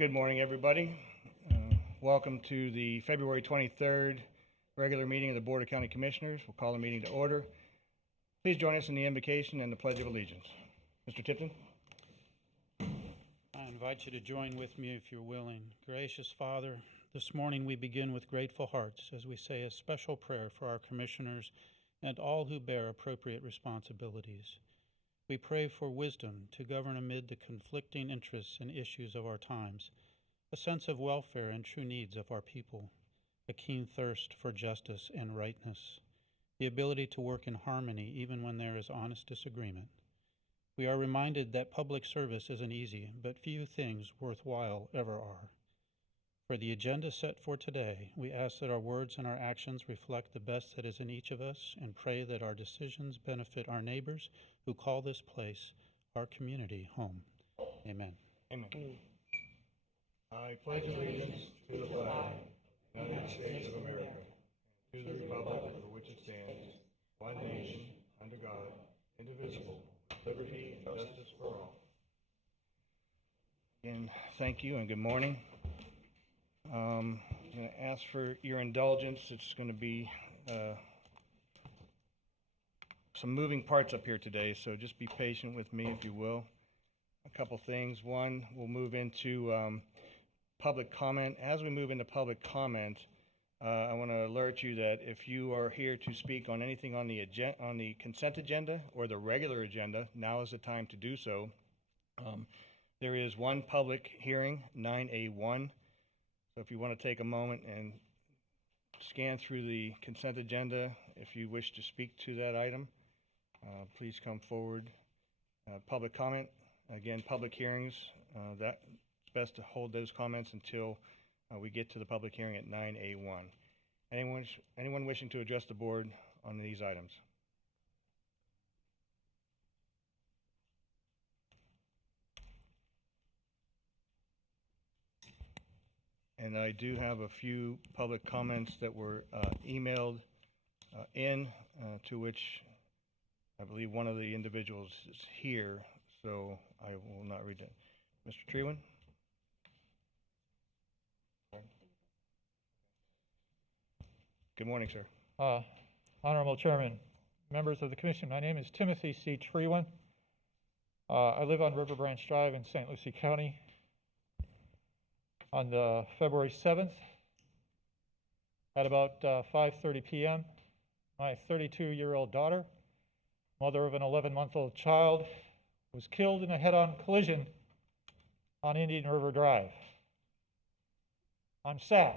Good morning, everybody. Welcome to the February 23rd regular meeting of the Board of County Commissioners. We'll call the meeting to order. Please join us in the invocation and the Pledge of Allegiance. Mr. Tipton. I invite you to join with me if you're willing. Gracious Father, this morning we begin with grateful hearts as we say a special prayer for our commissioners and all who bear appropriate responsibilities. We pray for wisdom to govern amid the conflicting interests and issues of our times, a sense of welfare and true needs of our people, a keen thirst for justice and rightness, the ability to work in harmony even when there is honest disagreement. We are reminded that public service isn't easy, but few things worthwhile ever are. For the agenda set for today, we ask that our words and our actions reflect the best that is in each of us and pray that our decisions benefit our neighbors who call this place our community home. Amen. Amen. I pledge allegiance to the flag of the United States of America, and to the republic for which it stands, one nation, under God, indivisible, with liberty and justice for all. Again, thank you and good morning. I'm going to ask for your indulgence. It's going to be some moving parts up here today, so just be patient with me if you will. A couple things. One, we'll move into public comment. As we move into public comment, I want to alert you that if you are here to speak on anything on the consent agenda or the regular agenda, now is the time to do so. There is one public hearing, 9A1. So if you want to take a moment and scan through the consent agenda, if you wish to speak to that item, please come forward. Public comment, again, public hearings, that's best to hold those comments until we get to the public hearing at 9A1. Anyone wishing to address the board on these items? And I do have a few public comments that were emailed to which I believe one of the individuals is here, so I will not read that. Mr. Trewen? Good morning, sir. Honorable Chairman, members of the Commission, my name is Timothy C. Trewen. I live on River Branch Drive in St. Lucie County. On February 7th, at about 5:30 p.m., my 32-year-old daughter, mother of an 11-month-old child, was killed in a head-on collision on Indian River Drive. I'm sad,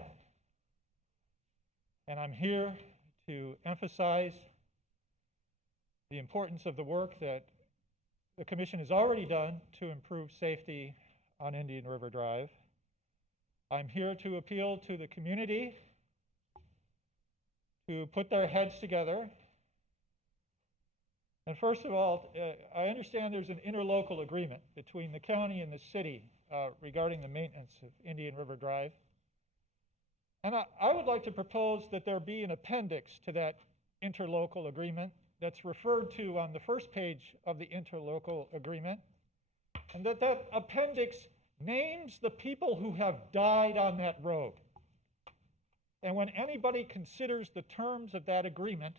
and I'm here to emphasize the importance of the work that the Commission has already done to improve safety on Indian River Drive. I'm here to appeal to the community to put their heads together. And first of all, I understand there's an interlocal agreement between the county and the city regarding the maintenance of Indian River Drive. And I would like to propose that there be an appendix to that interlocal agreement that's referred to on the first page of the interlocal agreement, and that appendix names the people who have died on that road. And when anybody considers the terms of that agreement,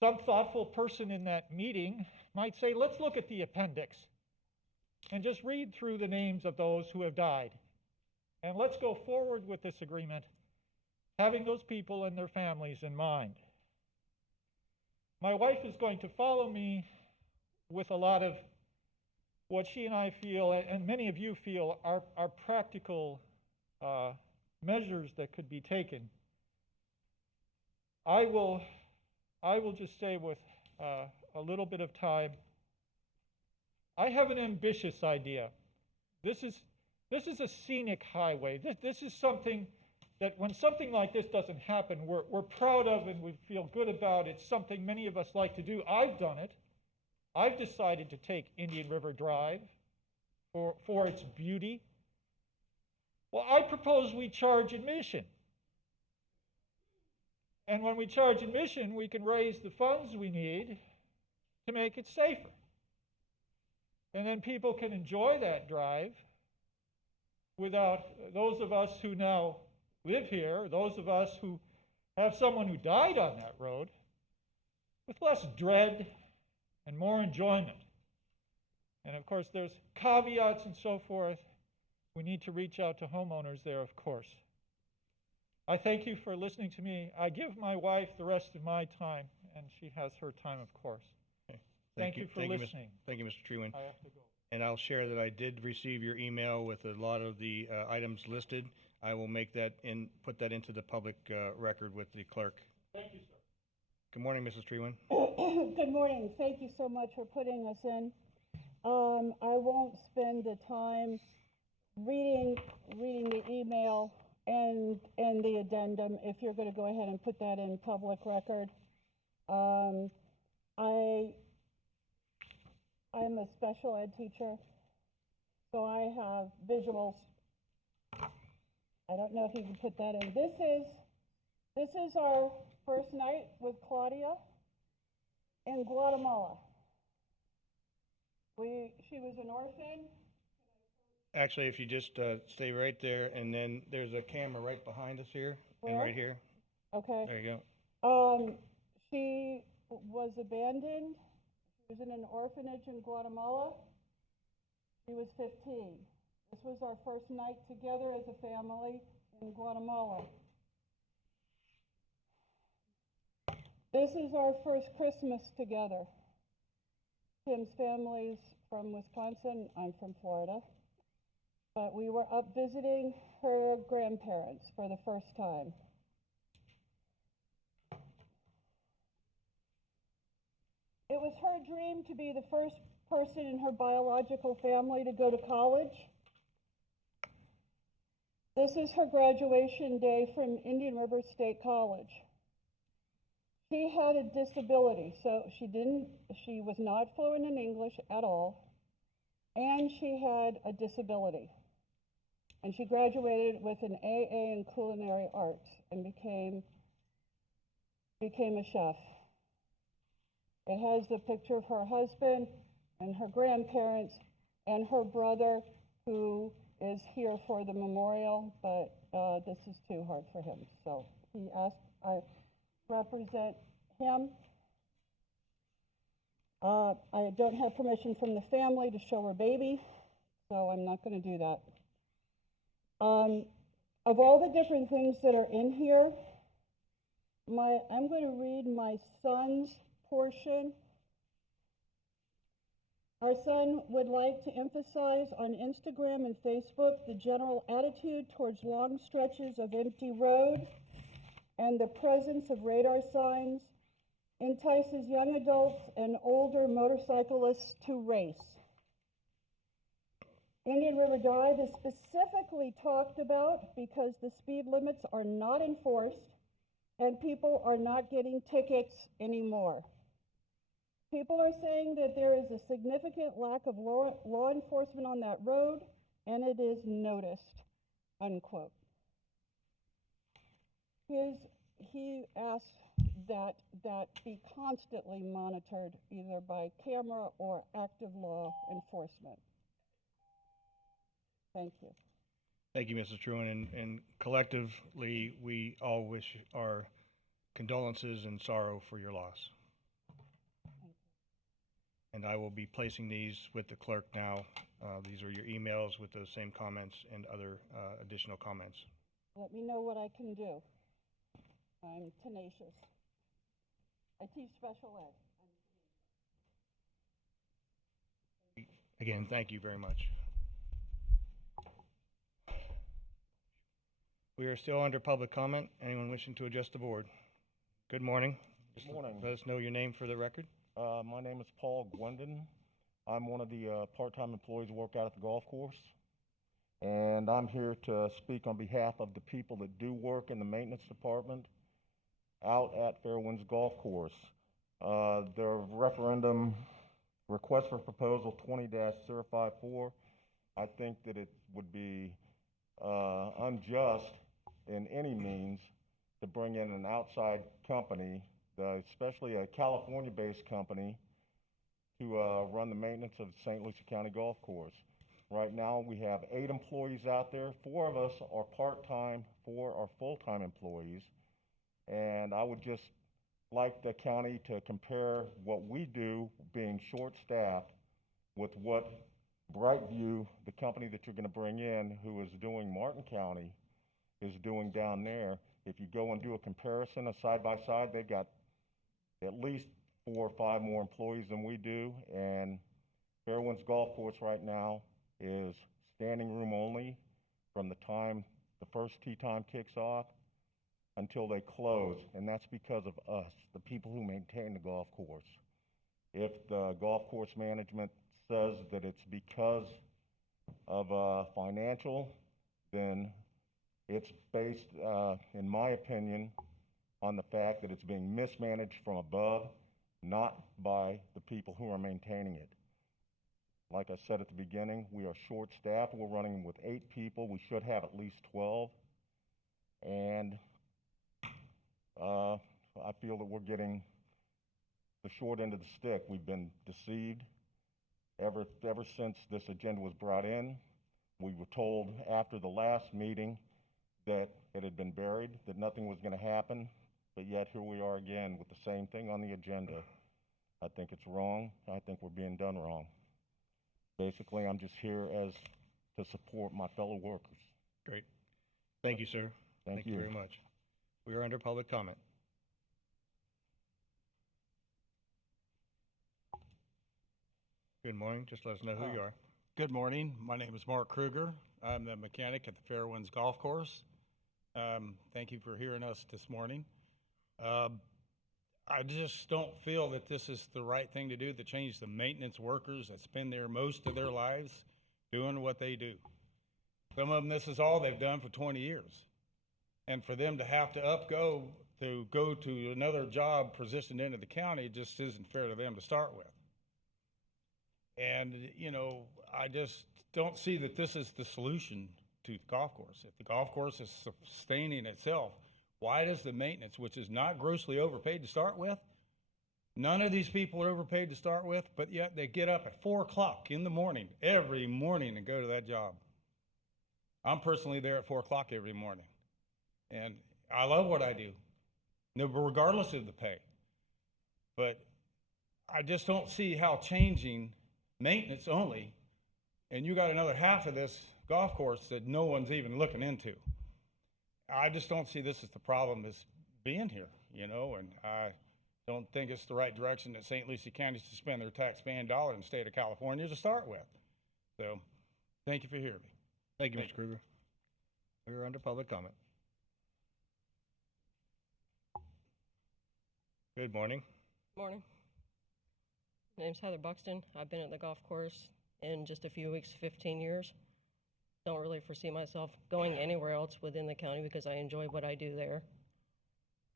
some thoughtful person in that meeting might say, let's look at the appendix and just read through the names of those who have died. And let's go forward with this agreement, having those people and their families in mind. My wife is going to follow me with a lot of what she and I feel, and many of you feel, are practical measures that could be taken. I will just say with a little bit of time, I have an ambitious idea. This is a scenic highway. This is something that when something like this doesn't happen, we're proud of and we feel good about. It's something many of us like to do. I've done it. I've decided to take Indian River Drive for its beauty. Well, I propose we charge admission. And when we charge admission, we can raise the funds we need to make it safer. And then people can enjoy that drive without those of us who now live here, those of us who have someone who died on that road, with less dread and more enjoyment. And of course, there's caveats and so forth. We need to reach out to homeowners there, of course. I thank you for listening to me. I give my wife the rest of my time, and she has her time, of course. Okay. Thank you for listening. Thank you, Mr. Trewen. I have to go. And I'll share that I did receive your email with a lot of the items listed. I will make that put that into the public record with the clerk. Thank you, sir. Good morning, Mrs. Trewen. Good morning. Thank you so much for putting us in. I won't spend the time reading the email and the addendum if you're going to go ahead and put that in public record. I'm a special ed teacher, so I have visuals. I don't know if you can put that in. This is our first night with Claudia in Guatemala. She was an orphan. Actually, if you just stay right there, and then there's a camera right behind us here and Where? right here. Okay. There you go. She was abandoned. She was in an orphanage in Guatemala. She was 15. This was our first night together as a family in Guatemala. This is our first Christmas together. Tim's family's from Wisconsin. I'm from Florida. But we were up visiting her grandparents for the first time. It was her dream to be the first person in her biological family to go to college. This is her graduation day from Indian River State College. She had a disability, so she was not fluent in English at all, and she had a disability. And she graduated with an AA in culinary arts and became a chef. It has the picture of her husband and her grandparents and her brother, who is here for the memorial, but this is too hard for him. So he asked I represent him. I don't have permission from the family to show her baby, so I'm not going to do that. Of all the different things that are in here, I'm going to read my son's portion. Our son would like to emphasize on Instagram and Facebook the general attitude towards long stretches of empty road and the presence of radar signs entices young adults and older motorcyclists to race. Indian River Drive is specifically talked about because the speed limits are not enforced and people are not getting tickets anymore. People are saying that there is a significant lack of law enforcement on that road, and it is noticed, unquote. He asked that be constantly monitored either by camera or active law enforcement. Thank you. Thank you, Mrs. Trewen, and collectively, we all wish our condolences and sorrow for your loss. And I will be placing these with the clerk now. These are your emails with those same comments and other additional comments. Let me know what I can do. I'm tenacious. I teach special ed. Again, thank you very much. We are still under public comment. Anyone wishing to address the board? Good morning. Good morning. Let us know your name for the record. My name is Paul Gwendon. I'm one of the part-time employees who work out at the golf course. And I'm here to speak on behalf of the people that do work in the maintenance department out at Fairwinds Golf Course. The referendum request for proposal 20-054, I think that it would be unjust in any means to bring in an outside company, especially a California-based company, to run the maintenance of the St. Lucie County Golf Course. Right now, we have 8 employees out there. 4 of us are part-time, 4 are full-time employees. And I would just like the county to compare what we do, being short-staffed, with what Brightview, the company that you're going to bring in, who is doing Martin County, is doing down there. If you go and do a comparison, a side-by-side, they've got at least 4 or 5 more employees than we do. And Fairwinds Golf Course right now is standing room only from the time the first tee time kicks off until they close, and that's because of us, the people who maintain the golf course. If the golf course management says that it's because of financial, then it's based, in my opinion, on the fact that it's being mismanaged from above, not by the people who are maintaining it. Like I said at the beginning, we are short-staffed. We're running with 8 people. We should have at least 12. And I feel that we're getting the short end of the stick. We've been deceived ever since this agenda was brought in. We were told after the last meeting that it had been buried, that nothing was going to happen, but yet here we are again with the same thing on the agenda. I think it's wrong. I think we're being done wrong. Basically, I'm just here to support my fellow workers. Great. Thank you, sir. Thank you. very much. We are under public comment. Good morning. Just let us know who you are. Good morning. My name is Mark Kruger. I'm the mechanic at the Fairwinds Golf Course. Thank you for hearing us this morning. I just don't feel that this is the right thing to do to change the maintenance workers that spend there most of their lives doing what they do. Some of them, this is all they've done for 20 years. And for them to have to go to another job positioned into the county just isn't fair to them to start with. And, you know, I just don't see that this is the solution to the golf course. If the golf course is sustaining itself, why does the maintenance, which is not grossly overpaid to start with, none of these people are overpaid to start with, but yet they get up at 4 o'clock in the morning, every morning, and go to that job. I'm personally there at 4 o'clock every morning. And I love what I do, regardless of the pay. But I just don't see how changing maintenance only, and you got another half of this golf course that no one's even looking into. I just don't see this as the problem as being here, you know, and I don't think it's the right direction that St. Lucie County should spend their taxpaying dollar in the state of California to start with. So, thank you for hearing me. Thank you, Mr. Kruger. We are under public comment. Good morning. Morning. My name's Heather Buxton. I've been at the golf course in just a few weeks, 15 years. Don't really foresee myself going anywhere else within the county because I enjoy what I do there.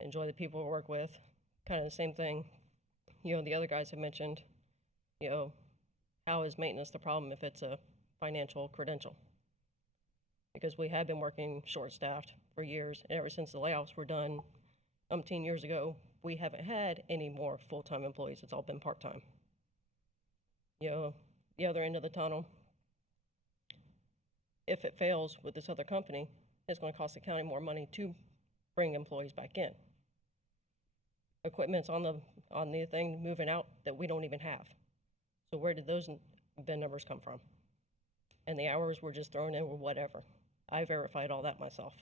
Enjoy the people I work with. Kind of the same thing, you know, the other guys have mentioned, you know, how is maintenance the problem if it's a financial credential? Because we have been working short-staffed for years, and ever since the layoffs were done umpteen years ago, we haven't had any more full-time employees. It's all been part-time. You know, the other end of the tunnel, if it fails with this other company, it's going to cost the county more money to bring employees back in. Equipment's on the thing moving out that we don't even have. So where did those VIN numbers come from? And the hours were just thrown in or whatever. I verified all that myself.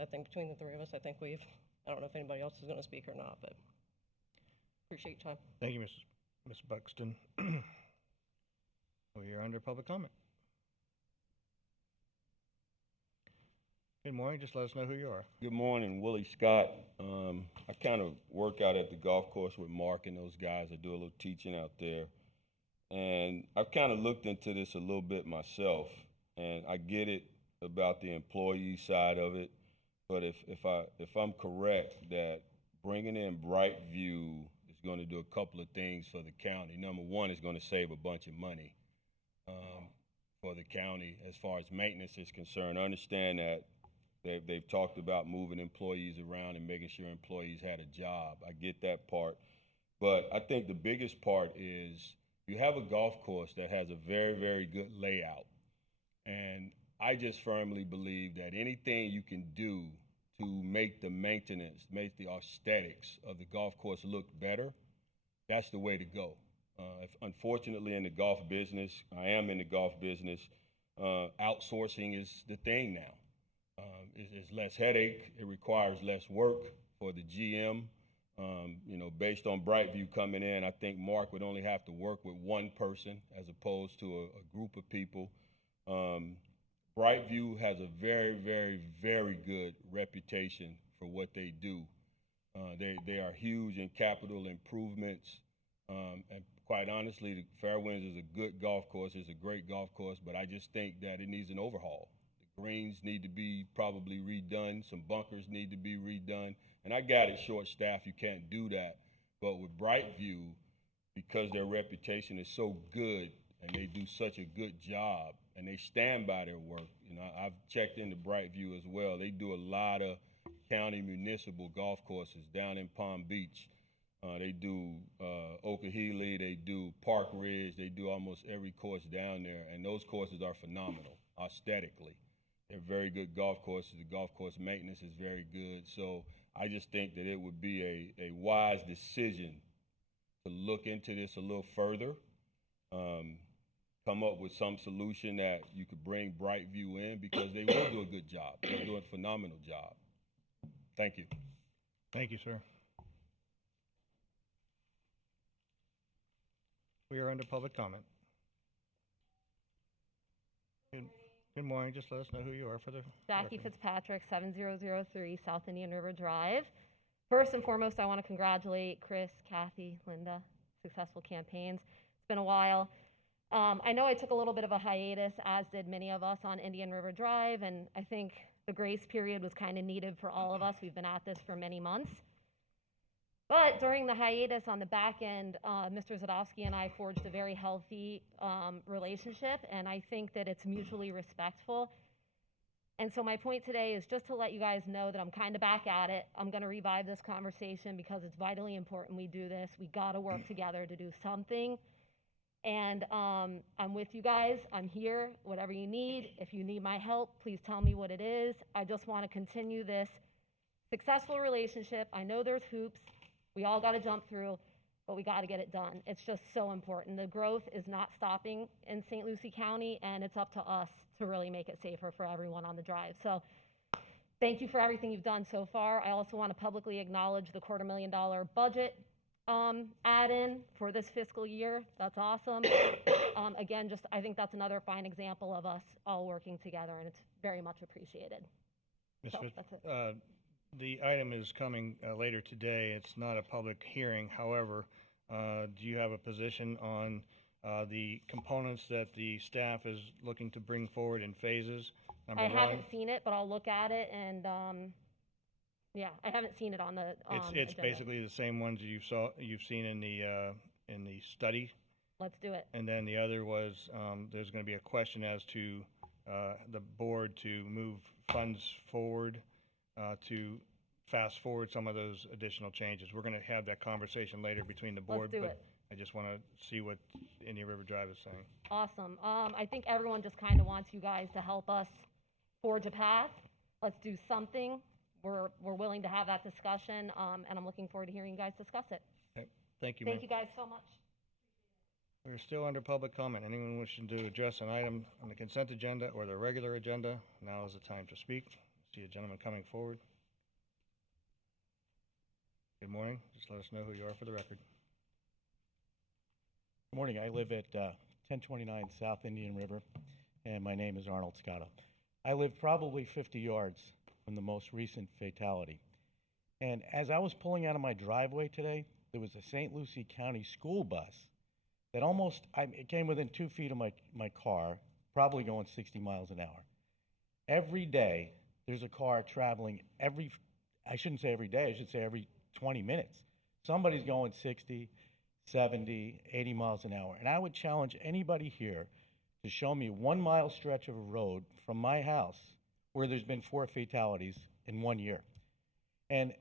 I think between the three of us, I don't know if anybody else is going to speak or not, but appreciate your time. Thank you, Ms. Buxton. We are under public comment. Good morning. Just let us know who you are. Good morning, Willie Scott. I kind of work out at the golf course with Mark and those guys. I do a little teaching out there. And I've kind of looked into this a little bit myself, and I get it about the employee side of it. But if I'm correct that bringing in Brightview is going to do a couple of things for the county. Number one, it's going to save a bunch of money for the county as far as maintenance is concerned. I understand that they've talked about moving employees around and making sure employees had a job. I get that part. But I think the biggest part is you have a golf course that has a very, very good layout. And I just firmly believe that anything you can do to make the maintenance, make the aesthetics of the golf course look better, that's the way to go. Unfortunately, in the golf business, I am in the golf business, outsourcing is the thing now. It's less headache. It requires less work for the GM. Based on Brightview coming in, I think Mark would only have to work with one person as opposed to a group of people. Brightview has a very, very, very good reputation for what they do. They are huge in capital improvements. And quite honestly, the Fairwinds is a good golf course. It's a great golf course, but I just think that it needs an overhaul. The greens need to be probably redone. Some bunkers need to be redone. And I got it, short staff, you can't do that. But with Brightview, because their reputation is so good and they do such a good job and they stand by their work, I've checked into Brightview as well. They do a lot of county municipal golf courses down in Palm Beach. They do Okehele, they do Park Ridge, they do almost every course down there, and those courses are phenomenal aesthetically. They're very good golf courses. The golf course maintenance is very good. So I just think that it would be a wise decision to look into this a little further, come up with some solution that you could bring Brightview in, because they will do a good job. They'll do a phenomenal job. Thank you. Thank you, sir. We are under public comment. Good morning. Just let us know who you are for the Jackie record. Fitzpatrick, 7003 South Indian River Drive. First and foremost, I want to congratulate Chris, Kathy, Linda. Successful campaigns. It's been a while. I know I took a little bit of a hiatus, as did many of us on Indian River Drive, and I think the grace period was kind of needed for all of us. We've been at this for many months. But during the hiatus on the back end, Mr. Zadowski and I forged a very healthy relationship, and I think that it's mutually respectful. And so my point today is just to let you guys know that I'm kind of back at it. I'm going to revive this conversation because it's vitally important we do this. We got to work together to do something. And I'm with you guys. I'm here, whatever you need. If you need my help, please tell me what it is. I just want to continue this successful relationship. I know there's hoops. We all got to jump through, but we got to get it done. It's just so important. The growth is not stopping in St. Lucie County, and it's up to us to really make it safer for everyone on the drive. So thank you for everything you've done so far. I also want to publicly acknowledge the $250,000 budget add-in for this fiscal year. That's awesome. Again, I think that's another fine example of us all working together, and it's very much appreciated. Ms. So Fitz, that's it. the item is coming later today. It's not a public hearing. However, do you have a position on the components that the staff is looking to bring forward in phases? Number I one, haven't seen it, but I'll look at it, and yeah, I haven't seen it on the it's agenda. basically the same ones you've seen in the study. Let's do it. And then the other was there's going to be a question as to the board to move funds forward to fast forward some of those additional changes. We're going to have that conversation later between the board, do but it. I just want to see what Indian River Drive is saying. Awesome. I think everyone just kind of wants you guys to help us forge a path. Let's do something. We're willing to have that discussion, and I'm looking forward to hearing you guys discuss it. Okay. Thank you, ma'am. Thank you guys so much. We're still under public comment. Anyone wishing to address an item on the consent agenda or the regular agenda, now is the time to speak. See a gentleman coming forward. Good morning. Just let us know who you are for the record. Good morning. I live at 1029 South Indian River, and my name is Arnold Scotto. I live probably 50 yards from the most recent fatality. And as I was pulling out of my driveway today, there was a St. Lucie County school bus that it came within 2 feet of my car, probably going 60 miles an hour. Every day, there's a car traveling I shouldn't say every day, I should say every 20 minutes. Somebody's going 60, 70, 80 miles an hour. And I would challenge anybody here to show me 1 mile stretch of a road from my house where there's been 4 fatalities in 1 year. And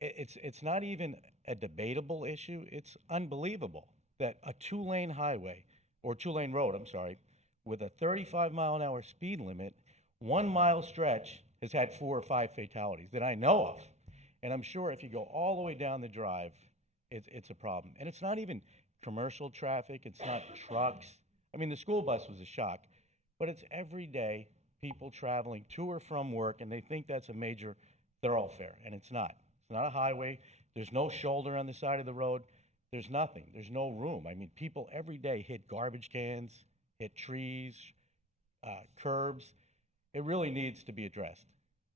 it's not even a debatable issue, it's unbelievable. that a two-lane highway, or two-lane road, I'm sorry, with a 35-mile-an-hour speed limit, 1 mile stretch has had 4 or 5 fatalities that I know of. And I'm sure if you go all the way down the drive, it's a problem. And it's not even commercial traffic, it's not trucks. I mean, the school bus was a shock, but it's everyday people traveling to or from work, and they think that's a major thoroughfare, and it's not. It's not a highway. There's no shoulder on the side of the road. There's nothing. There's no room. I mean, people every day hit garbage cans, hit trees, curbs. It really needs to be addressed.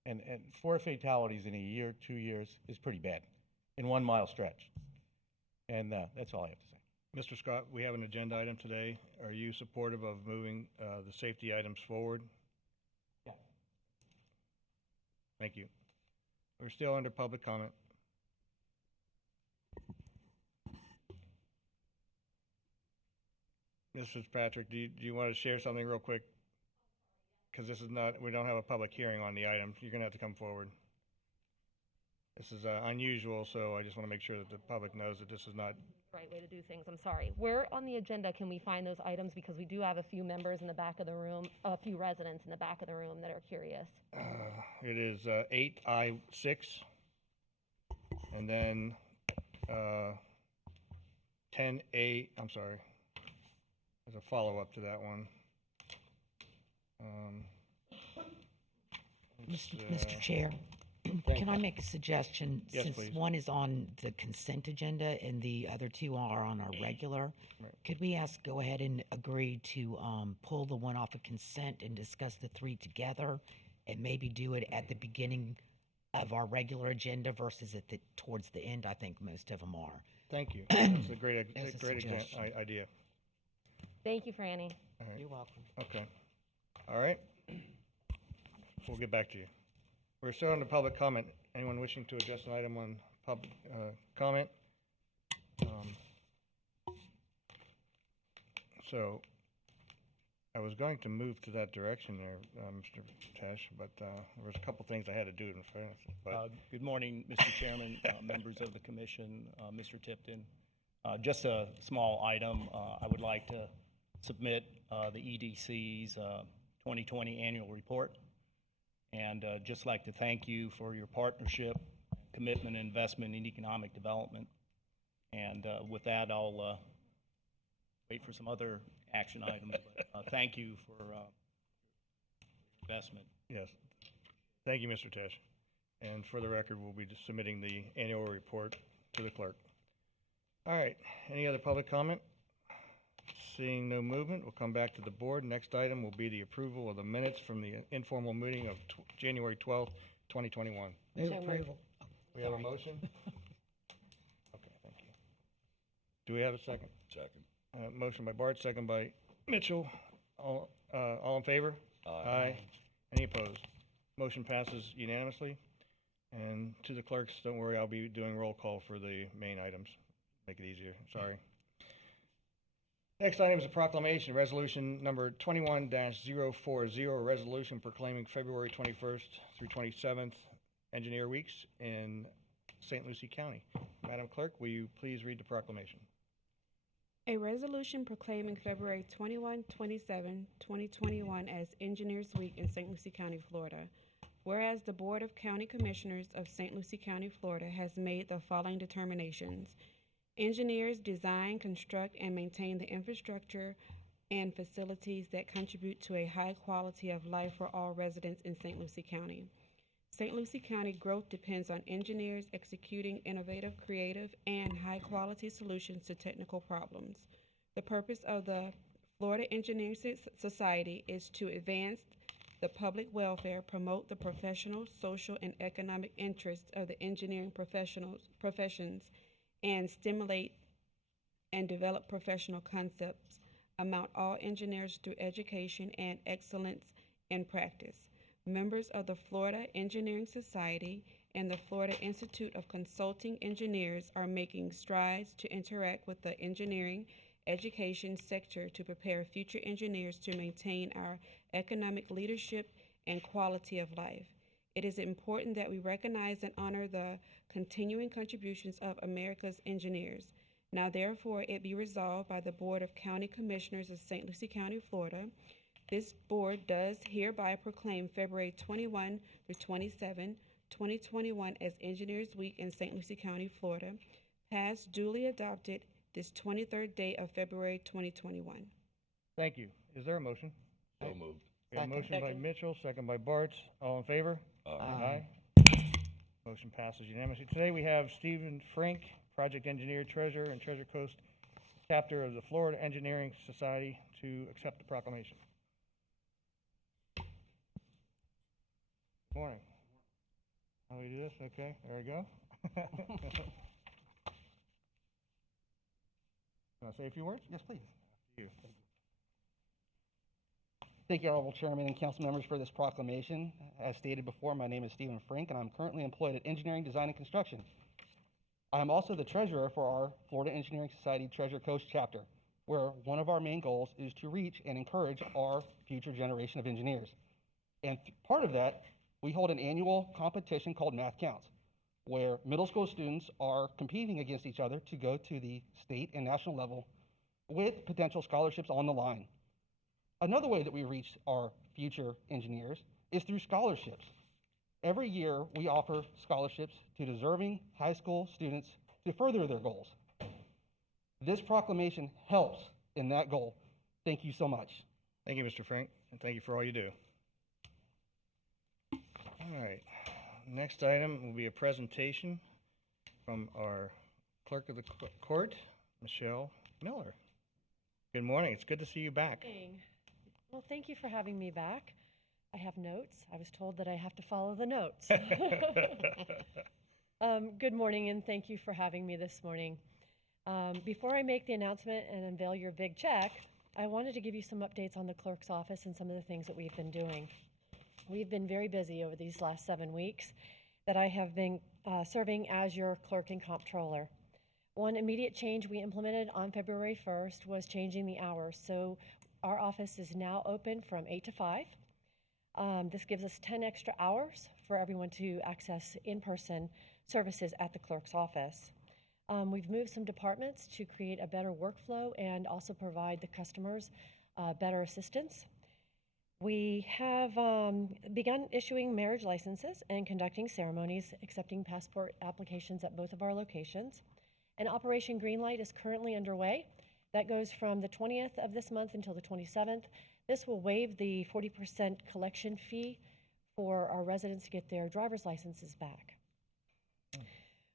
And 4 fatalities in a year, 2 years is pretty bad in 1 mile stretch. And that's all I have to say. Mr. Scott, we have an agenda item today. Are you supportive of moving the safety items forward? Yeah. Thank you. We're still under public comment. Ms. Fitzpatrick, do you want to share something real quick? Because this is not, we don't have a public hearing on the item. You're going to have to come forward. This is unusual, so I just want to make sure that the public knows that this is not. Right way to do things, I'm sorry. Where on the agenda can we find those items? Because we do have a few members in the back of the room, a few residents in the back of the room that are curious. It is 8I6, and then 10A, I'm sorry. There's a follow-up to that one. Mr. Chair, thank can you. I make a suggestion? Yes, Since please. one is on the consent agenda and the other 2 are on our regular, Right. could we go ahead and agree to pull the one off of consent and discuss the 3 together, and maybe do it at the beginning of our regular agenda versus towards the end? I think most of them are. Thank you. That's a great, As a great suggestion. idea. Thank you, Franny. All right. You're welcome. Okay. All right. We'll get back to you. We're still under public comment. Anyone wishing to address an item on public comment? So I was going to move to that direction there, Mr. Tesh, but there was a couple things I had to do in fairness. But Good morning, Mr. Chairman, members of the commission, Mr. Tipton. Just a small item. I would like to submit the EDC's 2020 annual report. And just like to thank you for your partnership, commitment, and investment in economic development. And with that, I'll wait for some other action items. But thank you for your investment. yes. Thank you, Mr. Tesh. And for the record, we'll be just submitting the annual report to the clerk. All right. Any other public comment? Seeing no movement, we'll come back to the board. Next item will be the approval of the minutes from the informal meeting of January 12th, 2021. Move So moved. approval. We have a motion? Okay, thank you. Do we have a second? Second. Motion by Bart, second by Mitchell. All in favor? Aye. Any opposed? Motion passes unanimously. And to the clerks, don't worry, I'll be doing roll call for the main items. Make it easier, sorry. Next item is a proclamation, resolution number 21-040, a resolution proclaiming February 21st through 27th Engineer Weeks in St. Lucie County. Madam Clerk, will you please read the proclamation? A resolution proclaiming February 21, 27, 2021 as Engineers Week in St. Lucie County, Florida. Whereas the Board of County Commissioners of St. Lucie County, Florida has made the following determinations. Engineers design, construct, and maintain the infrastructure and facilities that contribute to a high quality of life for all residents in St. Lucie County. St. Lucie County growth depends on engineers executing innovative, creative, and high-quality solutions to technical problems. The purpose of the Florida Engineering Society is to advance the public welfare, promote the professional, social, and economic interests of the engineering professions, and stimulate and develop professional concepts, amount all engineers through education and excellence in practice. Members of the Florida Engineering Society and the Florida Institute of Consulting Engineers are making strides to interact with the engineering education sector to prepare future engineers to maintain our economic leadership and quality of life. It is important that we recognize and honor the continuing contributions of America's engineers. Now therefore it be resolved by the Board of County Commissioners of St. Lucie County, Florida. This board does hereby proclaim February 21 through 27, 2021 as Engineers Week in St. Lucie County, Florida. Passed, duly adopted this 23rd day of February 2021. Thank you. Is there a motion? So moved. We have a motion by Second. Mitchell, second by Bartz. All in favor? Aye. Motion passes unanimously. Today we have Stephen Frank, Project Engineer, Treasurer, and Treasure Coast Chapter of the Florida Engineering Society, to accept the proclamation. Good morning. How do we do this? Okay, there we go. Want to say a few words? Yes, please. You. Thank you, Honorable Chairman and council members, for this proclamation. As stated before, my name is Stephen Frank, and I'm currently employed at Engineering, Design, and Construction. I am also the treasurer for our Florida Engineering Society Treasure Coast chapter, where one of our main goals is to reach and encourage our future generation of engineers. And part of that, we hold an annual competition called Math Counts, where middle school students are competing against each other to go to the state and national level with potential scholarships on the line. Another way that we reach our future engineers is through scholarships. Every year, we offer scholarships to deserving high school students to further their goals. This proclamation helps in that goal. Thank you so much. Thank you, Mr. Frank, and thank you for all you do. All right, next item will be a presentation from our clerk of the court, Michelle Miller. Good morning, it's good to see you back. Well, thank you for having me back. I have notes. I was told that I have to follow the notes. Good morning, and thank you for having me this morning. Before I make the announcement and unveil your big check, I wanted to give you some updates on the clerk's office and some of the things that we've been doing. We've been very busy over these last 7 weeks that I have been serving as your clerk and comptroller. One immediate change we implemented on February 1st was changing the hours. So our office is now open from 8 to 5. This gives us 10 extra hours for everyone to access in-person services at the clerk's office. We've moved some departments to create a better workflow and also provide the customers better assistance. We have begun issuing marriage licenses and conducting ceremonies, accepting passport applications at both of our locations. And Operation Greenlight is currently underway. That goes from the 20th of this month until the 27th. This will waive the 40% collection fee for our residents to get their driver's licenses back.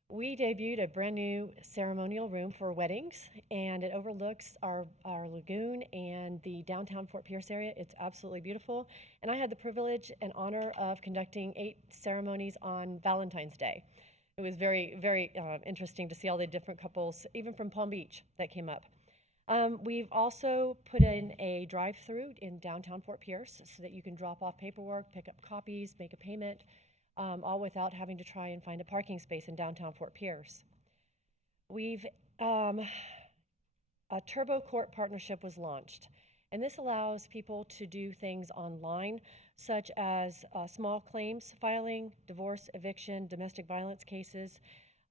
We debuted a brand new ceremonial room for weddings, and it overlooks our lagoon and the downtown Fort Pierce area. It's absolutely beautiful. And I had the privilege and honor of conducting 8 ceremonies on Valentine's Day. It was very, very interesting to see all the different couples, even from Palm Beach, that came up. We've also put in a drive-through in downtown Fort Pierce so that you can drop off paperwork, pick up copies, make a payment, all without having to try and find a parking space in downtown Fort Pierce. We've a Turbo Court partnership was launched, and this allows people to do things online, such as small claims filing, divorce, eviction, domestic violence cases,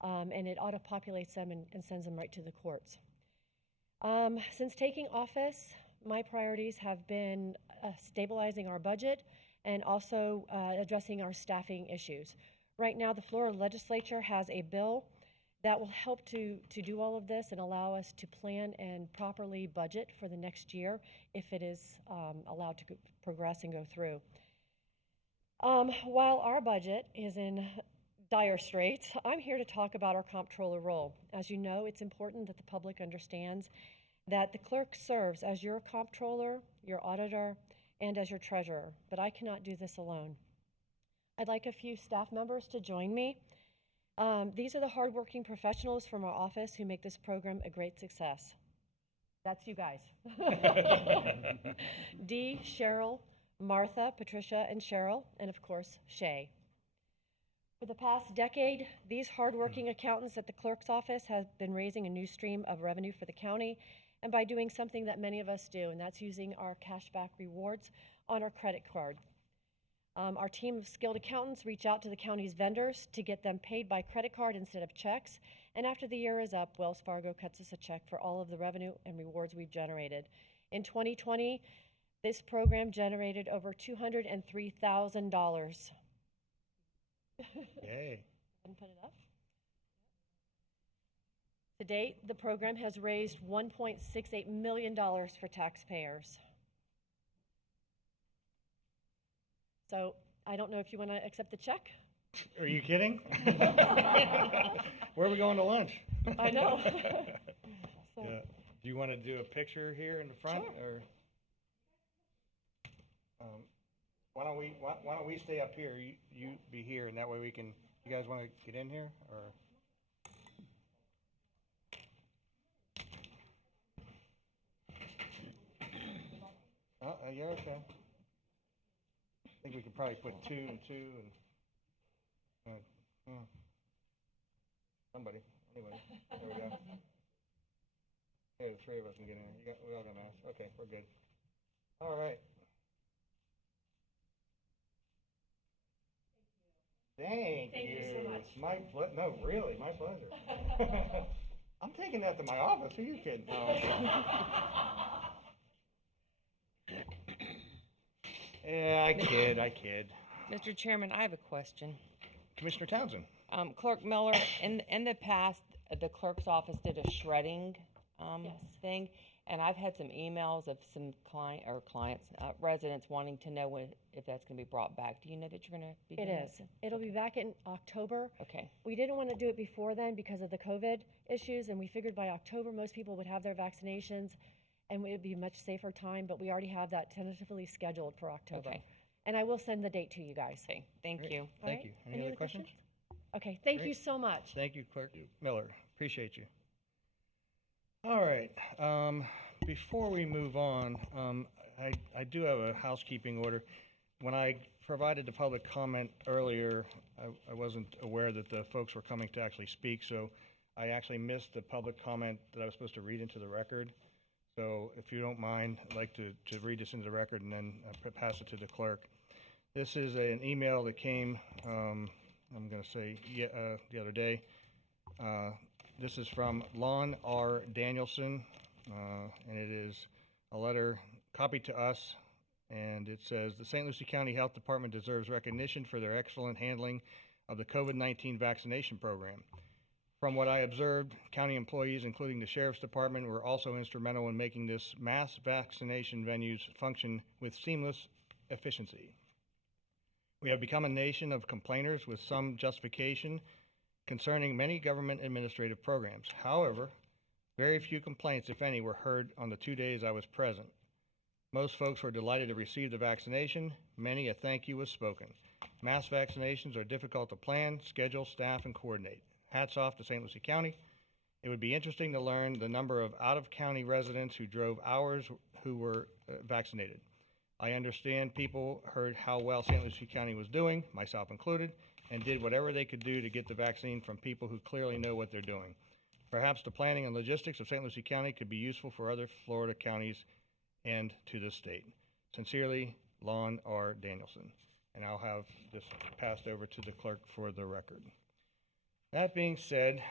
and it auto-populates them and sends them right to the courts. Since taking office, my priorities have been stabilizing our budget and also addressing our staffing issues. Right now, the Florida legislature has a bill that will help to do all of this and allow us to plan and properly budget for the next year if it is allowed to progress and go through. While our budget is in dire straits, I'm here to talk about our comptroller role. As you know, it's important that the public understands that the clerk serves as your comptroller, your auditor, and as your treasurer, but I cannot do this alone. I'd like a few staff members to join me. These are the hardworking professionals from our office who make this program a great success. That's you guys. Dee, Cheryl, Martha, Patricia, and Cheryl, and of course, Shay. For the past decade, these hardworking accountants at the clerk's office have been raising a new stream of revenue for the county, and by doing something that many of us do, and that's using our cashback rewards on our credit card. Our team of skilled accountants reach out to the county's vendors to get them paid by credit card instead of checks. And after the year is up, Wells Fargo cuts us a check for all of the revenue and rewards we've generated. In 2020, this program generated over $203,000. Yay. And put it up. To date, the program has raised $1.68 million for taxpayers. So I don't know if you want to accept the check. Are you kidding? Where are we going to lunch? I know. So- Yeah. Do you want to do a picture here in the front? Sure. Or why don't we stay up here? You be here, and that way we can. You guys want to get in here, or? Yeah, okay. I think we could probably put 2 and 2 and somebody. Anyway, there we go. Hey, the 3 of us can get in. We all got masks. Okay, we're good. All right. Thank you so much. No, really, my pleasure. I'm taking that to my office. Who are you kidding? Yeah, I kid. Mr. Chairman, I have a question. Commissioner Townsend. Clerk Miller, in the past, the clerk's office did a shredding thing, and I've had some emails of some residents wanting to know if that's going to be brought back. Do you know that you're going to be doing It is. It'll be back in October. Okay. We didn't want to do it before then because of the COVID issues, and we figured by October most people would have their vaccinations, and it would be a much safer time, but we already have that tentatively scheduled for October. Okay. And I will send the date to you guys. Okay, thank Great. you. Thank right. you. Any other questions? Okay, thank you Great. so much. Thank you, Clerk Miller. Appreciate you. All right. Before we move on, I do have a housekeeping order. When I provided the public comment earlier, I wasn't aware that the folks were coming to actually speak, so I actually missed the public comment that I was supposed to read into the record. So if you don't mind, I'd like to read this into the record and then pass it to the clerk. This is an email that came, I'm going to say, the other day. This is from Lon R. Danielson, and it is a letter copied to us, and it says, the St. Lucie County Health Department deserves recognition for their excellent handling of the COVID-19 vaccination program. From what I observed, county employees, including the Sheriff's Department, were also instrumental in making this mass vaccination venues function with seamless efficiency. We have become a nation of complainers with some justification concerning many government administrative programs. However, very few complaints, if any, were heard on the 2 days I was present. Most folks were delighted to receive the vaccination. Many a thank you was spoken. Mass vaccinations are difficult to plan, schedule, staff, and coordinate. Hats off to St. Lucie County. It would be interesting to learn the number of out-of-county residents who drove hours who were vaccinated. I understand people heard how well St. Lucie County was doing, myself included, and did whatever they could do to get the vaccine from people who clearly know what they're doing. Perhaps the planning and logistics of St. Lucie County could be useful for other Florida counties and to the state. Sincerely, Lon R. Danielson. And I'll have this passed over to the clerk for the record. That being said,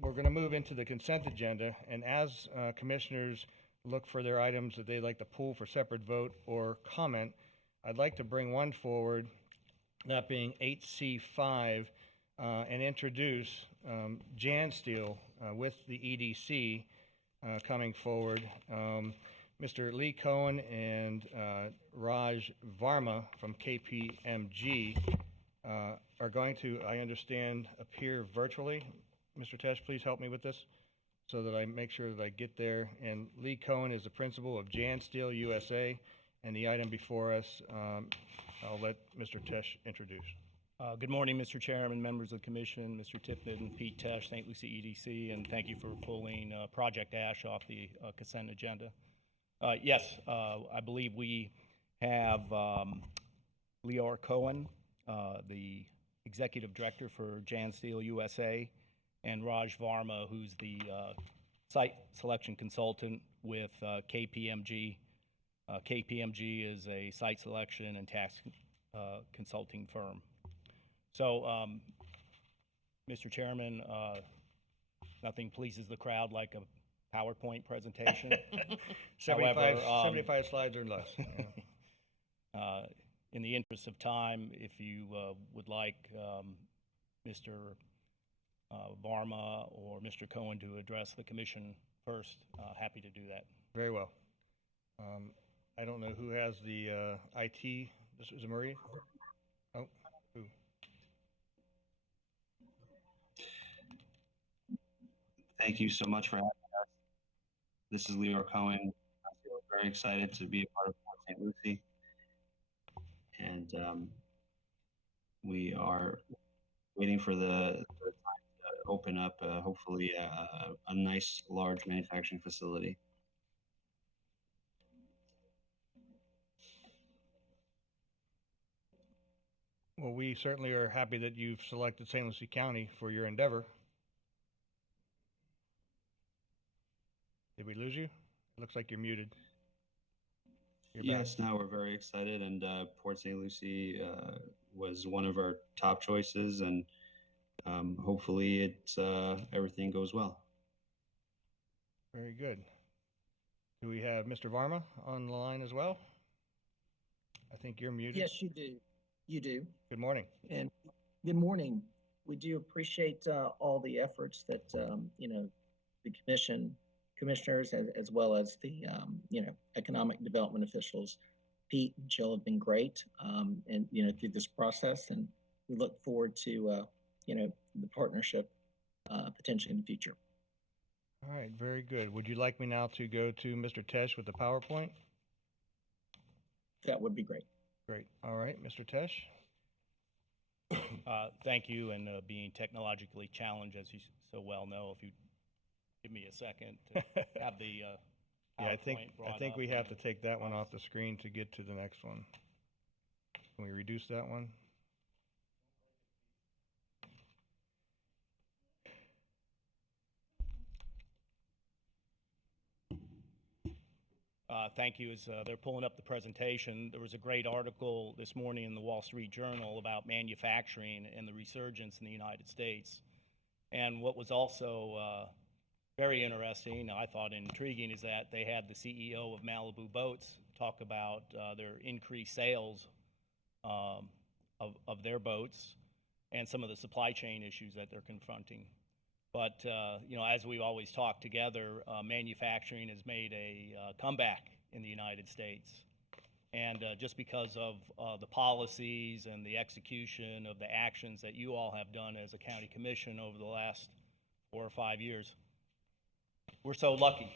we're going to move into the consent agenda, and as commissioners look for their items that they'd like to pull for separate vote or comment, I'd like to bring one forward, that being 8C5, and introduce Jan Steele with the EDC coming forward. Mr. Lee Cohen and Raj Varma from KPMG are going to, I understand, appear virtually. Mr. Tesh, please help me with this so that I make sure that I get there. And Lee Cohen is the principal of Jan Steele USA, and the item before us, I'll let Mr. Tesh introduce. Good morning, Mr. Chairman, members of the commission, Mr. Tipton, Pete Tesh, St. Lucie EDC, and thank you for pulling Project Ash off the consent agenda. Yes, I believe we have Leora Cohen, the executive director for Jan Steele USA, and Raj Varma, who's the site selection consultant with KPMG. KPMG is a site selection and tax consulting firm. So, Mr. Chairman, nothing pleases the crowd like a PowerPoint presentation. 75, However, 75 slides or less. Yeah. in the interest of time, if you would like Mr. Varma or Mr. Cohen to address the commission first, happy to do that. Very well. I don't know who has the IT. This is Marie? Oh, who? Thank you so much for having us. This is Leor Cohen. I feel very excited to be a part of Port St. Lucie. And we are waiting for the time to open up, hopefully, a nice, large manufacturing facility. Well, we certainly are happy that you've selected St. Lucie County for your endeavor. Did we lose you? It looks like you're muted. You're back. Yes, now we're very excited, and Port St. Lucie was one of our top choices, and hopefully everything goes well. Very good. Do we have Mr. Varma on the line as well? I think you're muted. Yes, you do. You do. Good morning. And good morning. We do appreciate all the efforts that the commissioners, as well as the economic development officials. Pete and Jill have been great, and through this process, and we look forward to the partnership potentially in the future. All right, very good. Would you like me now to go to Mr. Tesh with the PowerPoint? That would be great. Great. All right, Mr. Tesh. Thank you, and being technologically challenged, as you so well know, if you give me a second to have the Yeah, I think brought up. we have to take that one off the screen to get to the next one. Can we reduce that one? Thank you. As they're pulling up the presentation, there was a great article this morning in the Wall Street Journal about manufacturing and the resurgence in the United States. And what was also very interesting, I thought intriguing, is that they had the CEO of Malibu Boats talk about their increased sales of their boats and some of the supply chain issues that they're confronting. But, as we've always talked together, manufacturing has made a comeback in the United States. And just because of the policies and the execution of the actions that you all have done as a county commission over the last 4 or 5 years, we're so lucky.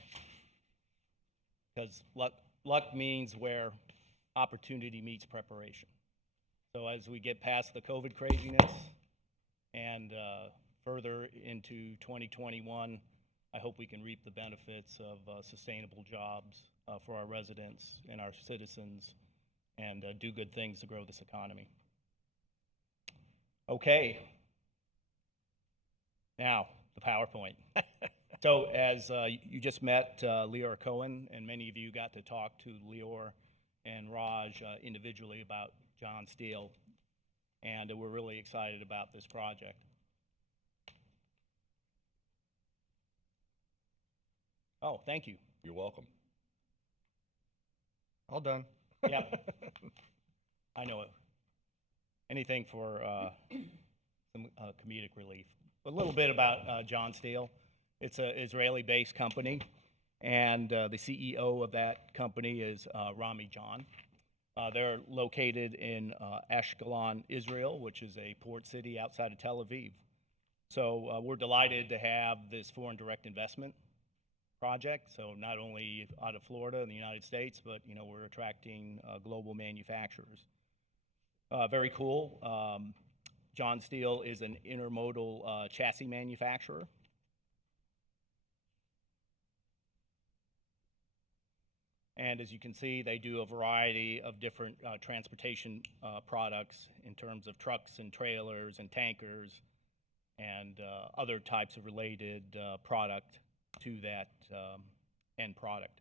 Because luck means where opportunity meets preparation. So as we get past the COVID craziness and further into 2021, I hope we can reap the benefits of sustainable jobs for our residents and our citizens, and do good things to grow this economy. Okay. Now, the PowerPoint. So as you just met Leor Cohen, and many of you got to talk to Leor and Raj individually about John Steele, and we're really excited about this project. Oh, thank you. You're welcome. All done. Yeah. I know it. Anything for some comedic relief. A little bit about John Steele. It's an Israeli-based company, and the CEO of that company is Rami John. They're located in Ashkelon, Israel, which is a port city outside of Tel Aviv. So we're delighted to have this foreign direct investment project. So not only out of Florida in the United States, but we're attracting global manufacturers. Very cool. John Steele is an intermodal chassis manufacturer. And as you can see, they do a variety of different transportation products in terms of trucks and trailers and tankers and other types of related product to that end product.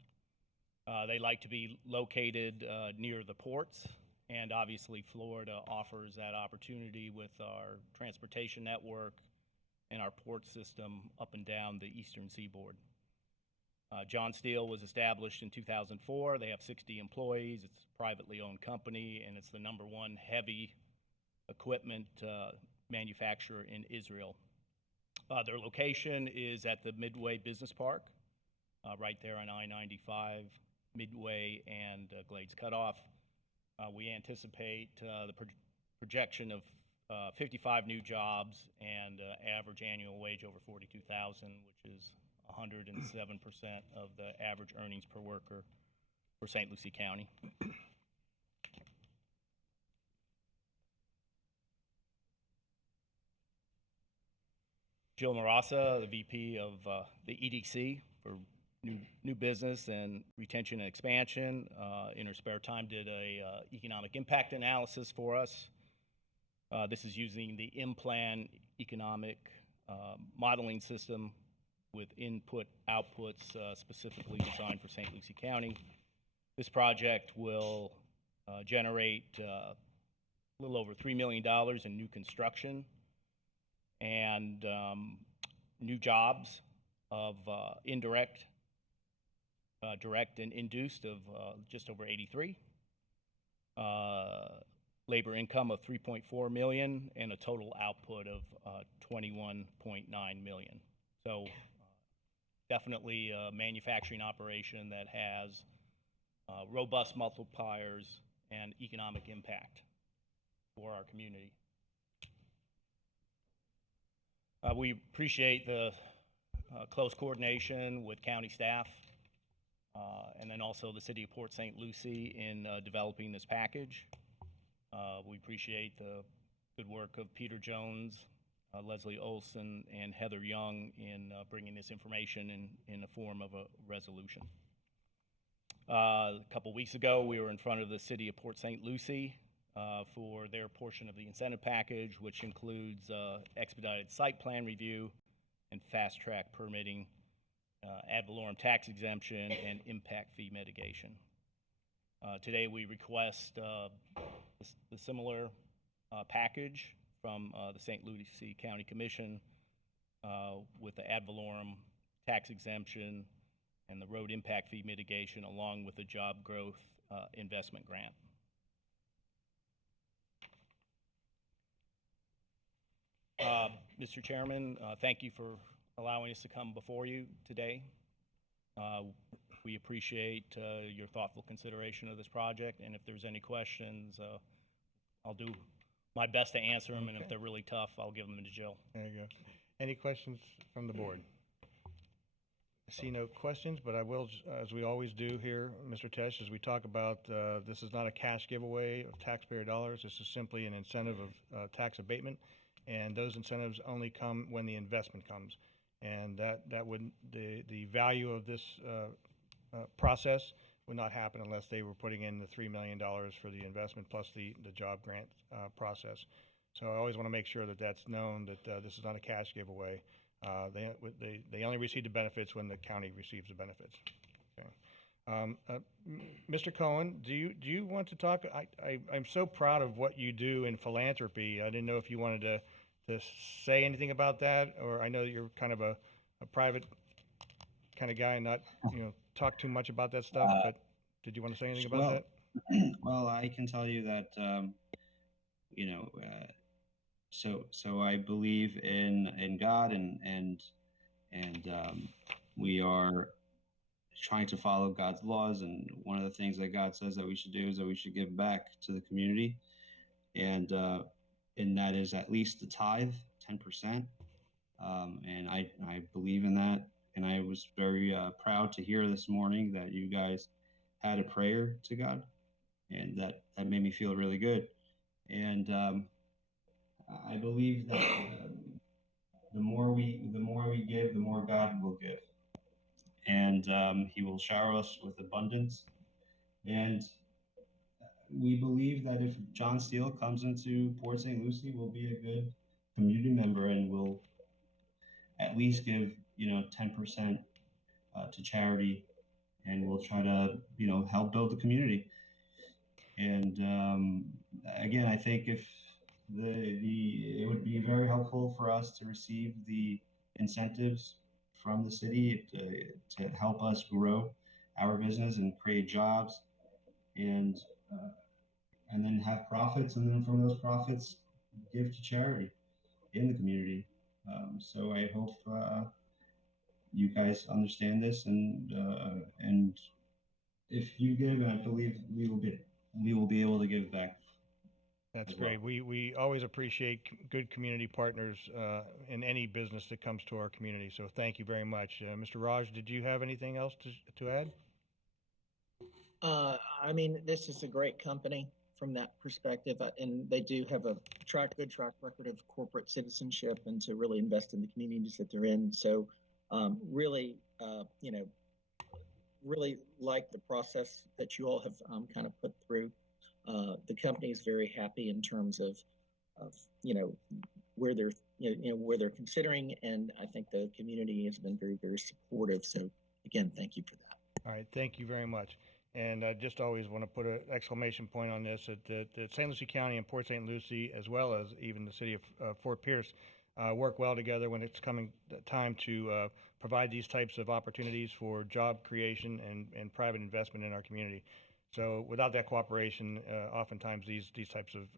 They like to be located near the ports And obviously, Florida offers that opportunity with our transportation network and our port system up and down the eastern seaboard. John Steele was established in 2004. They have 60 employees. It's a privately owned company, and it's the #1 heavy equipment manufacturer in Israel. Their location is at the Midway Business Park, right there on I-95, Midway and Glades Cutoff. We anticipate the projection of 55 new jobs and average annual wage over $42,000, which is 107% of the average earnings per worker for St. Lucie County. Jill Marassa, the VP of the EDC for new business and retention and expansion, in her spare time did a economic impact analysis for us. This is using the IMPLAN economic modeling system with input outputs specifically designed for St. Lucie County. This project will generate a little over $3 million in new construction and new jobs of indirect, direct, and induced of just over 83. Labor income of 3.4 million and a total output of 21.9 million. So definitely a manufacturing operation that has robust multipliers and economic impact for our community. We appreciate the close coordination with county staff and then also the City of Port St. Lucie in developing this package. We appreciate the good work of Peter Jones, Leslie Olson, and Heather Young in bringing this information in the form of a resolution. A couple weeks ago, we were in front of the City of Port St. Lucie for their portion of the incentive package, which includes expedited site plan review and fast-track permitting, ad valorem tax exemption, and impact fee mitigation. Today, we request the similar package from the St. Lucie County Commission with the ad valorem tax exemption and the road impact fee mitigation, along with the job growth investment grant. Mr. Chairman, thank you for allowing us to come before you today. We appreciate your thoughtful consideration of this project, and if there's any questions, I'll do my best to answer them, and if they're really tough, I'll give them to Jill. There you go. Any questions from the board? I see no questions, but I will, as we always do here, Mr. Tesh, as we talk about, this is not a cash giveaway of taxpayer dollars. This is simply an incentive of tax abatement, and those incentives only come when the investment comes. And that would, the value of this process would not happen unless they were putting in the $3 million for the investment plus the job grant process. So I always want to make sure that that's known, that this is not a cash giveaway. They only receive the benefits when the county receives the benefits. Okay. Mr. Cohen, do you want to talk? I'm so proud of what you do in philanthropy. I didn't know if you wanted to say anything about that, or I know that you're kind of a private kind of guy and not talk too much about that stuff, but did you want to say anything about that? Well, I can tell you that so I believe in God, and we are trying to follow God's laws, and one of the things that God says that we should do is that we should give back to the community, and that is at least the tithe, 10%, and I believe in that. And I was very proud to hear this morning that you guys had a prayer to God, and that made me feel really good. And I believe that the more we give, the more God will give, and He will shower us with abundance. And we believe that if John Steele comes into Port St. Lucie, we'll be a good community member, and we'll at least give 10% to charity, and we'll try to help build the community. And again, I think if it would be very helpful for us to receive the incentives from the city to help us grow our business and create jobs and uh, and then have profits, and then from those profits give to charity in the community. So I hope you guys understand this, and if you give, I believe we will be able to give back. That's as well. great. We always appreciate good community partners in any business that comes to our community. So thank you very much. Mr. Raj, did you have anything else to add? I mean, this is a great company from that perspective, and they do have a good track record of corporate citizenship and to really invest in the communities that they're in. So, really, really like the process that you all have kind of put through. The company is very happy in terms of where they're where they're considering, and I think the community has been very, very supportive. So again, thank you for that. All right, thank you very much. And I just always want to put an exclamation point on this, that St. Lucie County and Port St. Lucie, as well as even the city of Fort Pierce, work well together when it's coming time to provide these types of opportunities for job creation and private investment in our community. So without that cooperation, oftentimes these types of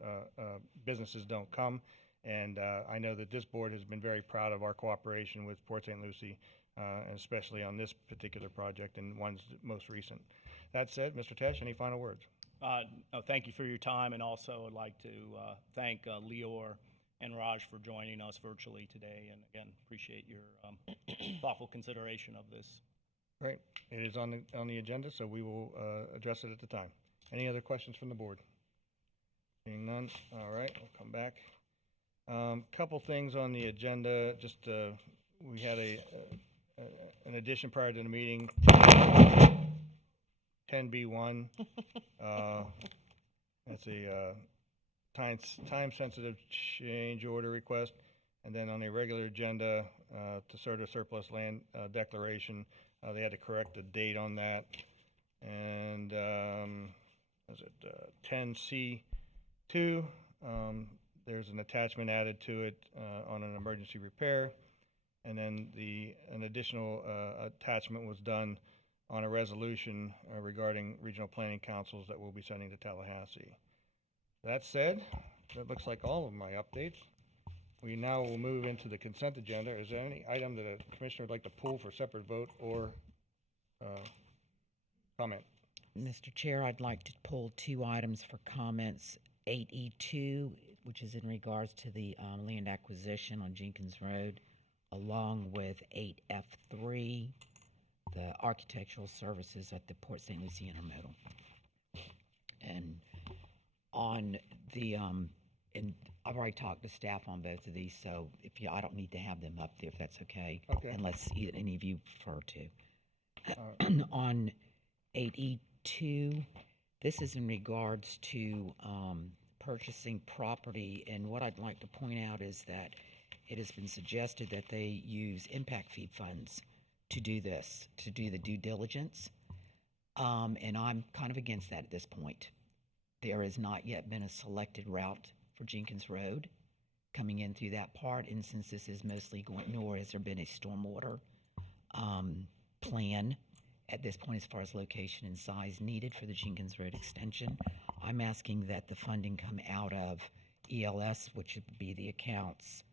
businesses don't come. And I know that this board has been very proud of our cooperation with Port St. Lucie, and especially on this particular project and one's most recent. That said, Mr. Tesh, any final words? No, thank you for your time, and also I'd like to thank Lior and Raj for joining us virtually today, and again, appreciate your thoughtful consideration of this. Great. It is on the agenda, so we will address it at the time. Any other questions from the board? Seeing none, all right, we'll come back. Couple things on the agenda. Just we had an addition prior to the meeting. 10B1. It's a time-sensitive change order request, and then on a regular agenda to sort of surplus land declaration. They had to correct the date on that, and is it 10C2? There's an attachment added to it on an emergency repair, and then an additional attachment was done on a resolution regarding regional planning councils that we'll be sending to Tallahassee. That said, that looks like all of my updates. We now will move into the consent agenda. Is there any item that a commissioner would like to pull for separate vote or comment? Mr. Chair, I'd like to pull 2 items for comments. 8E2, which is in regards to the land acquisition on Jenkins Road, along with 8F3, the architectural services at the Port St. Lucie Intermodal. And on the, and I've already talked to staff on both of these, so I don't need to have them up there if that's okay. Okay. Unless any of you prefer to. On 8E2, this is in regards to purchasing property, and what I'd like to point out is that it has been suggested that they use impact fee funds to do this, to do the due diligence, and I'm kind of against that at this point. There has not yet been a selected route for Jenkins Road coming in through that part, and since this is mostly going, nor has there been a stormwater plan at this point as far as location and size needed for the Jenkins Road extension. I'm asking that the funding come out of ELS, which would be the accounts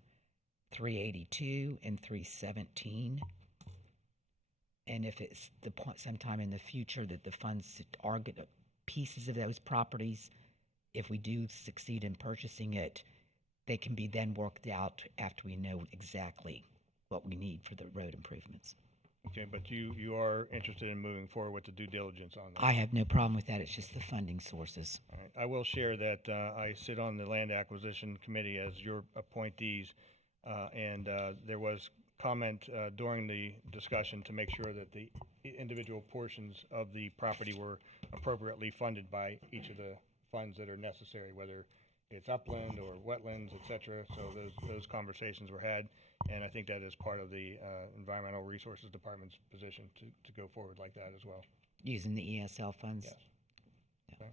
382 and 317. And if it's the point sometime in the future that the funds are pieces of those properties, if we do succeed in purchasing it, they can be then worked out after we know exactly what we need for the road improvements. Okay, but you are interested in moving forward with the due diligence on that? I have no problem with that. It's just the funding sources. All right. I will share that I sit on the Land Acquisition Committee as your appointees, and there was comment during the discussion to make sure that the individual portions of the property were appropriately funded by each of the funds that are necessary, whether it's upland or wetlands, et cetera. So those conversations were had, and I think that is part of the Environmental Resources Department's position to go forward like that as well. Using the ESL funds? Yes. Okay.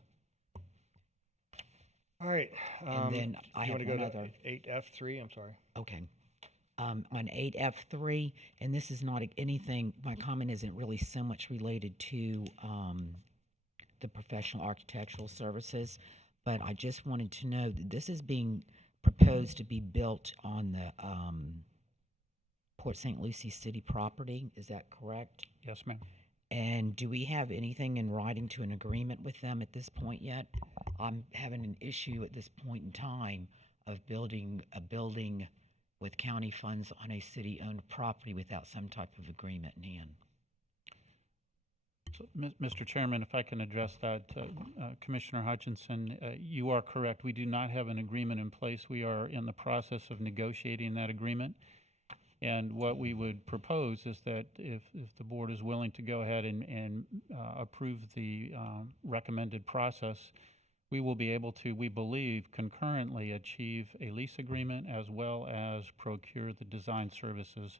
All right. And then I you have want to go one to other. 8F3? I'm sorry. Okay. On 8F3, and this is not anything, my comment isn't really so much related to the professional architectural services, but I just wanted to know that this is being proposed to be built on the Port St. Lucie city property. Is that correct? Yes, ma'am. And do we have anything in writing to an agreement with them at this point yet? I'm having an issue at this point in time of building a building with county funds on a city-owned property without some type of agreement in hand. So, Mr. Chairman, if I can address that, Commissioner Hutchinson, you are correct. We do not have an agreement in place. We are in the process of negotiating that agreement. And what we would propose is that if the board is willing to go ahead and approve the recommended process, we will be able to, we believe, concurrently achieve a lease agreement as well as procure the design services,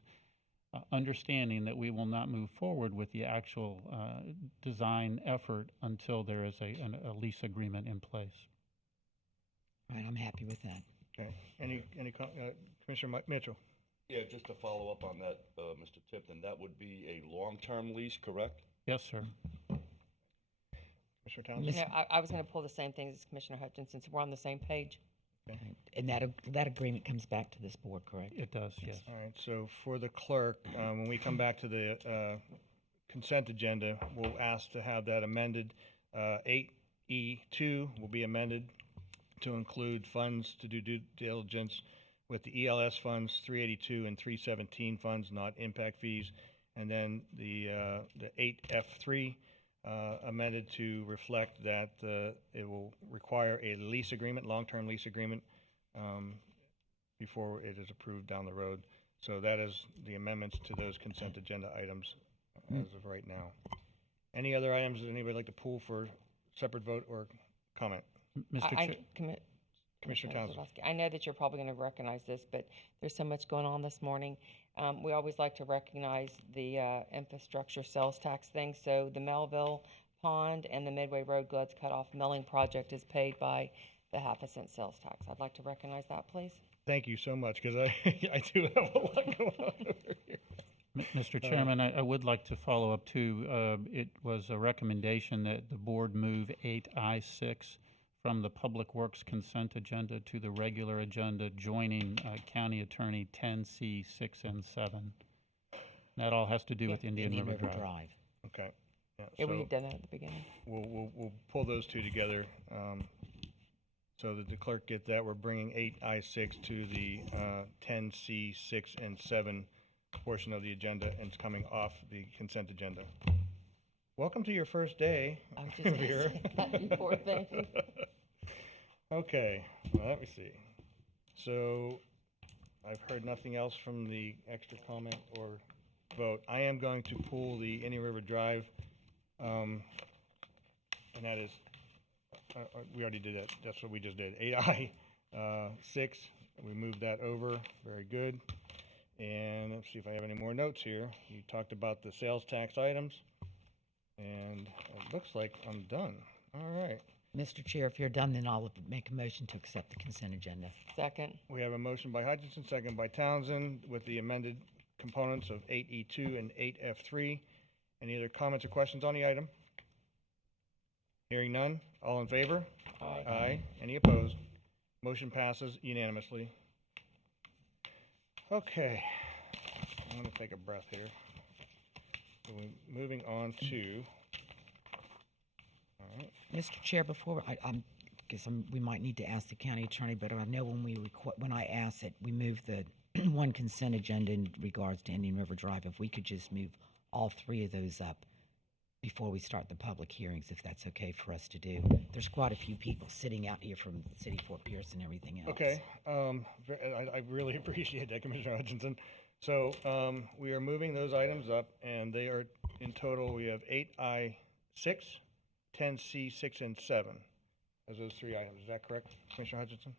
understanding that we will not move forward with the actual design effort until there is a lease agreement in place. All right, I'm happy with that. Okay. Commissioner Mitchell? Yeah, just to follow up on that, Mr. Tipton, that would be a long-term lease, correct? Yes, sir. Commissioner Townsend? You know, I was going to pull the same things as Commissioner Hutchinson, so we're on the same page. Okay. And that agreement comes back to this board, correct? It does, yes. All right, so for the clerk, when we come back to the consent agenda, we'll ask to have that amended. 8E2 will be amended to include funds to do due diligence with the ELS funds, 382 and 317 funds, not impact fees. And then the 8F3 amended to reflect that it will require a lease agreement, long-term lease agreement, before it is approved down the road. So that is the amendments to those consent agenda items as of right now. Any other items that anybody would like to pull for separate vote or comment? Mr. Chair. Commissioner Townsend. I know that you're probably going to recognize this, but there's so much going on this morning. We always like to recognize the infrastructure sales tax thing. So the Melville Pond and the Midway Road Goods Cutoff Milling Project is paid by the half-a-cent sales tax. I'd like to recognize that, please. Thank you so much, because I do have a lot going on over here. Mr. Chairman, I would like to follow up too. It was a recommendation that the board move 8I6 from the Public Works consent agenda to the regular agenda, joining County Attorney 10C 6 and 7. That all has to do with Indian River Drive. Okay. Yeah, we so had done that at the beginning. We'll pull those two together so that the clerk get that. We're bringing 8I6 to the 10C 6 and 7 portion of the agenda, and it's coming off the consent agenda. Welcome to your first day. I was just going to say that, you poor thing. Okay, well, let me see. So I've heard nothing else from the extra comment or vote. I am going to pull the Indian River Drive, and that is, we already did that. That's what we just did. 8I6, we moved that over. Very good. And let's see if I have any more notes here. You talked about the sales tax items, and it looks like I'm done. All right. Mr. Chair, if you're done, then I'll make a motion to accept the consent agenda. Second. We have a motion by Hutchinson, second by Townsend, with the amended components of 8E2 and 8F3. Any other comments or questions on the item? Hearing none. All in favor? Aye. Aye. Any opposed? Motion passes unanimously. Okay. I'm going to take a breath here. So we're moving on to... All right. Mr. Chair, before we might need to ask the county attorney, but I know when I asked that we move the one consent agenda in regards to Indian River Drive, if we could just move all three of those up before we start the public hearings, if that's okay for us to do. There's quite a few people sitting out here from the city of Fort Pierce and everything else. Okay. I really appreciate that, Commissioner Hutchinson. So we are moving those items up, and they are in total, we have 8I6, 10C 6 and 7 as those three items. Is that correct, Commissioner Hutchinson?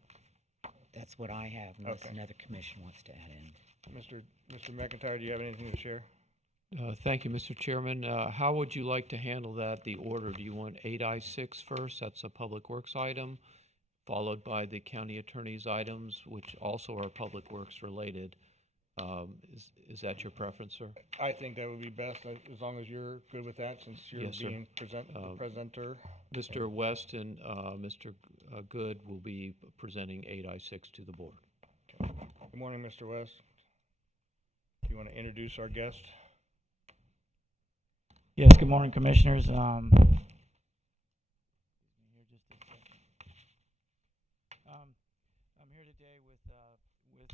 That's what I have, unless Okay. another commission wants to add in. Mr. McIntyre, do you have anything to share? Thank you, Mr. Chairman. How would you like to handle that, the order? Do you want 8I6 first? That's a Public Works item. followed by the county attorney's items, which also are public works related. Is that your preference, sir? I think that would be best, as long as you're good with that, since you're Yes, sir. being the presenter. Mr. West and Mr. Good will be presenting 8I6 to the board. Good morning, Mr. West. Do you want to introduce our guest? Yes, good morning, Commissioners. I'm here today with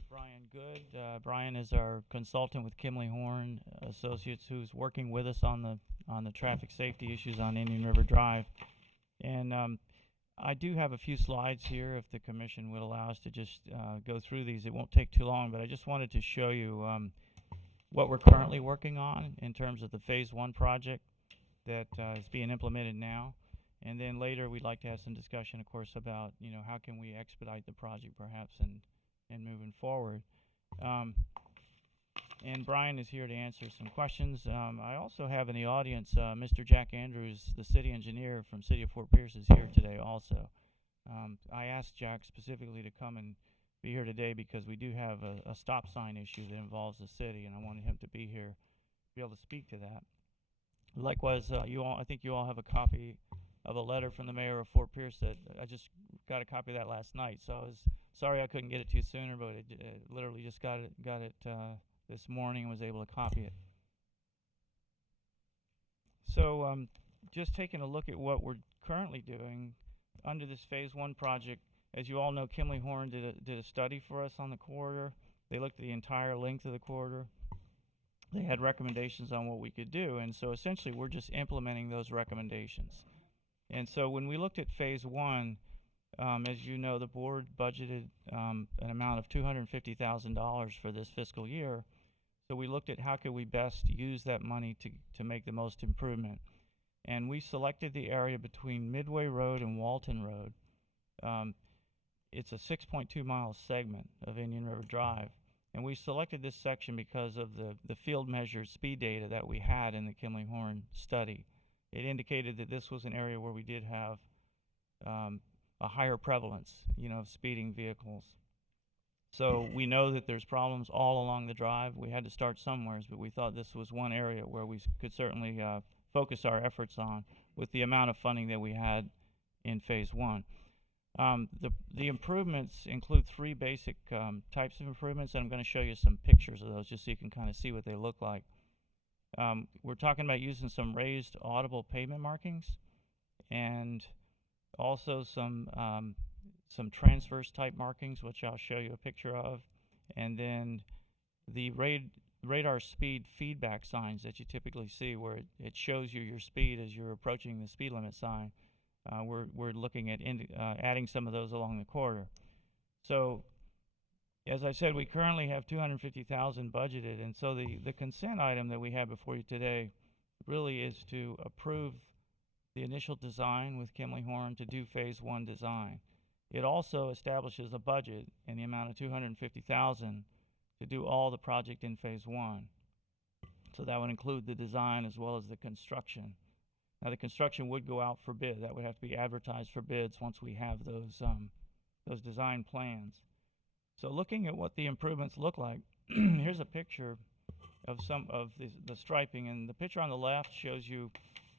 Brian Good. Brian is our consultant with Kimley Horn Associates, who's working with us on the traffic safety issues on Indian River Drive. And I do have a few slides here, if the Commission would allow us to just go through these. It won't take too long, but I just wanted to show you what we're currently working on in terms of the Phase 1 project that is being implemented now. And then later, we'd like to have some discussion, of course, about, you know, how can we expedite the project perhaps and moving forward. And Brian is here to answer some questions. I also have in the audience Mr. Jack Andrews, the city engineer from City of Fort Pierce, is here today also. I asked Jack specifically to come and be here today because we do have a stop sign issue that involves the city, and I wanted him to be here to be able to speak to that. Likewise, I think you all have a copy of a letter from the mayor of Fort Pierce that I just got a copy of that last night. So I was sorry I couldn't get it to you sooner, but it literally just got it this morning and was able to copy it. So just taking a look at what we're currently doing under this Phase 1 project, as you all know, Kimley Horn did a study for us on the corridor. They looked at the entire length of the corridor. They had recommendations on what we could do, and so essentially we're just implementing those recommendations. And so when we looked at Phase 1, as you know, the board budgeted an amount of $250,000 for this fiscal year. So we looked at how could we best use that money to make the most improvement. And we selected the area between Midway Road and Walton Road. It's a 6.2 mile segment of Indian River Drive. And we selected this section because of the field measured speed data that we had in the Kimley Horn study. It indicated that this was an area where we did have a higher prevalence, you know, of speeding vehicles. So we know that there's problems all along the drive. We had to start somewhere, but we thought this was one area where we could certainly focus our efforts on with the amount of funding that we had in Phase 1. The improvements include three basic types of improvements, and I'm going to show you some pictures of those just so you can kind of see what they look like. We're talking about using some raised audible pavement markings and also some transverse type markings, which I'll show you a picture of, and then the radar speed feedback signs that you typically see where it shows you your speed as you're approaching the speed limit sign. We're looking at adding some of those along the corridor. So as I said, we currently have $250,000 budgeted, and so the consent item that we have before you today really is to approve the initial design with Kimley Horn to do Phase 1 design. It also establishes a budget in the amount of $250,000 to do all the project in Phase 1. So that would include the design as well as the construction. Now the construction would go out for bid. That would have to be advertised for bids once we have those design plans. So looking at what the improvements look like, here's a picture of some of the striping, and the picture on the left shows you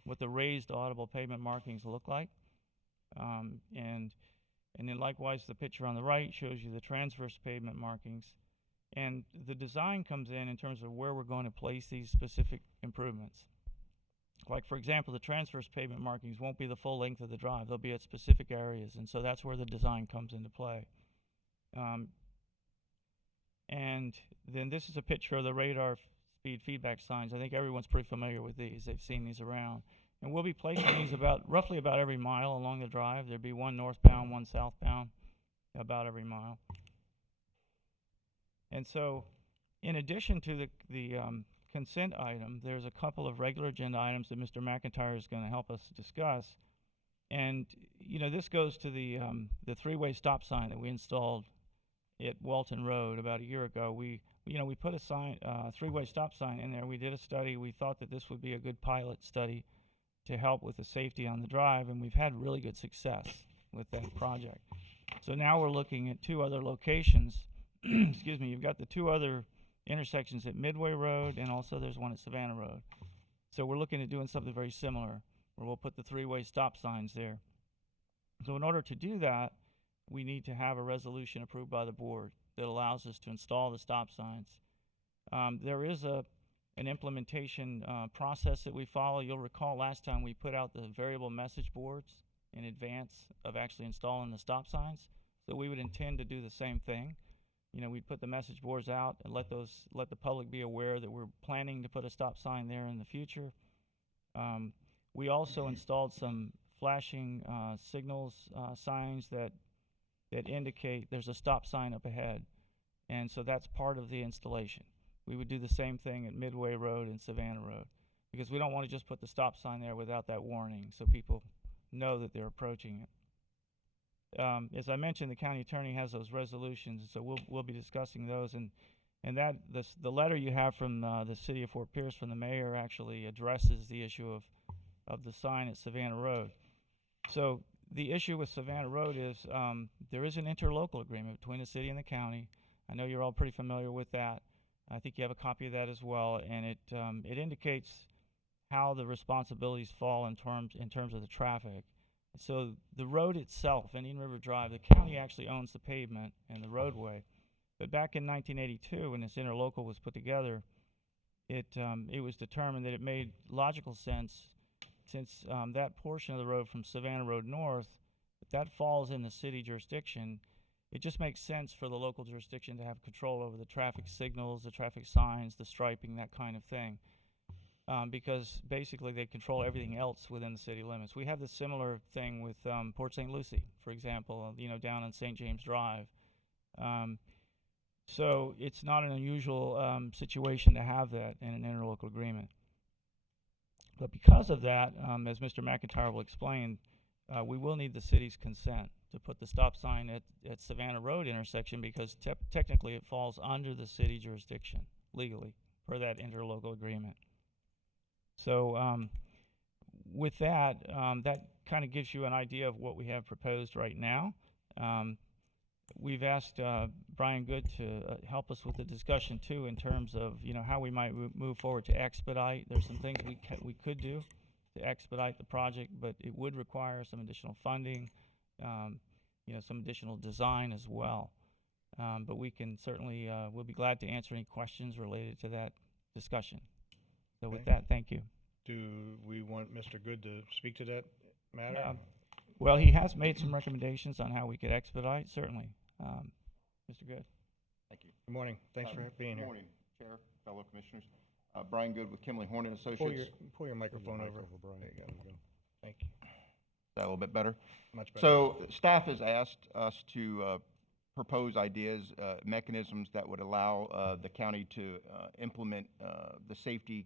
what the raised audible pavement markings look like. And then likewise, the picture on the right shows you the transverse pavement markings. And the design comes in terms of where we're going to place these specific improvements. Like, for example, the transverse pavement markings won't be the full length of the drive. They'll be at specific areas, and so that's where the design comes into play. And then this is a picture of the radar speed feedback signs. I think everyone's pretty familiar with these. They've seen these around. And we'll be placing these roughly about every mile along the drive. There'll be one northbound, one southbound, about every mile. And so, in addition to the consent item, there's a couple of regular agenda items that Mr. McIntyre is going to help us discuss. And, you know, this goes to the three-way stop sign that we installed at Walton Road about a year ago. We put a sign, three-way stop sign in there. We did a study. We thought that this would be a good pilot study to help with the safety on the drive, and we've had really good success with that project. So now we're looking at two other locations. Excuse me, you've got the two other intersections at Midway Road, and also there's one at Savannah Road. So we're looking at doing something very similar, where we'll put the three-way stop signs there. So in order to do that, we need to have a resolution approved by the board that allows us to install the stop signs. There is an implementation process that we follow. You'll recall last time we put out the variable message boards in advance of actually installing the stop signs. So we would intend to do the same thing. You know, we'd put the message boards out and let the public be aware that we're planning to put a stop sign there in the future. We also installed some flashing signals signs that indicate there's a stop sign up ahead, and so that's part of the installation. We would do the same thing at Midway Road and Savannah Road, because we don't want to just put the stop sign there without that warning, so people know that they're approaching it. As I mentioned, the county attorney has those resolutions, so we'll be discussing those, and that the letter you have from the city of Fort Pierce from the mayor actually addresses the issue of the sign at Savannah Road. So the issue with Savannah Road is there is an interlocal agreement between the city and the county. I know you're all pretty familiar with that. I think you have a copy of that as well, and it indicates how the responsibilities fall in terms of the traffic. So the road itself, Indian River Drive, the county actually owns the pavement and the roadway. But back in 1982, when this interlocal was put together, it was determined that it made logical sense, since that portion of the road from Savannah Road North, that falls in the city jurisdiction. It just makes sense for the local jurisdiction to have control over the traffic signals, the traffic signs, the striping, that kind of thing. Because basically they control everything else within the city limits. We have this similar thing with Port St. Lucie, for example, down on St. James Drive. So it's not an unusual situation to have that in an interlocal agreement. But because of that, as Mr. McIntyre will explain, we will need the city's consent to put the stop sign at Savannah Road intersection, because technically it falls under the city jurisdiction legally per that interlocal agreement. So with that, that kind of gives you an idea of what we have proposed right now. We've asked Brian Good to help us with the discussion too, in terms of how we might move forward to expedite. There's some things we could do to expedite the project, but it would require some additional funding, some additional design as well. But we can certainly, we'll be glad to answer any questions related to that discussion. So with that, thank you. Do we want Mr. Good to speak to that matter? Well, he has made some recommendations on how we could expedite, certainly. Mr. Good. Thank you. Good morning. Thanks for being here. Good morning, Chair, fellow commissioners. Brian Good with Kimley Horn and Associates. Pull your microphone over. There you go. Thank you. Is that a little bit better? Much better. So staff has asked us to propose ideas, mechanisms that would allow the county to implement the safety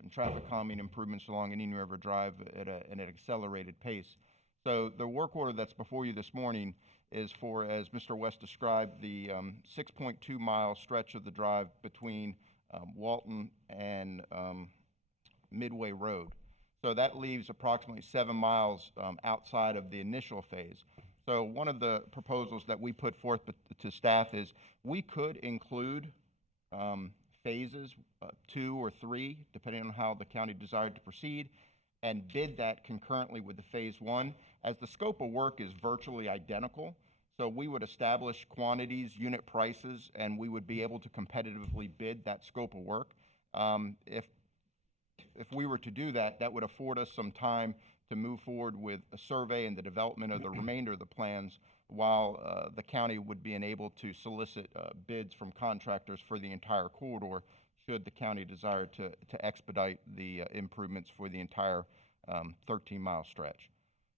and traffic calming improvements along Indian River Drive at an accelerated pace. So the work order that's before you this morning is for, as Mr. West described, the 6.2 mile stretch of the drive between Walton and Midway Road. So that leaves approximately 7 miles outside of the initial phase. So one of the proposals that we put forth to staff is we could include phases 2 or 3, depending on how the county desired to proceed, and bid that concurrently with the phase 1, as the scope of work is virtually identical. So we would establish quantities, unit prices, and we would be able to competitively bid that scope of work. If we were to do that, that would afford us some time to move forward with a survey and the development of the remainder of the plans, while the county would be enabled to solicit bids from contractors for the entire corridor, should the county desire to expedite the improvements for the entire 13-mile stretch.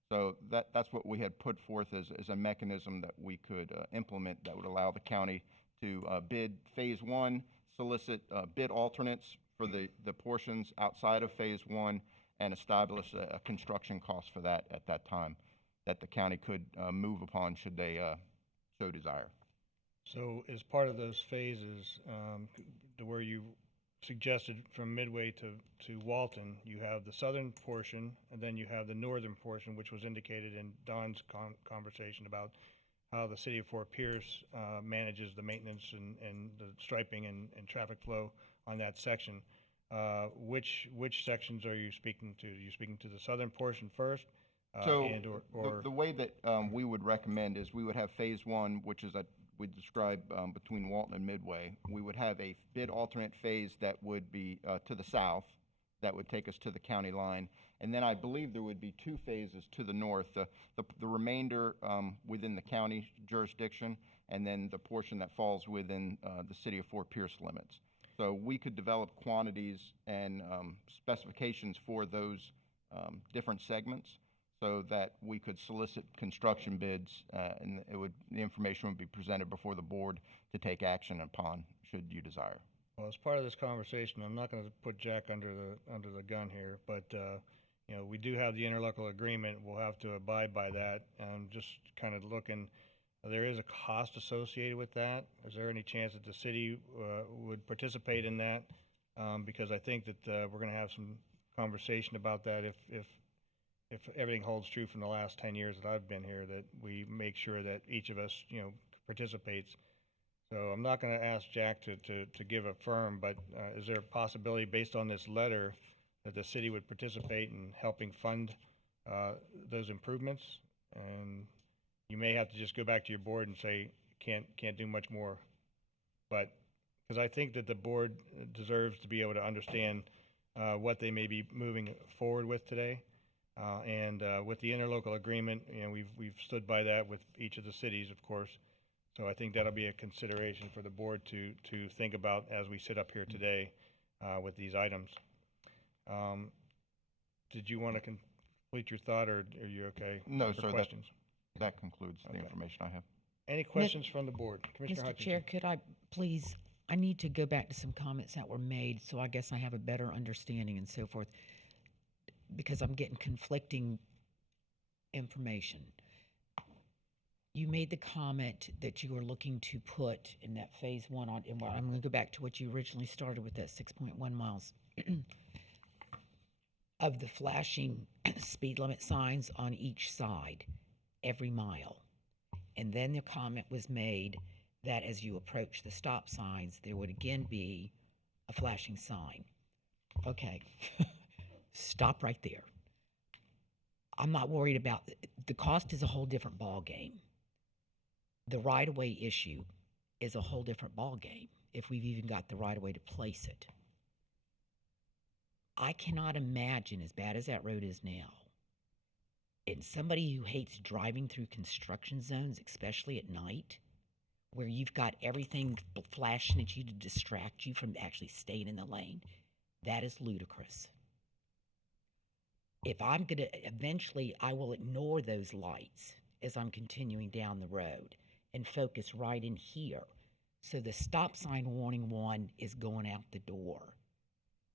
So that's what we had put forth as a mechanism that we could implement that would allow the county to bid phase 1, solicit bid alternates for the portions outside of phase 1, and establish a construction cost for that at that time that the county could move upon should they so desire. So as part of those phases, to where you suggested from Midway to Walton, you have the southern portion, and then you have the northern portion, which was indicated in Don's conversation about how the city of Fort Pierce manages the maintenance and the striping and traffic flow on that section. Which sections are you speaking to? Are you speaking to the southern portion first? So And or the way that we would recommend is we would have phase one, which is we describe between Walton and Midway. We would have a bid alternate phase that would be to the south, that would take us to the county line, and then I believe there would be two phases to the north. The remainder within the county jurisdiction, and then the portion that falls within the city of Fort Pierce limits. So we could develop quantities and specifications for those different segments, so that we could solicit construction bids, and the information would be presented before the board to take action upon, should you desire. Well, as part of this conversation, I'm not going to put Jack under the gun here, but you know, we do have the interlocal agreement. We'll have to abide by that. Just kind of looking, there is a cost associated with that. Is there any chance that the city would participate in that? Because I think that we're going to have some conversation about that if everything holds true from the last 10 years that I've been here, that we make sure that each of us, you know, participates. So I'm not going to ask Jack to give a firm, but is there a possibility based on this letter that the city would participate in helping fund those improvements? And you may have to just go back to your board and say, can't do much more. But because I think that the board deserves to be able to understand what they may be moving forward with today. And with the interlocal agreement, you know, we've stood by that with each of the cities, of course. So I think that'll be a consideration for the board to think about as we sit up here today with these items. Did you want to complete your thought, or are you okay? No, for sir. Questions? That concludes the Okay. information I have. Any questions from the board? Commissioner Mr. Chair, Hutchinson. could I please, I need to go back to some comments that were made, so I guess I have a better understanding and so forth, because I'm getting conflicting information. You made the comment that you were looking to put in that phase one on, and I'm going to go back to what you originally started with, that 6.1 miles of the flashing speed limit signs on each side every mile. And then the comment was made that as you approach the stop signs, there would again be a flashing sign. Okay, stop right there. I'm not worried about, the cost is a whole different ball game. The right-of-way issue is a whole different ball game, if we've even got the right-of-way to place it. I cannot imagine, as bad as that road is now, and somebody who hates driving through construction zones, especially at night, where you've got everything flashing at you to distract you from actually staying in the lane, that is ludicrous. If I'm gonna, eventually I will ignore those lights as I'm continuing down the road and focus right in here. So the stop sign warning one is going out the door.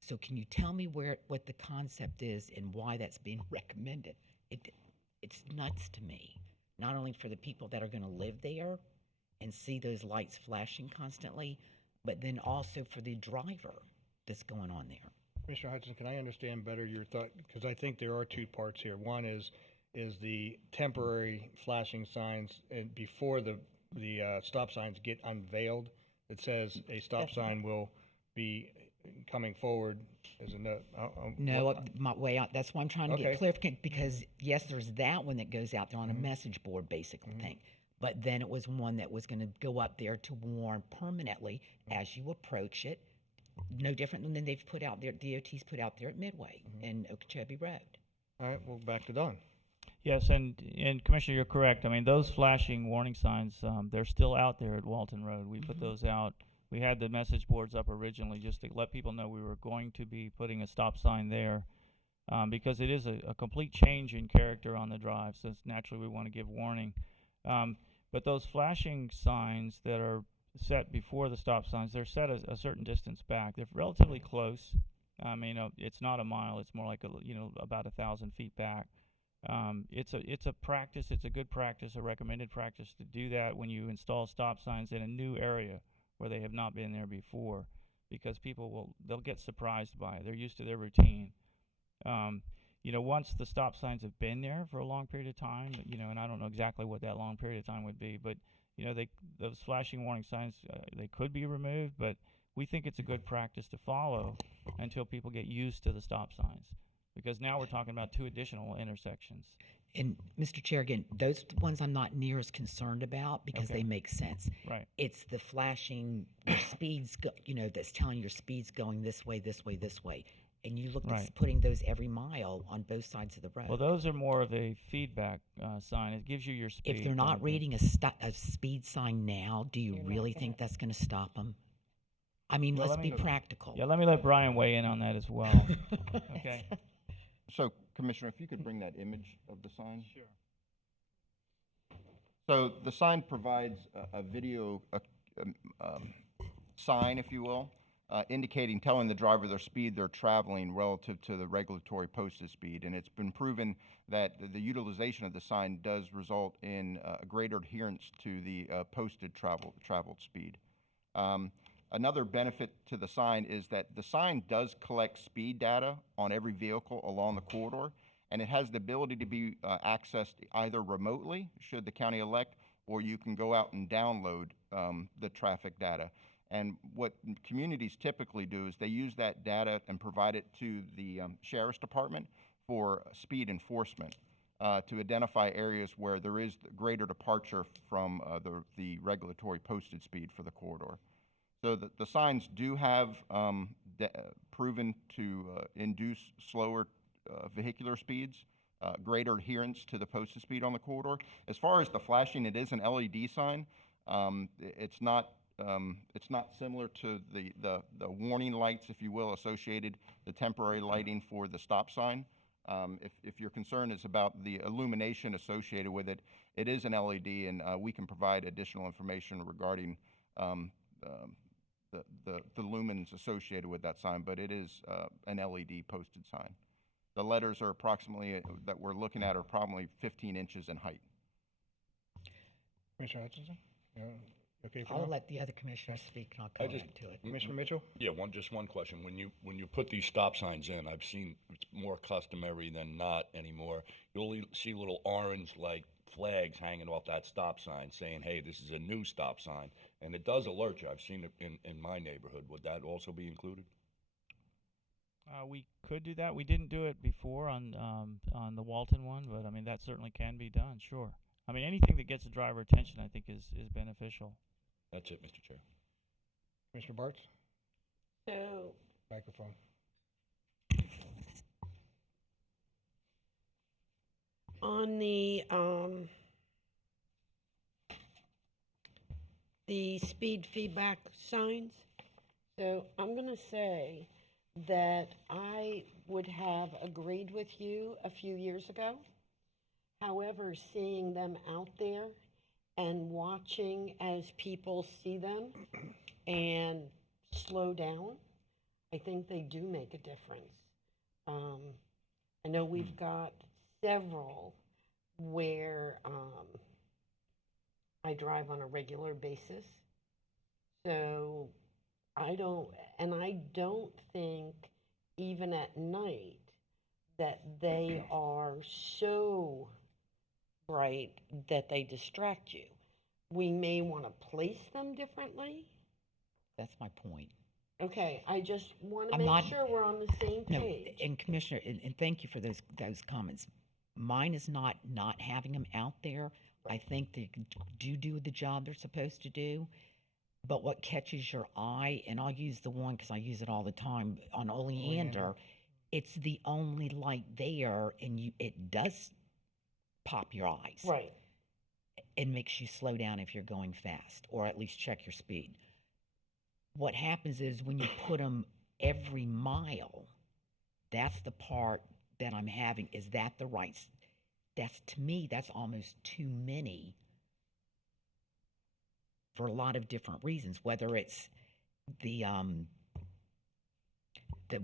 So can you tell me what the concept is and why that's being recommended? It's nuts to me, not only for the people that are going to live there and see those lights flashing constantly, but then also for the driver that's going on there. Commissioner Hudson, can I understand better your thought? Because I think there are two parts here. One is the temporary flashing signs and before the stop signs get unveiled. It says a stop sign will be coming forward as a note. No, my way out. That's why I'm trying to Okay. get clarification, because yes, there's that one that goes out there on a message board, basically thing. But then it was one that was going to go up there to warn permanently as you approach it. No different than they've put out there, DOT's put out there at Midway and Okeechobee Road. All right, well, back to Don. Yes, and Commissioner, you're correct. I mean, those flashing warning signs, they're still out there at Walton Road. We put those out. We had the message boards up originally just to let people know we were going to be putting a stop sign there, because it is a complete change in character on the drive, so naturally we want to give warning. But those flashing signs that are set before the stop signs, they're set a certain distance back. They're relatively close. I mean, it's not a mile. It's more like about 1,000 feet back. It's a practice. It's a good practice, a recommended practice to do that when you install stop signs in a new area where they have not been there before, because they'll get surprised by it. They're used to their routine. once the stop signs have been there for a long period of time, and I don't know exactly what that long period of time would be, but those flashing warning signs, they could be removed, but we think it's a good practice to follow until people get used to the stop signs, because now we're talking about 2 additional intersections. And Mr. Chair, again, those ones I'm not near as concerned about because Okay. they make sense. Right. It's the flashing your speeds, that's telling your speeds going this way, this way, this way. And you look at Right. putting those every mile on both sides of the road. Well, those are more of a feedback sign. It gives you your speed. If they're not going. reading a speed sign now, do you really think that's going to stop them? I mean, Well, let's let me be look- practical. Yeah, let me let Brian weigh in on that as well. Okay. So, Commissioner, if you could bring that image of the sign? Sure. So the sign provides a video sign, if you will, telling the driver their speed they're traveling relative to the regulatory posted speed. And it's been proven that the utilization of the sign does result in a greater adherence to the posted traveled speed. Another benefit to the sign is that the sign does collect speed data on every vehicle along the corridor, and it has the ability to be accessed either remotely, should the county elect, or you can go out and download the traffic data. And what communities typically do is they use that data and provide it to the sheriff's department for speed enforcement to identify areas where there is greater departure from the regulatory posted speed for the corridor. So the signs do have proven to induce slower vehicular speeds, greater adherence to the posted speed on the corridor. As far as the flashing, it is an LED sign. It's not similar to the warning lights, if you will, associated the temporary lighting for the stop sign. If your concern is about the illumination associated with it, it is an LED, and we can provide additional information regarding the lumens associated with that sign, but it is an LED posted sign. The letters are approximately, that we're looking at, are probably 15 inches in height. Commissioner Hutchinson? Okay, I'll let the other commissioners speak and I'll comment to it. Commissioner Mitchell? Yeah, just one question. When you put these stop signs in, I've seen it's more customary than not anymore. You'll see little orange like flags hanging off that stop sign saying, hey, this is a new stop sign. And it does alert you. I've seen it in my neighborhood. Would that also be included? We could do that. We didn't do it before on the Walton one, but I mean, that certainly can be done, sure. I mean, anything that gets the driver attention, I think, is beneficial. That's it, Mr. Chair. Commissioner Bartz? So, Microphone. on the speed feedback signs, so I'm gonna say that I would have agreed with you a few years ago. However, seeing them out there and watching as people see them and slow down, I think they do make a difference. I know we've got several where I drive on a regular basis. So I don't think even at night that they are so bright that they distract you. We may want to place them differently. That's my point. Okay, I just want to I'm make not- sure we're on the same No, page. and Commissioner, and thank you for those comments. Mine is not having them out there. I think they do the job they're supposed to do. But what catches your eye, and I'll use the one because I use it all the time on Oleander, it's the only light there, and it does pop your eyes. Right. It makes you slow down if you're going fast, or at least check your speed. What happens is when you put them every mile, that's the part that I'm having. Is that the right? To me, that's almost too many for a lot of different reasons. Whether it's the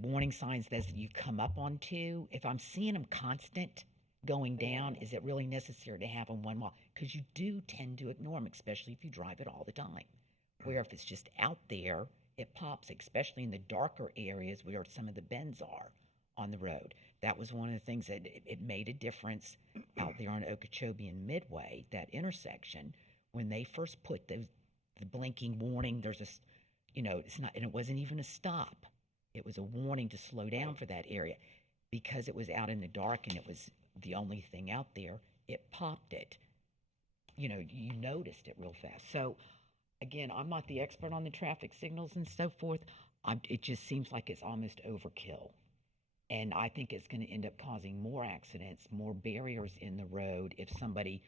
warning signs that you come up onto. If I'm seeing them constant going down, is it really necessary to have them 1 mile? Because you do tend to ignore them, especially if you drive it all the time. Where if it's just out there, it pops, especially in the darker areas where some of the bends are on the road. That was one of the things that it made a difference out there on Okeechobee and Midway, that intersection, when they first put the blinking warning. There's a, it's not, and it wasn't even a stop. It was a warning to slow down for that area because it was out in the dark and it was the only thing out there. It popped it. You noticed it real fast. So again, I'm not the expert on the traffic signals and so forth. It just seems like it's almost overkill. And I think it's going to end up causing more accidents, more barriers in the road if somebody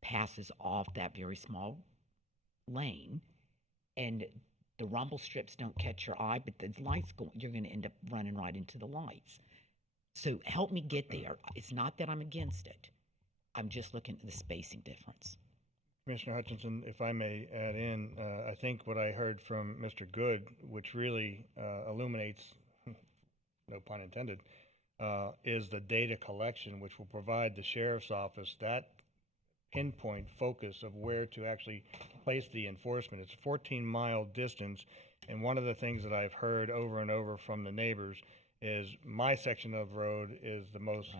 passes off that very small lane and the rumble strips don't catch your eye, but the lights go, you're going to end up running right into the lights. So help me get there. It's not that I'm against it. I'm just looking at the spacing difference. Commissioner Hutchinson, if I may add in, I think what I heard from Mr. Good, which really illuminates, no pun intended, is the data collection, which will provide the sheriff's office that pinpoint focus of where to actually place the enforcement. It's a 14-mile distance, and one of the things that I've heard over and over from the neighbors is my section of road is the most,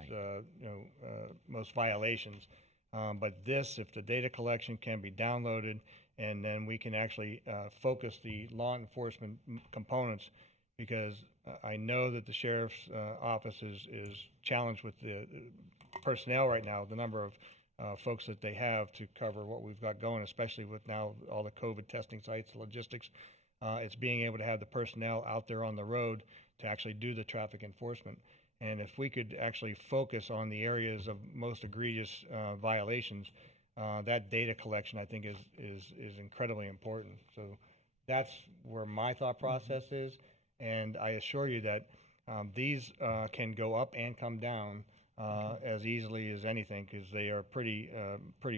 most violations. But this, if the data collection can be downloaded, and then we can actually focus the law enforcement components, because I know that the sheriff's office is challenged with the personnel right now, the number of folks that they have to cover what we've got going, especially with now all the COVID testing sites, logistics. It's being able to have the personnel out there on the road to actually do the traffic enforcement. And if we could actually focus on the areas of most egregious violations, that data collection, I think, is incredibly important. So that's where my thought process is. And I assure you that these can go up and come down as easily as anything, because they are pretty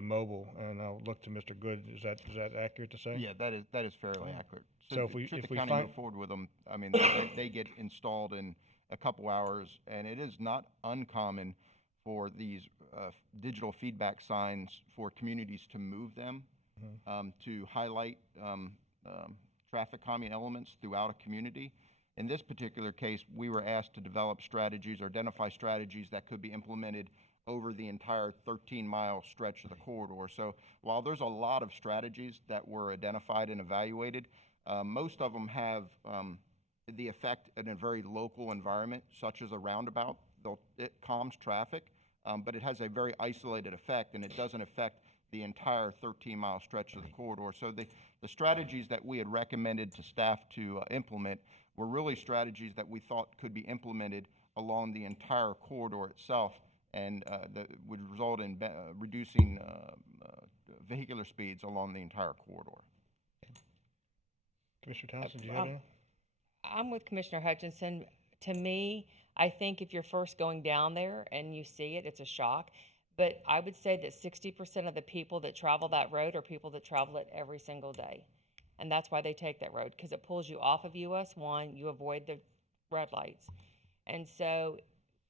mobile. And I'll look to Mr. Good. Is that accurate to say? Yeah, that is fairly accurate. So if should we the county find move forward with them, I mean, they get installed in a couple hours, and it is not uncommon for these digital feedback signs for communities to move them to highlight traffic calming elements throughout a community. In this particular case, we were asked to develop strategies or identify strategies that could be implemented over the entire 13-mile stretch of the corridor. So while there's a lot of strategies that were identified and evaluated, most of them have the effect in a very local environment, such as a roundabout. It calms traffic, but it has a very isolated effect, and it doesn't affect the entire 13-mile stretch of the corridor. So the strategies that we had recommended to staff to implement were really strategies that we thought could be implemented along the entire corridor itself, and that would result in reducing vehicular speeds along the entire corridor. Commissioner Townsend, do you have any? I'm with Commissioner Hutchinson. To me, I think if you're first going down there and you see it, it's a shock. But I would say that 60% of the people that travel that road are people that travel it every single day. And that's why they take that road, because it pulls you off of US 1, you avoid the red lights. And so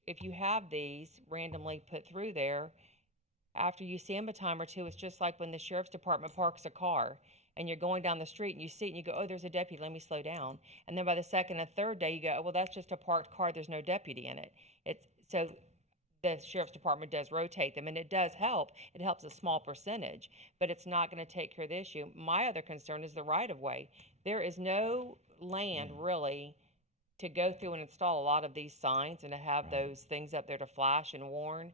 if you have these randomly put through there, after you see them a time or two, it's just like when the sheriff's department parks a car and you're going down the street and you see it and you go, oh, there's a deputy, let me slow down. And then by the second and third day, you go, oh, well, that's just a parked car, there's no deputy in it. So the sheriff's department does rotate them, and it does help. It helps a small percentage, but it's not going to take care of the issue. My other concern is the right-of-way. There is no land, really, to go through and install a lot of these signs and to have those things up there to flash and warn.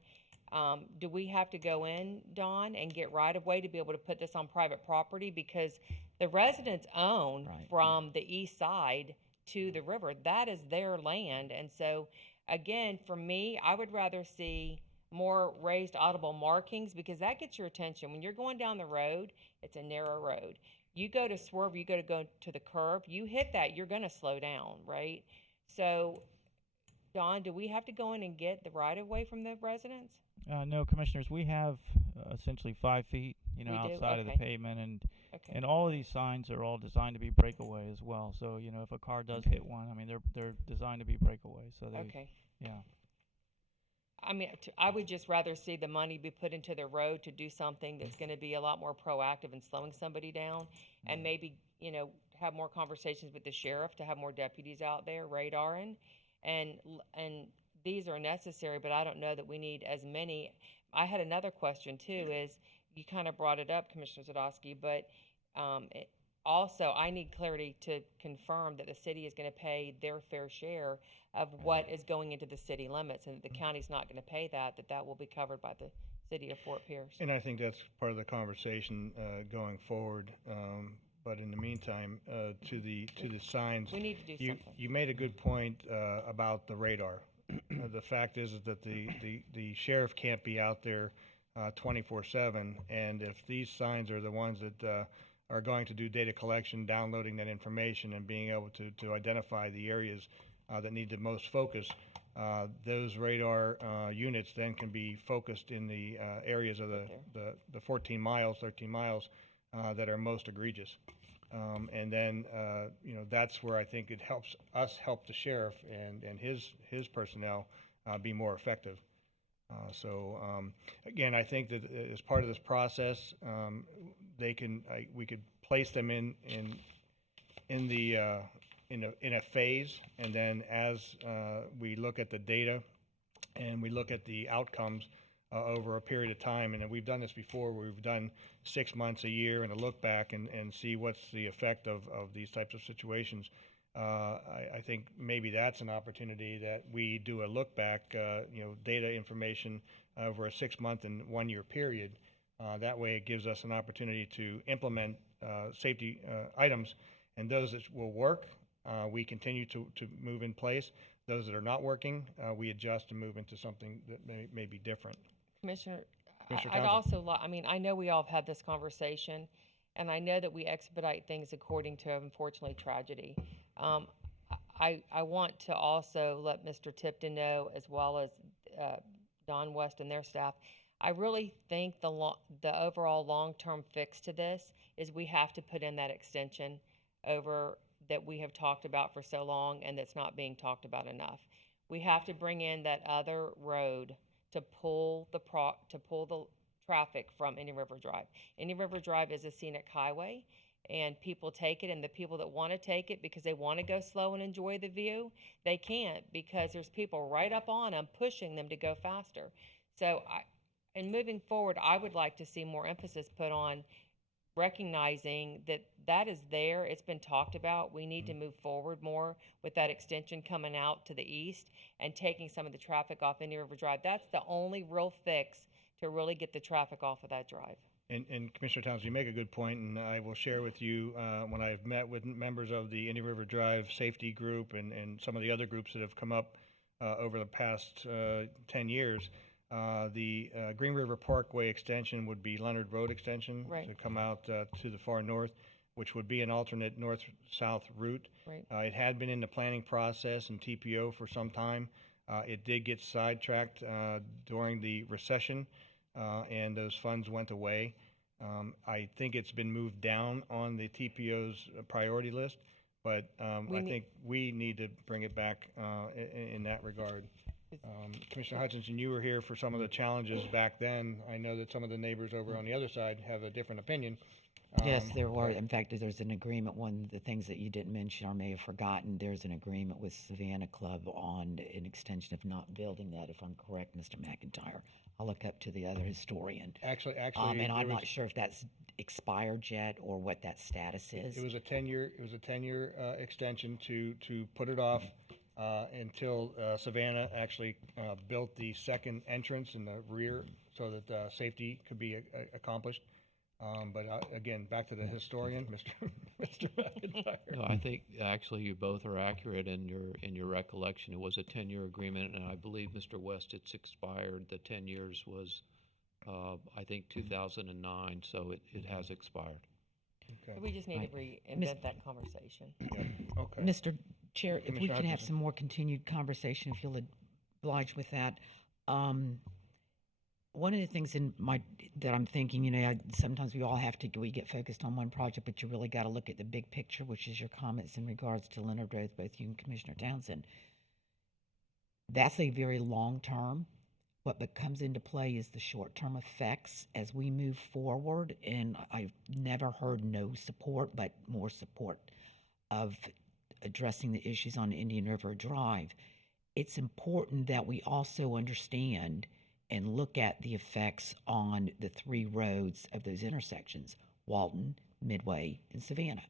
Do we have to go in, Dawn, and get right-of-way to be able to put this on private property? Because the residents own from the east side to the river. That is their land, and so again, for me, I would rather see more raised audible markings, because that gets your attention. When you're going down the road, it's a narrow road. You go to swerve, you go to the curb, you hit that, you're going to slow down, right? So, Don, do we have to go in and get the right-of-way from the residents? No, Commissioners, we have essentially 5 feet, outside of the pavement, and all of these signs are all designed to be breakaway as well. So, if a car does hit one, I mean, they're designed to be breakaway. So yeah. I mean, I would just rather see the money be put into the road to do something that's going to be a lot more proactive in slowing somebody down, and maybe, have more conversations with the sheriff to have more deputies out there radaring, and these are necessary, but I don't know that we need as many. I had another question too, is you kind of brought it up, Commissioner Zadowski, but also I need clarity to confirm that the city is going to pay their fair share of what is going into the city limits, and that the county's not going to pay that will be covered by the city of Fort Pierce. And I think that's part of the conversation going forward. But in the meantime, to the signs, We need to do something. you made a good point about the radar. The fact is that the sheriff can't be out there 24/7, and if these signs are the ones that are going to do data collection, downloading that information, and being able to identify the areas that need the most focus, those radar units then can be focused in the areas of the 14 miles, 13 miles that are most egregious. And then, that's where I think it helps us help the sheriff and his personnel be more effective. Again, I think that as part of this process, we could place them in a phase, and then as we look at the data and we look at the outcomes over a period of time, and we've done this before, where we've done 6 months, a year, and a look back and see what's the effect of these types of situations. I think maybe that's an opportunity that we do a look back, data information over a 6-month and 1-year period. That way it gives us an opportunity to implement safety items, and those that will work, we continue to move in place. Those that are not working, we adjust and move into something that may be different. Commissioner, Commissioner I'd Townsend. also I know we all have had this conversation, and I know that we expedite things according to, unfortunately, tragedy. I want to also let Mr. Tipton know, as well as Don West and their staff, I really think the overall long-term fix to this is we have to put in that extension over that we have talked about for so long, and that's not being talked about enough. We have to bring in that other road to pull the traffic from Indian River Drive. Indian River Drive is a scenic highway, and people take it, and the people that want to take it because they want to go slow and enjoy the view, they can't, because there's people right up on them pushing them to go faster. So and moving forward, I would like to see more emphasis put on recognizing that is there. It's been talked about. We need to move forward more with that extension coming out to the east and taking some of the traffic off Indian River Drive. That's the only real fix to really get the traffic off of that drive. And Commissioner Townsend, you make a good point, and I will share with you when I've met with members of the Indian River Drive Safety Group and some of the other groups that have come up over the past 10 years. The Green River Parkway extension would be Leonard Road extension to come out to the far north, which would be an alternate north-south route. Right. It had been in the planning process and TPO for some time. It did get sidetracked during the recession, and those funds went away. I think it's been moved down on the TPO's priority list, but I think we need to bring it back in that regard. Commissioner Hutchinson, you were here for some of the challenges back then. I know that some of the neighbors over on the other side have a different opinion. Yes, there were. In fact, there's an agreement. One of the things that you didn't mention or may have forgotten, there's an agreement with Savannah Club on an extension of not building that, if I'm correct, Mr. McIntyre. I'll look up to the other historian. Actually, and I'm not sure if that's expired yet or what that status is. It was a 10-year extension to put it off until Savannah actually built the second entrance in the rear so that safety could be accomplished. But again, back to the historian, Mr. McIntyre. No, I think actually you both are accurate in your recollection. It was a 10-year agreement, and I believe, Mr. West, it's expired. The 10 years was, I think, 2009, so it has expired. Okay. We just need to reinvent that conversation. Okay. Mr. Chair, if we Commissioner can have Hutchinson. some more continued conversation, if you'll oblige with that. One of the things that I'm thinking, sometimes we get focused on one project, but you really got to look at the big picture, which is your comments in regards to Leonard Road, both you and Commissioner Townsend. That's a very long term. What comes into play is the short term effects as we move forward, and I've never heard no support, but more support of addressing the issues on Indian River Drive. it's important that we also understand and look at the effects on the three roads of those intersections, Walton, Midway, and Savannah.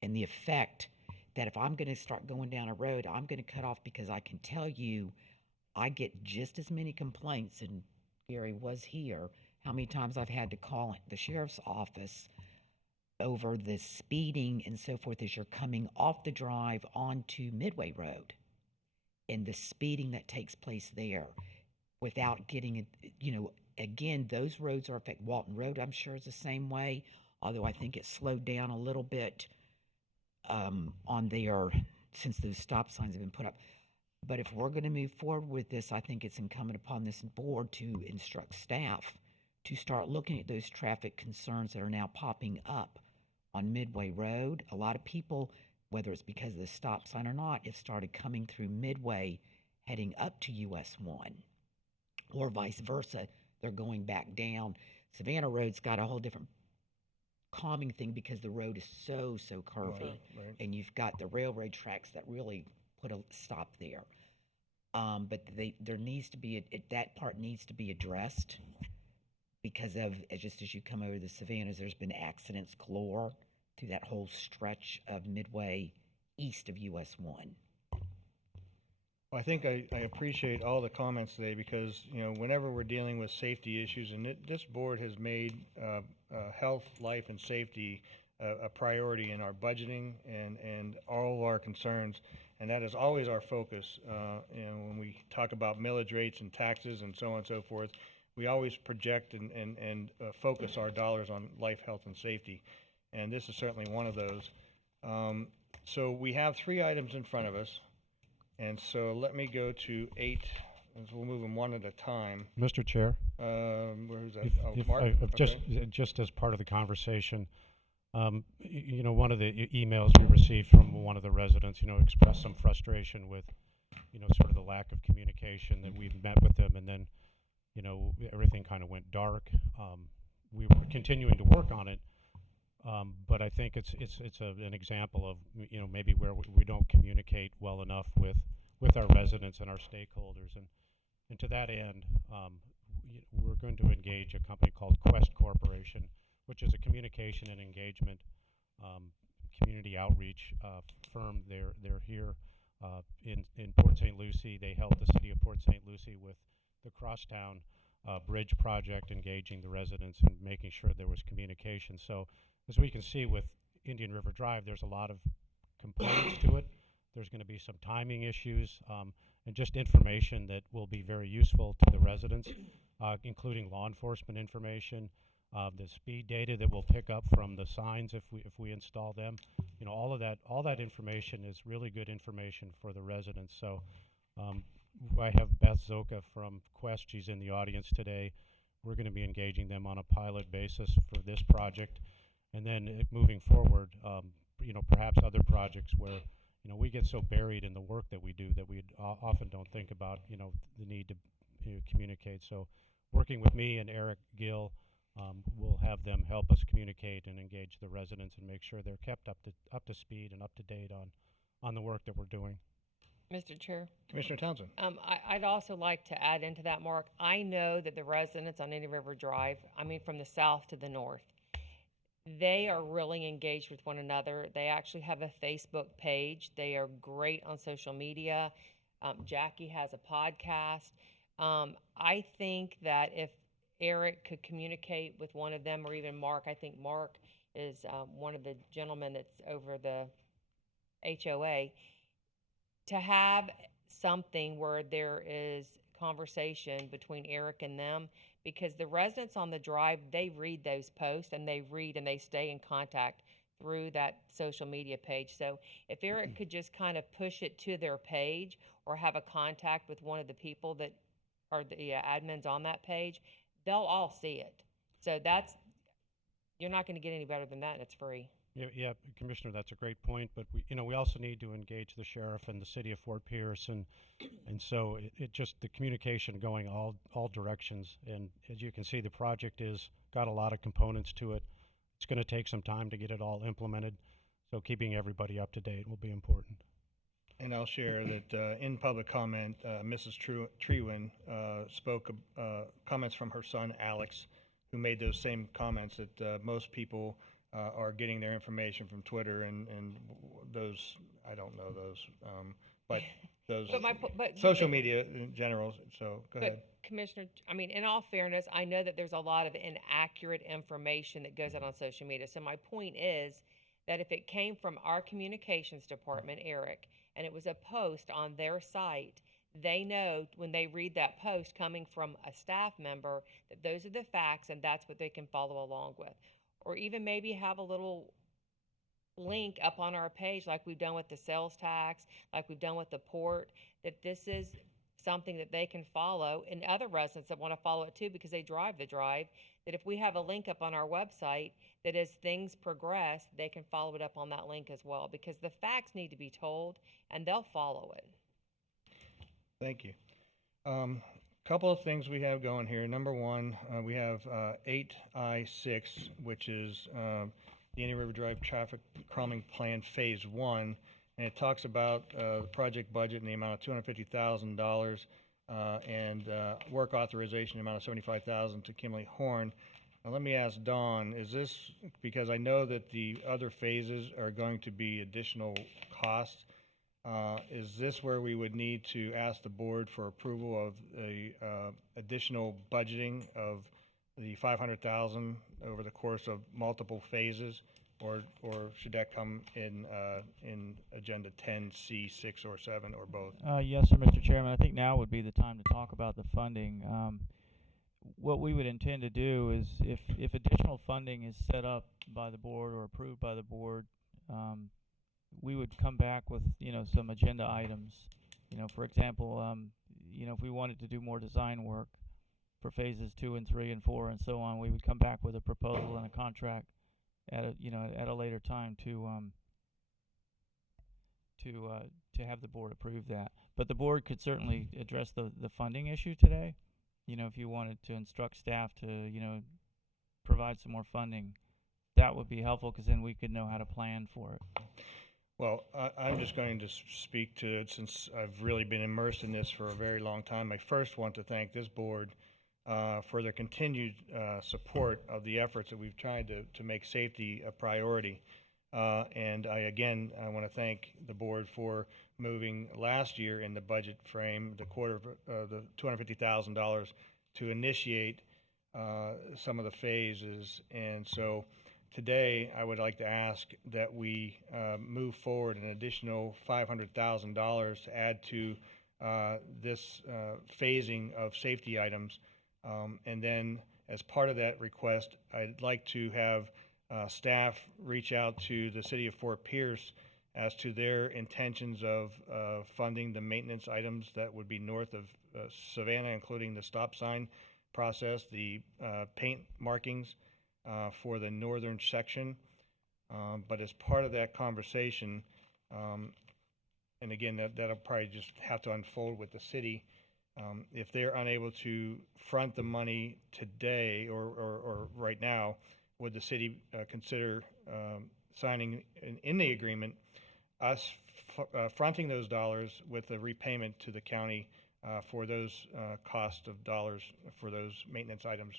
And the effect that if I'm going to start going down a road, I'm going to cut off, because I can tell you I get just as many complaints, and Gary was here, how many times I've had to call the sheriff's office over the speeding and so forth as you're coming off the drive onto Midway Road, and the speeding that takes place there without getting it, again, those roads are affected. Walton Road, I'm sure, is the same way, although I think it's slowed down a little bit on there since those stop signs have been put up. But if we're going to move forward with this, I think it's incumbent upon this board to instruct staff to start looking at those traffic concerns that are now popping up on Midway Road. A lot of people, whether it's because of the stop sign or not, have started coming through Midway heading up to US 1, or vice versa. They're going back down. Savannah Road's got a whole different calming thing because the road is so curvy, Right. and you've got the railroad tracks that really put a stop there. But there needs to be that part needs to be addressed, because of just as you come over the Savannahs, there's been accidents galore through that whole stretch of Midway east of US 1. Well, I think I appreciate all the comments today, because, whenever we're dealing with safety issues, and this board has made health, life, and safety a priority in our budgeting and all of our concerns, and that is always our focus. When we talk about millage rates and taxes and so on and so forth, we always project and focus our dollars on life, health, and safety, and this is certainly one of those. So we have 3 items in front of us. And so let me go to 8, as we'll move them one at a time. Mr. Chair? Where's that? If Mark? just as part of the conversation, one of the emails we received from one of the residents, expressed some frustration with, sort of the lack of communication, that we've met with them, and then, everything kind of went dark. We were continuing to work on it, but I think it's an example of, maybe where we don't communicate well enough with our residents and our stakeholders. And to that end, we're going to engage a company called Quest Corporation, which is a communication and engagement community outreach firm. They're here in Port St. Lucie. They help the city of Port St. Lucie with the Crosstown Bridge project, engaging the residents and making sure there was communication. So as we can see with Indian River Drive, there's a lot of components to it. There's going to be some timing issues and just information that will be very useful to the residents, including law enforcement information, the speed data that we'll pick up from the signs if we install them. All that information is really good information for the residents. So I have Beth Zoka from Quest. She's in the audience today. We're going to be engaging them on a pilot basis for this project. And then moving forward, perhaps other projects where, we get so buried in the work that we do that we often don't think about, the need to communicate. So working with me and Eric Gill, we'll have them help us communicate and engage the residents and make sure they're kept up to speed and up to date on the work that we're doing. Mr. Chair. Commissioner Townsend. I'd also like to add into that, Mark. I know that the residents on Indian River Drive, from the south to the north, they are really engaged with one another. They actually have a Facebook page. They are great on social media. Jackie has a podcast. I think that if Eric could communicate with one of them, or even Mark, I think Mark is one of the gentlemen that's over the HOA, to have something where there is conversation between Eric and them, because the residents on the drive, they read those posts and they stay in contact through that social media page. So if Eric could just kind of push it to their page, or have a contact with one of the people that are the admins on that page, they'll all see it. So you're not going to get any better than that, and it's free. Yeah, Commissioner, that's a great point. But we also need to engage the sheriff and the city of Fort Pierce, and so it just the communication going all directions. And as you can see, the project is got a lot of components to it. It's going to take some time to get it all implemented. So keeping everybody up to date will be important. And I'll share that in public comment, Mrs. Trewin spoke comments from her son Alex, who made those same comments that most people are getting their information from Twitter and those, I don't know those, but those social media in general. So go ahead. Commissioner, I mean, in all fairness, I know that there's a lot of inaccurate information that goes out on social media. So my point is that if it came from our communications department, Eric, and it was a post on their site, they know when they read that post coming from a staff member that those are the facts and that's what they can follow along with. Or even maybe have a little link up on our page like we've done with the sales tax, like we've done with the port, that this is something that they can follow, and other residents that want to follow it too because they drive the drive, that if we have a link up on our website, that as things progress, they can follow it up on that link as well, because the facts need to be told and they'll follow it. Thank you. Couple of things we have going here. Number one, we have 8I6, which is the Indian River Drive Traffic Calming Plan Phase 1, and it talks about the project budget in the amount of $250,000 and work authorization in the amount of $75,000 to Kimley Horn. Now, let me ask Dawn, is this, because I know that the other phases are going to be additional costs, is this where we would need to ask the board for approval of the additional budgeting of the $500,000 over the course of multiple phases, or should that come in Agenda 10C, 6, or 7, or both? Yes, sir, Mr. Chairman. I think now would be the time to talk about the funding. What we would intend to do is, if additional funding is set up by the board or approved by the board, we would come back with, some agenda items. For example, if we wanted to do more design work for phases 2 and 3 and 4 and so on, we would come back with a proposal and a contract at a later time to have the board approve that. But the board could certainly address the funding issue today. If you wanted to instruct staff to, provide some more funding, that would be helpful, because then we could know how to plan for it. Well, I'm just going to speak to it since I've really been immersed in this for a very long time. I first want to thank this board for their continued support of the efforts that we've tried to make safety a priority. And I want to thank the board for moving last year in the budget frame the $250,000 to initiate some of the phases. And so today, I would like to ask that we move forward an additional $500,000 to add to this phasing of safety items. And then as part of that request, I'd like to have staff reach out to the city of Fort Pierce as to their intentions of funding the maintenance items that would be north of Savannah, including the stop sign process, the paint markings, for the northern section. But as part of that conversation, and again, that'll probably just have to unfold with the city, if they're unable to front the money today or right now, would the city consider signing in the agreement us fronting those dollars with a repayment to the county for those cost of dollars for those maintenance items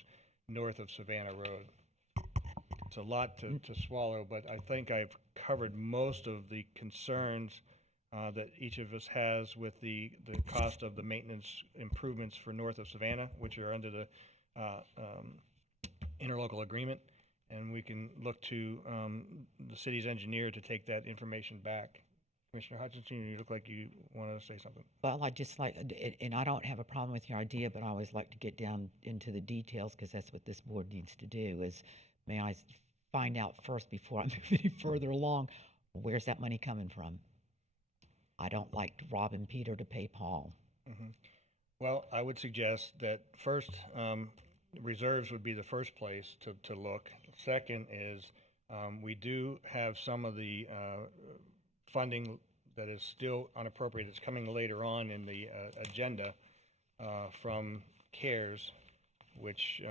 north of Savannah Road? It's a lot to swallow, but I think I've covered most of the concerns that each of us has with the cost of the maintenance improvements for north of Savannah, which are under the interlocal agreement. And we can look to the city's engineer to take that information back. Commissioner Hutchinson, you look like you want to say something. Well, I just like, and I don't have a problem with your idea, but I always like to get down into the details, because that's what this board needs to do, is may I find out first before I move any further along, where's that money coming from? I don't like robbing Peter to pay Paul. Mm-hmm. Well, I would suggest that first, reserves would be the first place to look. Second is we do have some of the funding that is still unappropriated. It's coming later on in the agenda from CARES, which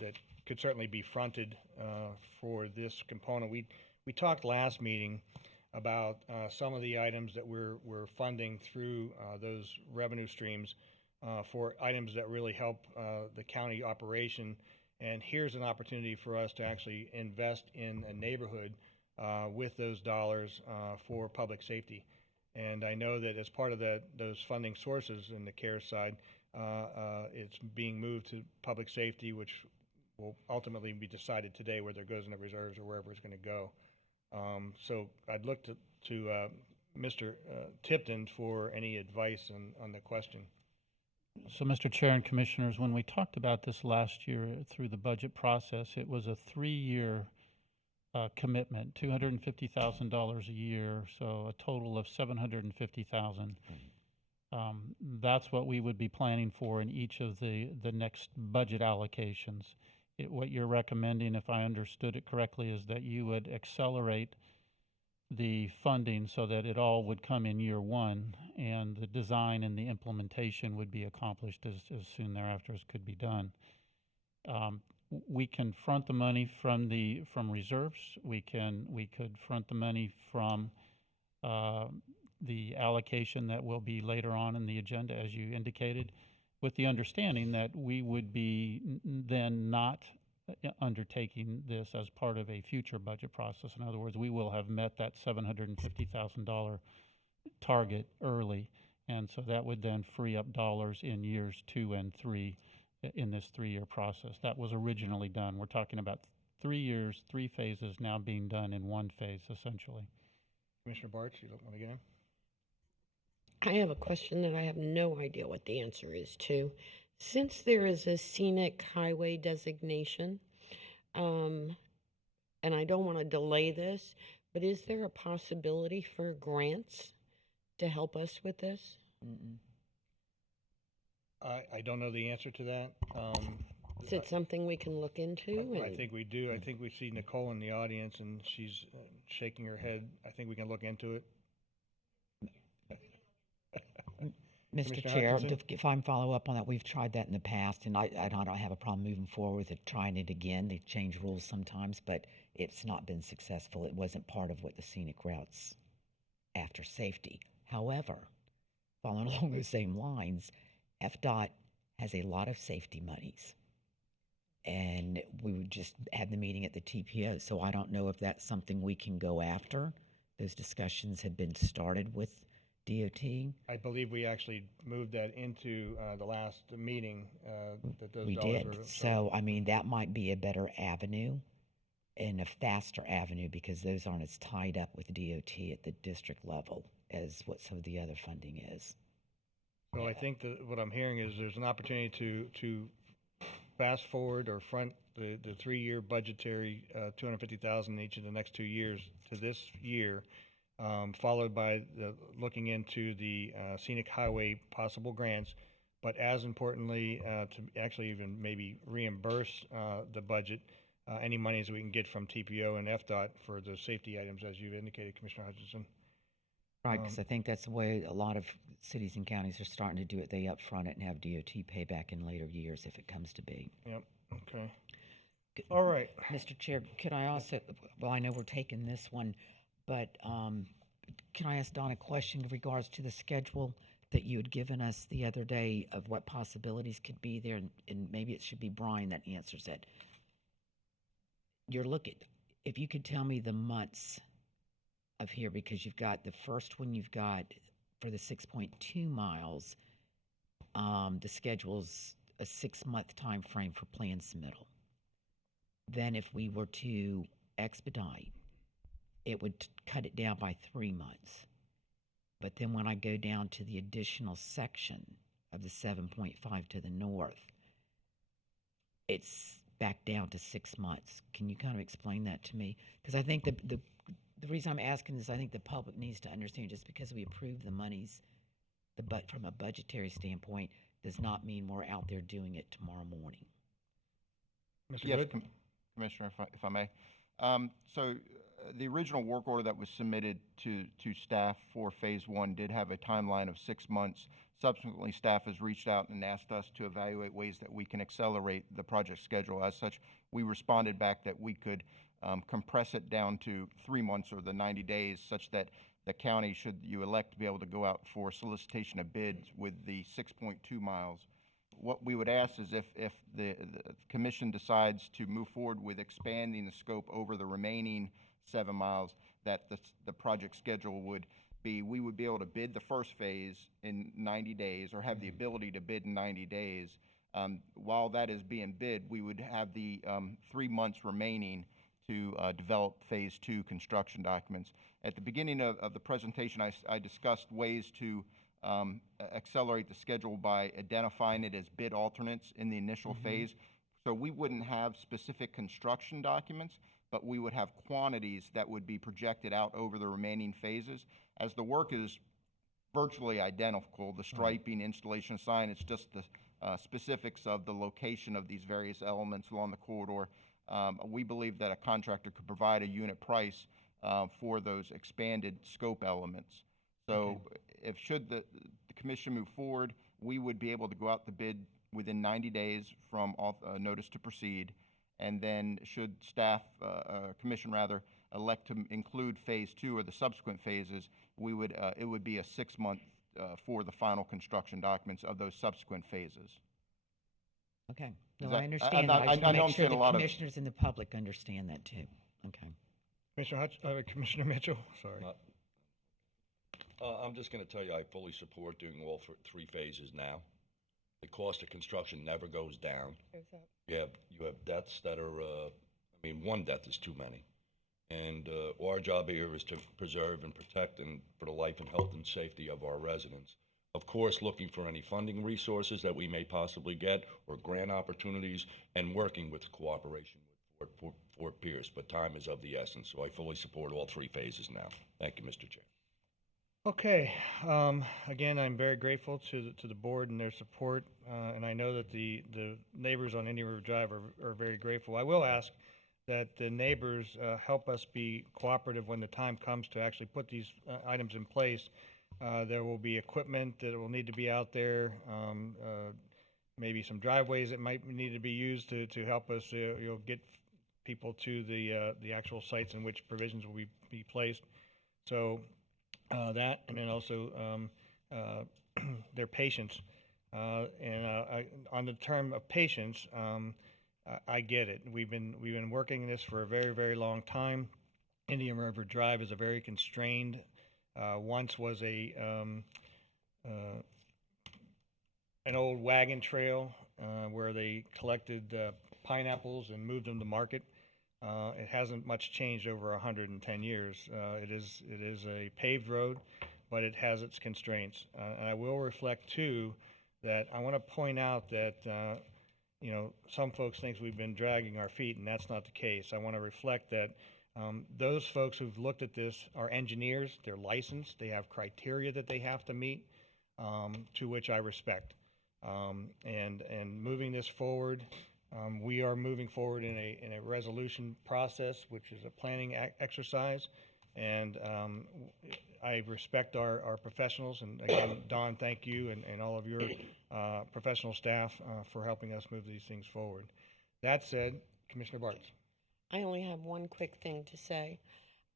that could certainly be fronted for this component. We talked last meeting about some of the items that we're funding through those revenue streams for items that really help the county operation. And here's an opportunity for us to actually invest in a neighborhood with those dollars for public safety. And I know that as part of those funding sources in the CARES side, it's being moved to public safety, which will ultimately be decided today whether it goes in the reserves or wherever it's going to go. So I'd look to Mr. Tipton for any advice on the question. So, Mr. Chair and Commissioners, when we talked about this last year through the budget process, it was a 3-year commitment, $250,000 a year, so a total of $750,000. That's what we would be planning for in each of the next budget allocations. What you're recommending, if I understood it correctly, is that you would accelerate the funding so that it all would come in year one, and the design and the implementation would be accomplished as soon thereafter as could be done. We can front the money from reserves. We could front the money from the allocation that will be later on in the agenda, as you indicated, with the understanding that we would be then not undertaking this as part of a future budget process. In other words, we will have met that $750,000 target early, and so that would then free up dollars in years 2 and 3 in this 3-year process. That was originally done. We're talking about 3 years, 3 phases now being done in 1 phase, essentially. Commissioner Bartz, you want to get in? I have a question that I have no idea what the answer is to. Since there is a scenic highway designation, and I don't want to delay this, but is there a possibility for grants to help us with this? I don't know the answer to that. Is it something we can look into? I think we do. I think we see Nicole in the audience, and she's shaking her head. I think we can look into it. Mr. Commissioner Chair, Hutchinson? if I can follow up on that, we've tried that in the past, and I don't have a problem moving forward with it, trying it again. They change rules sometimes, but it's not been successful. It wasn't part of what the scenic routes after safety. However, following along those same lines, FDOT has a lot of safety monies. And we just had the meeting at the TPO, so I don't know if that's something we can go after. Those discussions have been started with DOT. I believe we actually moved that into the last meeting. That those We dollars did. were- So, I mean, that might be a better avenue and a faster avenue because those aren't as tied up with DOT at the district level as what some of the other funding is. So I think that what I'm hearing is there's an opportunity to fast forward or front the 3-year budgetary $250,000 each of the next 2 years to this year, followed by looking into the scenic highway possible grants, but as importantly, to actually even maybe reimburse the budget, any monies we can get from TPO and FDOT for the safety items, as you've indicated, Commissioner Hutchinson. Right, because I think that's the way a lot of cities and counties are starting to do it. They upfront it and have DOT pay back in later years if it comes to be. Yep, okay. All right. Mr. Chair, could I also, well, I know we're taking this one, but can I ask Don a question in regards to the schedule that you had given us the other day of what possibilities could be there? And maybe it should be Brian that answers it. If you could tell me the months of here, because you've got the first one you've got for the 6.2 miles, the schedule's a 6-month time frame for plan submittal. Then if we were to expedite, it would cut it down by 3 months. But then when I go down to the additional section of the 7.5 to the north, it's back down to 6 months. Can you kind of explain that to me? Because I think the reason I'm asking is I think the public needs to understand just because we approve the monies, from a budgetary standpoint, does not mean we're out there doing it tomorrow morning. Mr. Yes, Good? Commissioner, if I may. So the original work order that was submitted to staff for phase 1 did have a timeline of 6 months. Subsequently, staff has reached out and asked us to evaluate ways that we can accelerate the project schedule. As such, we responded back that we could compress it down to 3 months or the 90 days, such that the county, should you elect to be able to go out for solicitation of bids with the 6.2 miles. What we would ask is if the commission decides to move forward with expanding the scope over the remaining 7 miles, that the project schedule would be, we would be able to bid the first phase in 90 days, or have the ability to bid in 90 days. While that is being bid, we would have the 3 months remaining to develop phase 2 construction documents. At the beginning of the presentation, I discussed ways to accelerate the schedule by identifying it as bid alternates in the initial phase. So we wouldn't have specific construction documents, but we would have quantities that would be projected out over the remaining phases. As the work is virtually identical, the striping, installation of sign, it's just the specifics of the location of these various elements along the corridor. We believe that a contractor could provide a unit price for those expanded scope elements. So if should the commission move forward, we would be able to go out the bid within 90 days from notice to proceed. And then should staff, commission rather, elect to include phase 2 or the subsequent phases, we would, it would be a 6-month for the final construction documents of those subsequent phases. Okay. Is No, that- I understand that. I just I want know to I'm make sure saying a the lot of- commissioners and the public understand that too. Okay. Commissioner Mitchell, sorry. I'm just going to tell you, I fully support doing all 3 phases now. The cost of construction never goes down. You have deaths that are, one death is too many. And our job here is to preserve and protect and for the life and health and safety of our residents. Of course, looking for any funding resources that we may possibly get or grant opportunities, and working with cooperation with Fort Pierce, but time is of the essence, so I fully support all 3 phases now. Thank you, Mr. Chair. Okay, again, I'm very grateful to the board and their support, and I know that the neighbors on Indian River Drive are very grateful. I will ask that the neighbors help us be cooperative when the time comes to actually put these items in place. There will be equipment that will need to be out there, maybe some driveways that might need to be used to help us get people to the actual sites in which provisions will be placed. So that, and then also their patience. On the term of patience, I get it. We've been working this for a very, very long time. Indian River Drive is a very constrained. Once was an old wagon trail where they collected pineapples and moved them to market. It hasn't much changed over 110 years. It is a paved road, but it has its constraints. And I will reflect too that I want to point out that some folks think we've been dragging our feet, and that's not the case. I want to reflect that those folks who've looked at this are engineers. They're licensed. They have criteria that they have to meet, to which I respect. And moving this forward. We are moving forward in a resolution process, which is a planning exercise, and I respect our professionals. And again, Don, thank you and all of your professional staff for helping us move these things forward. That said, Commissioner Bartz. I only have one quick thing to say.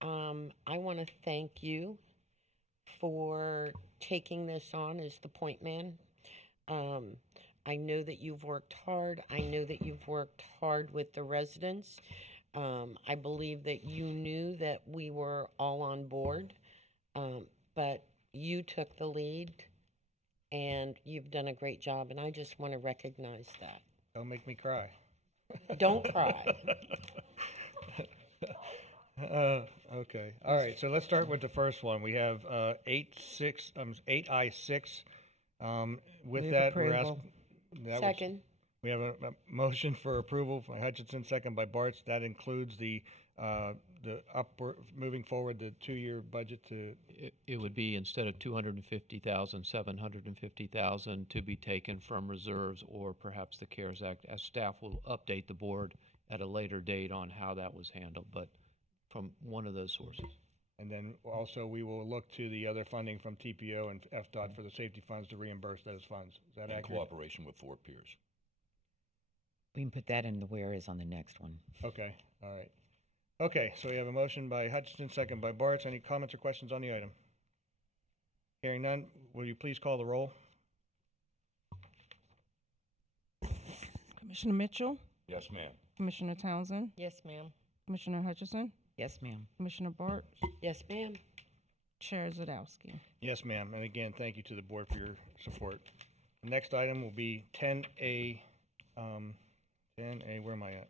I want to thank you for taking this on as the point man. I know that you've worked hard. I know that you've worked hard with the residents. I believe that you knew that we were all on board, but you took the lead, and you've done a great job, and I just want to recognize that. Don't make me cry. Don't cry. Okay. All right. So let's start with the first one. We have 8I6. With that, we're asking. Second. We have a motion for approval by Hutchinson, second by Bartz. That includes the upward, moving forward, the 2-year budget to. It would be, instead of 250,000, 750,000 to be taken from reserves or perhaps the CARES Act, as staff will update the board at a later date on how that was handled, but from one of those sources. And then also, we will look to the other funding from TPO and FDOT for the safety funds to reimburse those funds. Is that In accurate? cooperation with Fort Pierce. We can put that in the whereas on the next one. Okay, all right. Okay, so we have a motion by Hutchinson, second by Bartz. Any comments or questions on the item? Hearing none, will you please call the roll? Commissioner Mitchell, Yes, ma'am. Commissioner Townsend, Yes, ma'am. Commissioner Hutchison, Yes, ma'am. Commissioner Bart, Yes, ma'am. Chair Zadowski. Yes, ma'am. And again, thank you to the board for your support. The next item will be 10A, 10A, where am I at?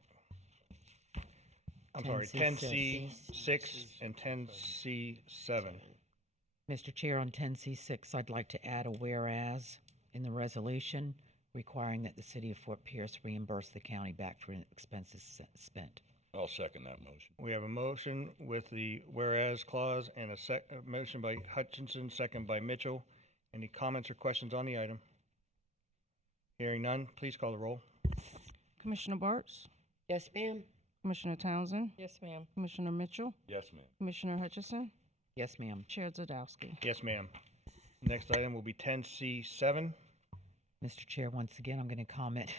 I'm sorry, 10C6 and 10C7. Mr. Chair, on 10C6, I'd like to add a whereas in the resolution requiring that the city of Fort Pierce reimburse the county back for expenses spent. I'll second that motion. We have a motion with the whereas clause and a motion by Hutchinson, second by Mitchell. Any comments or questions on the item? Hearing none, please call the roll. Commissioner Bartz, Yes, ma'am. Commissioner Townsend, Yes, ma'am. Commissioner Mitchell, Yes, ma'am. Commissioner Hutchison, Yes, ma'am. Chair Zadowski. Yes, ma'am. Next item will be 10C7. Mr. Chair, once again, I'm going to comment.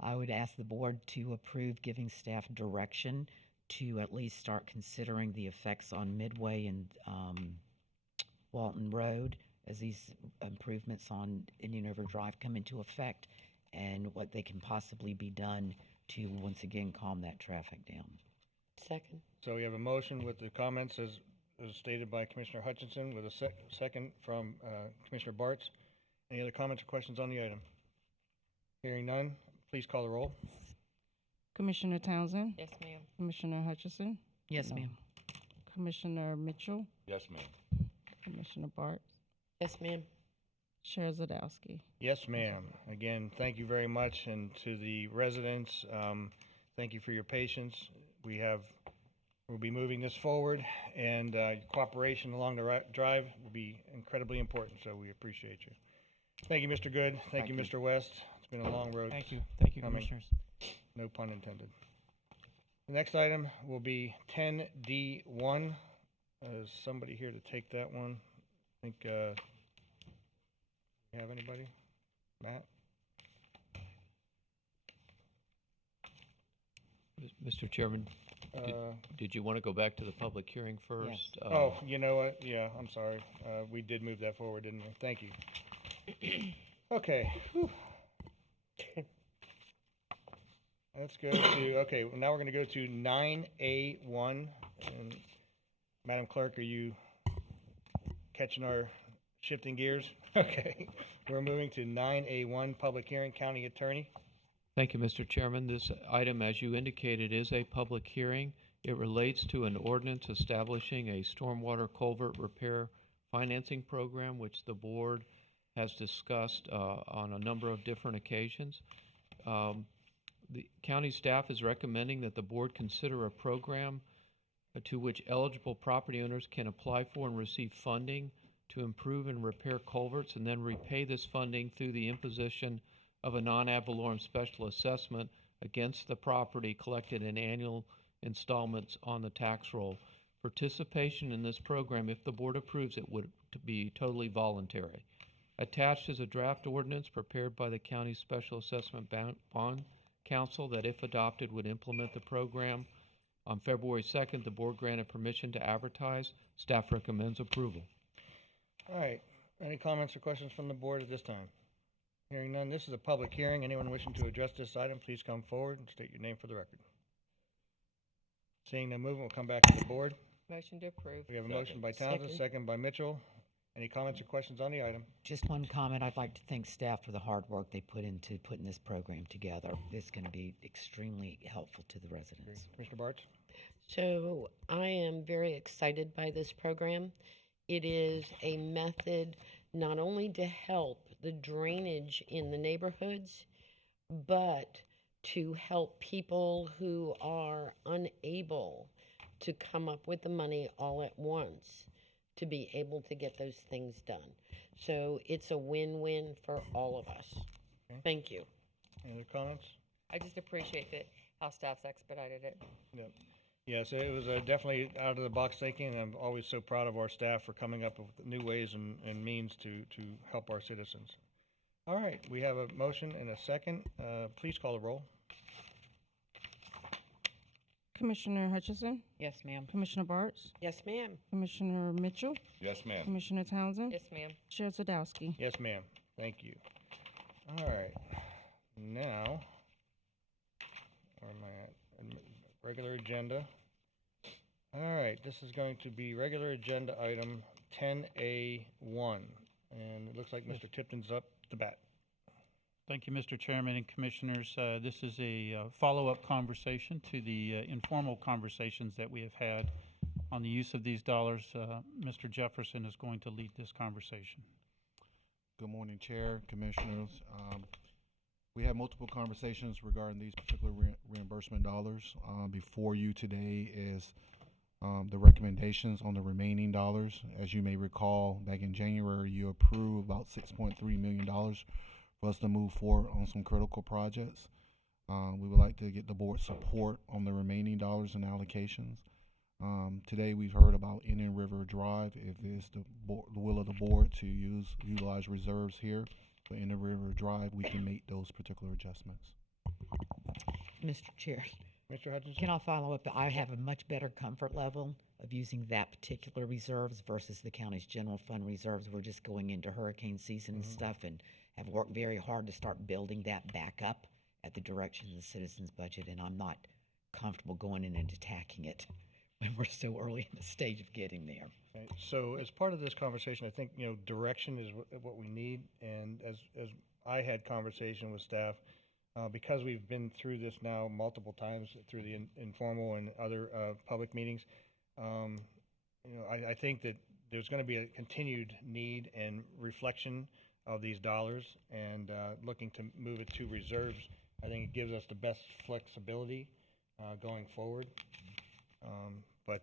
I would ask the board to approve giving staff direction to at least start considering the effects on Midway and Walton Road as these improvements on Indian River Drive come into effect, and what they can possibly be done to once again calm that traffic down. Second. So we have a motion with the comments as stated by Commissioner Hutchinson with a second from Commissioner Bartz. Any other comments or questions on the item? Hearing none, please call the roll. Commissioner Townsend, Yes, ma'am. Commissioner Hutchison, Yes, ma'am. Commissioner Mitchell, Yes, ma'am. Commissioner Bart, Yes, ma'am. Chair Zadowski. Yes, ma'am. Again, thank you very much, and to the residents, thank you for your patience. We'll be moving this forward, and cooperation along the drive will be incredibly important, so we appreciate you. Thank you, Mr. Good. Thank you, Mr. West. It's been a long road. Thank you. Thank you, coming. Commissioners. No pun intended. The next item will be 10D1. Is somebody here to take that one? I think, you have anybody? Matt? Mr. Chairman, Uh, did you want to go back to the public hearing first? Oh, you know what? Yeah, I'm sorry. We did move that forward, didn't we? Thank you. Okay. Whew. Let's go to, okay, now we're gonna go to 9A1. And Madam Clerk, are you catching our shifting gears? Okay. We're moving to 9A1, public hearing, county attorney. Thank you, Mr. Chairman. This item, as you indicated, is a public hearing. It relates to an ordinance establishing a stormwater culvert repair financing program, which the board has discussed on a number of different occasions. The county staff is recommending that the board consider a program to which eligible property owners can apply for and receive funding to improve and repair culverts, and then repay this funding through the imposition of a non-ad valorem special assessment against the property collected in annual installments on the tax roll. Participation in this program, if the board approves it, would be totally voluntary. Attached is a draft ordinance prepared by the county special assessment bond council that, if adopted, would implement the program. On February 2nd, the board granted permission to advertise. Staff recommends approval. All right. Any comments or questions from the board at this time? Hearing none, this is a public hearing. Anyone wishing to address this item, please come forward and state your name for the record. Seeing no movement, we'll come back to the board. Motion to approve. We have a motion by Townsend, second by Mitchell. Any comments or questions on the item? Just one comment. I'd like to thank staff for the hard work they put into putting this program together. It's going to be extremely helpful to the residents. Commissioner Bartz? So I am very excited by this program. It is a method not only to help the drainage in the neighborhoods, but to help people who are unable to come up with the money all at once to be able to get those things done. So it's a win-win for all of us. Okay. Thank you. Any other comments? I just appreciate that how staff's expedited it. Yep. Yes, it was definitely out of the box thinking, and I'm always so proud of our staff for coming up with new ways and means to help our citizens. All right, we have a motion and a second. Please call the roll. Commissioner Hutchison, Yes, ma'am. Commissioner Bartz, Yes, ma'am. Commissioner Mitchell, Yes, ma'am. Commissioner Townsend, Yes, ma'am. Chair Zadowski. Yes, ma'am. Thank you. All right, now, where am I at? Regular agenda. All right, this is going to be regular agenda item 10A1, and it looks like Mr. Tipton's up to bat. Thank you, Mr. Chairman and Commissioners. This is a follow-up conversation to the informal conversations that we have had on the use of these dollars. Mr. Jefferson is going to lead this conversation. Good morning, Chair, Commissioners. We had multiple conversations regarding these particular reimbursement dollars. Before you today is the recommendations on the remaining dollars. As you may recall, back in January, you approved about $6.3 million for us to move forward on some critical projects. We would like to get the board's support on the remaining dollars and allocations. Today we've heard about Indian River Drive. If it's the will of the board to utilize reserves here for Indian River Drive, we can make those particular adjustments. Mr. Chair, Mr. Hutchinson? can I follow up? I have a much better comfort level of using that particular reserves versus the county's general fund reserves. We're just going into hurricane season and stuff, and have worked very hard to start building that back up at the direction of the citizens' budget, and I'm not comfortable going in and attacking it when we're so early in the stage of getting there. Right. So as part of this conversation, I think, direction is what we need, and as I had conversation with staff, because we've been through this now multiple times through the informal and other public meetings, I think that there's going to be a continued need and reflection of these dollars, and looking to move it to reserves. I think it gives us the best flexibility going forward. But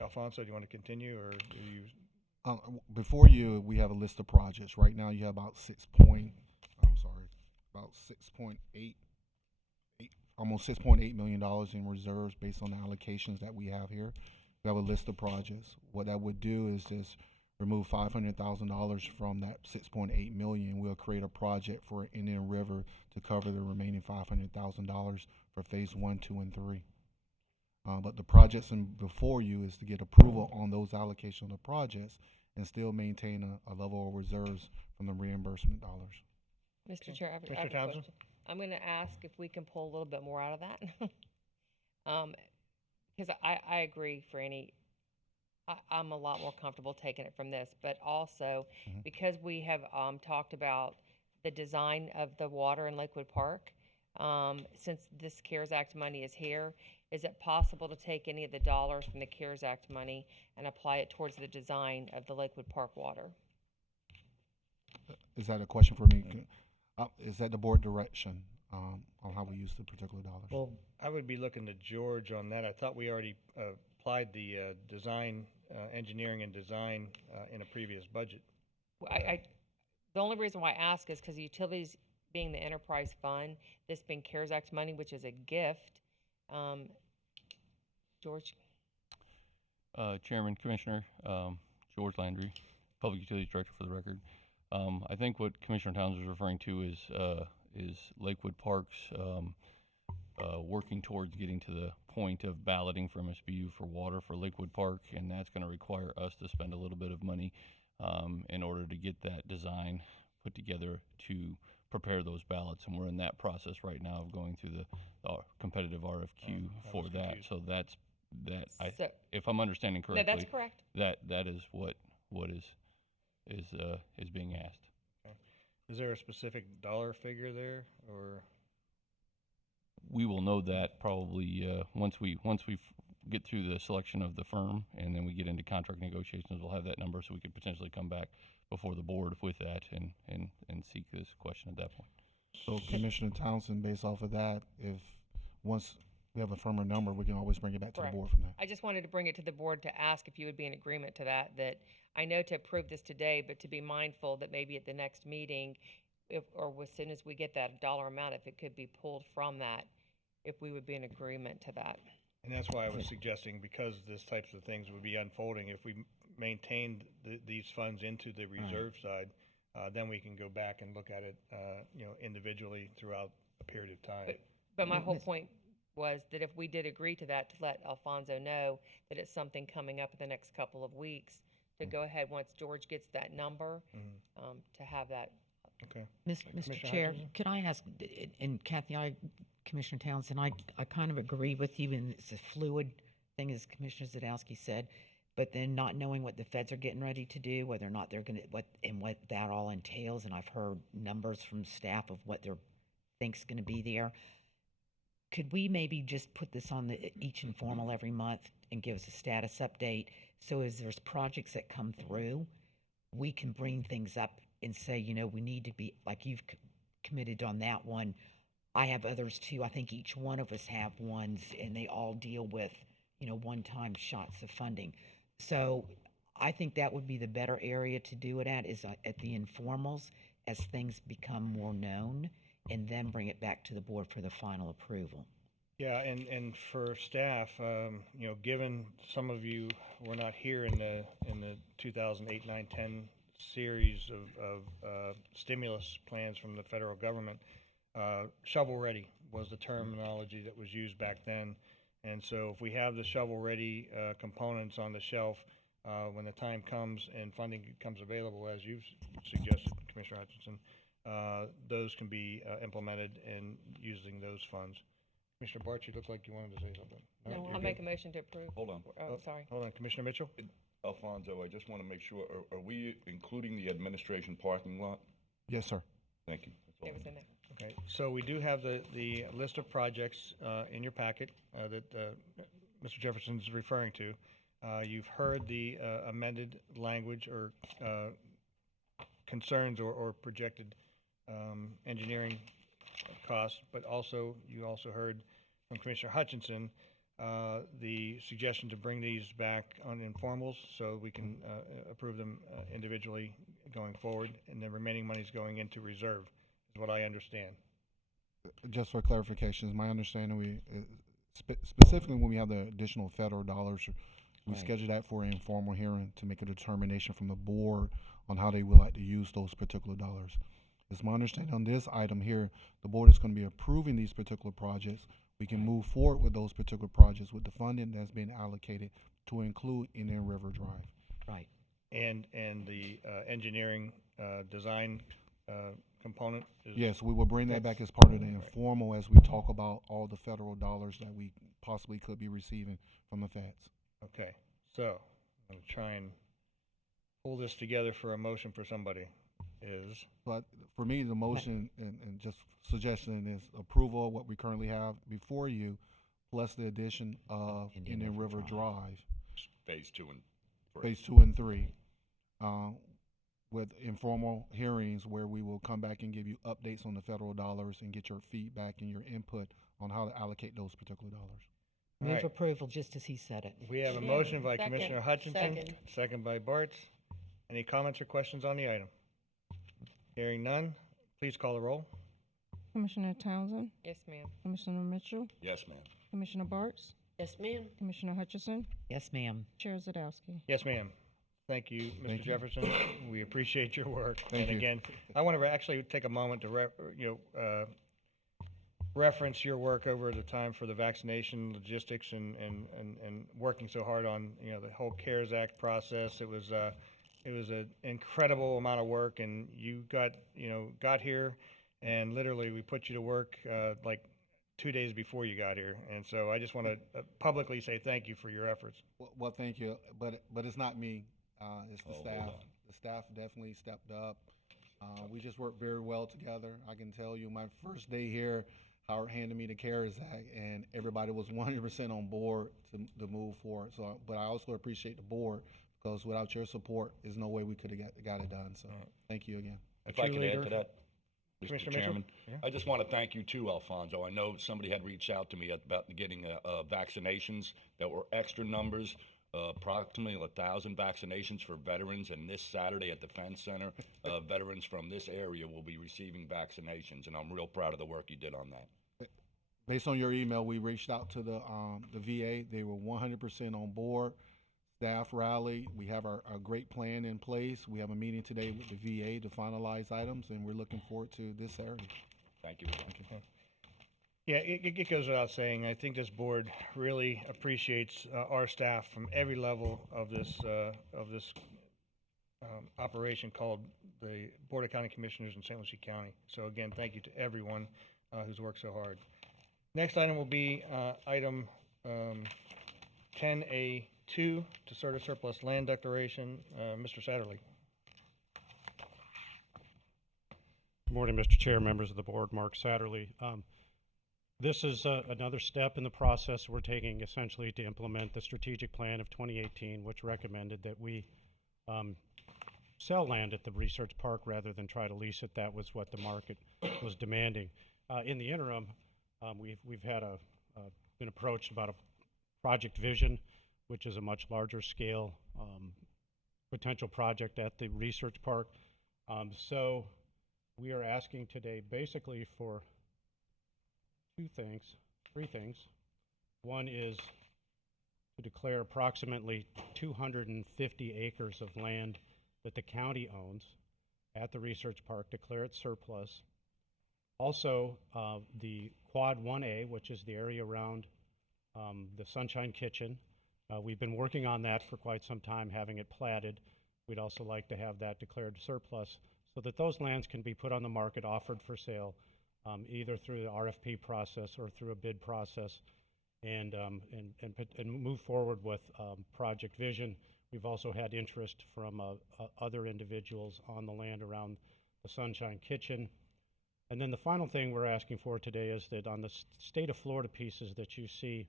Alfonso, do you want to continue, or do you? Before you, we have a list of projects. Right now, you have about about almost $6.8 million in reserves based on the allocations that we have here. We have a list of projects. What that would do is just remove $500,000 from that $6.8 million. We'll create a project for Indian River to cover the remaining $500,000 for phase 1, 2, and 3. But the projects before you is to get approval on those allocation of projects and still maintain a level of reserves from the reimbursement dollars. Mr. Chair, I have Mr. a Townsend? question. I'm going to ask if we can pull a little bit more out of that. Because I agree, Franny. I'm a lot more comfortable taking it from this, but also because we have talked about the design of the water in Lakewood Park, since this CARES Act money is here, is it possible to take any of the dollars from the CARES Act money and apply it towards the design of the Lakewood Park water? Is that a question for me? Is that the board direction on how we use the particular dollars? Well, I would be looking to George on that. I thought we already applied the design, engineering and design in a previous budget. The only reason why I ask is because utilities being the enterprise fund, this being CARES Act money, which is a gift. George? Chairman, Commissioner, George Landry, Public Utilities Director for the record. I think what Commissioner Townsend is referring to is Lakewood Park's working towards getting to the point of balloting from SBU for water for Lakewood Park, and that's going to require us to spend a little bit of money in order to get that design put together to prepare those ballots, and we're in that process right now of going through the competitive RFQ for that. So that's that. If I'm understanding correctly, No, that's correct. That is what is being asked. Okay. Is there a specific dollar figure there, or? We will know that probably once we get through the selection of the firm, and then we get into contract negotiations. We'll have that number, so we could potentially come back before the board with that and seek this question at that point. So Commissioner Townsend, based off of that, if once we have a firmer number, we can always bring it back to the board from that. I just wanted to bring it to the board to ask if you would be in agreement to that. That I know to approve this today, but to be mindful that maybe at the next meeting, or as soon as we get that dollar amount, if it could be pulled from that, if we would be in agreement to that. And that's why I was suggesting, because this types of things would be unfolding, if we maintained these funds into the reserve side, then we can go back and look at it, individually throughout a period of time. But my whole point was that if we did agree to that, to let Alfonso know that it's something coming up in the next couple of weeks, to go ahead, once George gets that number, to have that. Okay. Mr. Commissioner Chair, Hutchinson? could I ask, and Kathy, Commissioner Townsend, I kind of agree with you, and it's a fluid thing, as Commissioner Zadowski said, but then not knowing what the feds are getting ready to do, whether or not they're going to, what that all entails, and I've heard numbers from staff of what they think's going to be there. Could we maybe just put this on each informal every month and give us a status update? So as there's projects that come through, we can bring things up and say, we need to be, like you've committed on that one. I have others too. I think each one of us have ones, and they all deal with, one-time shots of funding. So I think that would be the better area to do it at, is at the informals, as things become more known, and then bring it back to the board for the final approval. Yeah, and for staff, given some of you were not here in the 2008, 9, 10 series of stimulus plans from the federal government, shovel-ready was the terminology that was used back then. And so if we have the shovel-ready components on the shelf, when the time comes and funding becomes available, as you've suggested, Commissioner Hutchinson, those can be implemented in using those funds. Commissioner Bartz, you look like you wanted to say something. No, you're I'll good? make a motion to approve. Hold on. Oh, sorry. Hold on, Commissioner Mitchell? Alfonso, I just want to make sure, are we including the administration parking lot? Yes, sir. Thank you. That's all It I was need. in there. Okay, so we do have the list of projects in your packet that Mr. Jefferson's referring to. You've heard the amended language or concerns or projected engineering costs, but you also heard from Commissioner Hutchinson the suggestion to bring these back on informals so we can approve them individually going forward, and the remaining money is going into reserve, is what I understand. Just for clarification, my understanding, specifically when we have the additional federal dollars, we schedule that for an informal hearing to make a determination from the board on how they would like to use those particular dollars. It's my understanding on this item here, the board is going to be approving these particular projects. We can move forward with those particular projects with the funding that's been allocated to include Indian River Drive. Right. And the engineering design component is. Yes, we will bring that back as part of the informal as we talk about all the federal dollars that we possibly could be receiving from the feds. Okay, so I'm gonna try and pull this together for a motion for somebody. But for me, the motion and just suggestion is approval of what we currently have before you, plus the addition of Indian River Drive. Phase 2 and 3. Phase 2 and 3, with informal hearings where we will come back and give you updates on the federal dollars and get your feedback and your input on how to allocate those particular dollars. Move Right. approval, just as he said it. We have a motion by Commissioner Hutchinson, second by Bartz. Any comments or questions on the item? Hearing none, please call the roll. Commissioner Townsend, Yes, ma'am. Commissioner Mitchell, Yes, ma'am. Commissioner Bartz, Yes, ma'am. Commissioner Hutchison, Yes, ma'am. Chair Zadowski. Yes, ma'am. Thank you, Mr. Thank you. Jefferson. We appreciate your work. Thank And you. again, I want to actually take a moment to reference your work over the time for the vaccination logistics and working so hard on, the whole CARES Act process. It was an incredible amount of work, and you got here, and literally we put you to work like 2 days before you got here. And so I just want to publicly say thank you for your efforts. Well, thank you, but it's not me, it's the Oh, hold staff. on. The staff definitely stepped up. We just worked very well together. I can tell you, my first day here, Howard handed me the CARES Act, and everybody was 100% on board to move forward. So, but I also appreciate the board, because without your support, there's no way we could have got it done. So, thank you again. If I could add to that, Mr. Commissioner Mitchell? Chairman, I just want to thank you too, Alfonso. I know somebody had reached out to me about getting vaccinations that were extra numbers, approximately 1,000 vaccinations for veterans, and this Saturday at the Defense Center, veterans from this area will be receiving vaccinations, and I'm real proud of the work you did on that. based on your email, we reached out to the VA. They were 100% on board. Staff rallied. We have our great plan in place. We have a meeting today with the VA to finalize items, and we're looking forward to this Saturday. Thank you. Yeah, it goes without saying, I think this board really appreciates our staff from every level of this operation called the Board of County Commissioners in St. Lucie County. So again, thank you to everyone who's worked so hard. Next item will be item 10A2, to sort of surplus land declaration. Mr. Satterley. Good morning, Mr. Chair, members of the board, Mark Satterley. This is another step in the process we're taking essentially to implement the strategic plan of 2018, which recommended that we sell land at the research park rather than try to lease it. That was what the market was demanding. In the interim, we've had been approached about a project vision, which is a much larger scale potential project at the research park. So we are asking today basically for three things. One is to declare approximately 250 acres of land that the county owns at the research park, declare it surplus. Also, the Quad 1A, which is the area around the Sunshine Kitchen. We've been working on that for quite some time, having it platted. We'd also like to have that declared surplus so that those lands can be put on the market, offered for sale, either through the RFP process or through a bid process, and move forward with Project Vision. We've also had interest from other individuals on the land around the Sunshine Kitchen. And then the final thing we're asking for today is that on the state of Florida pieces that you see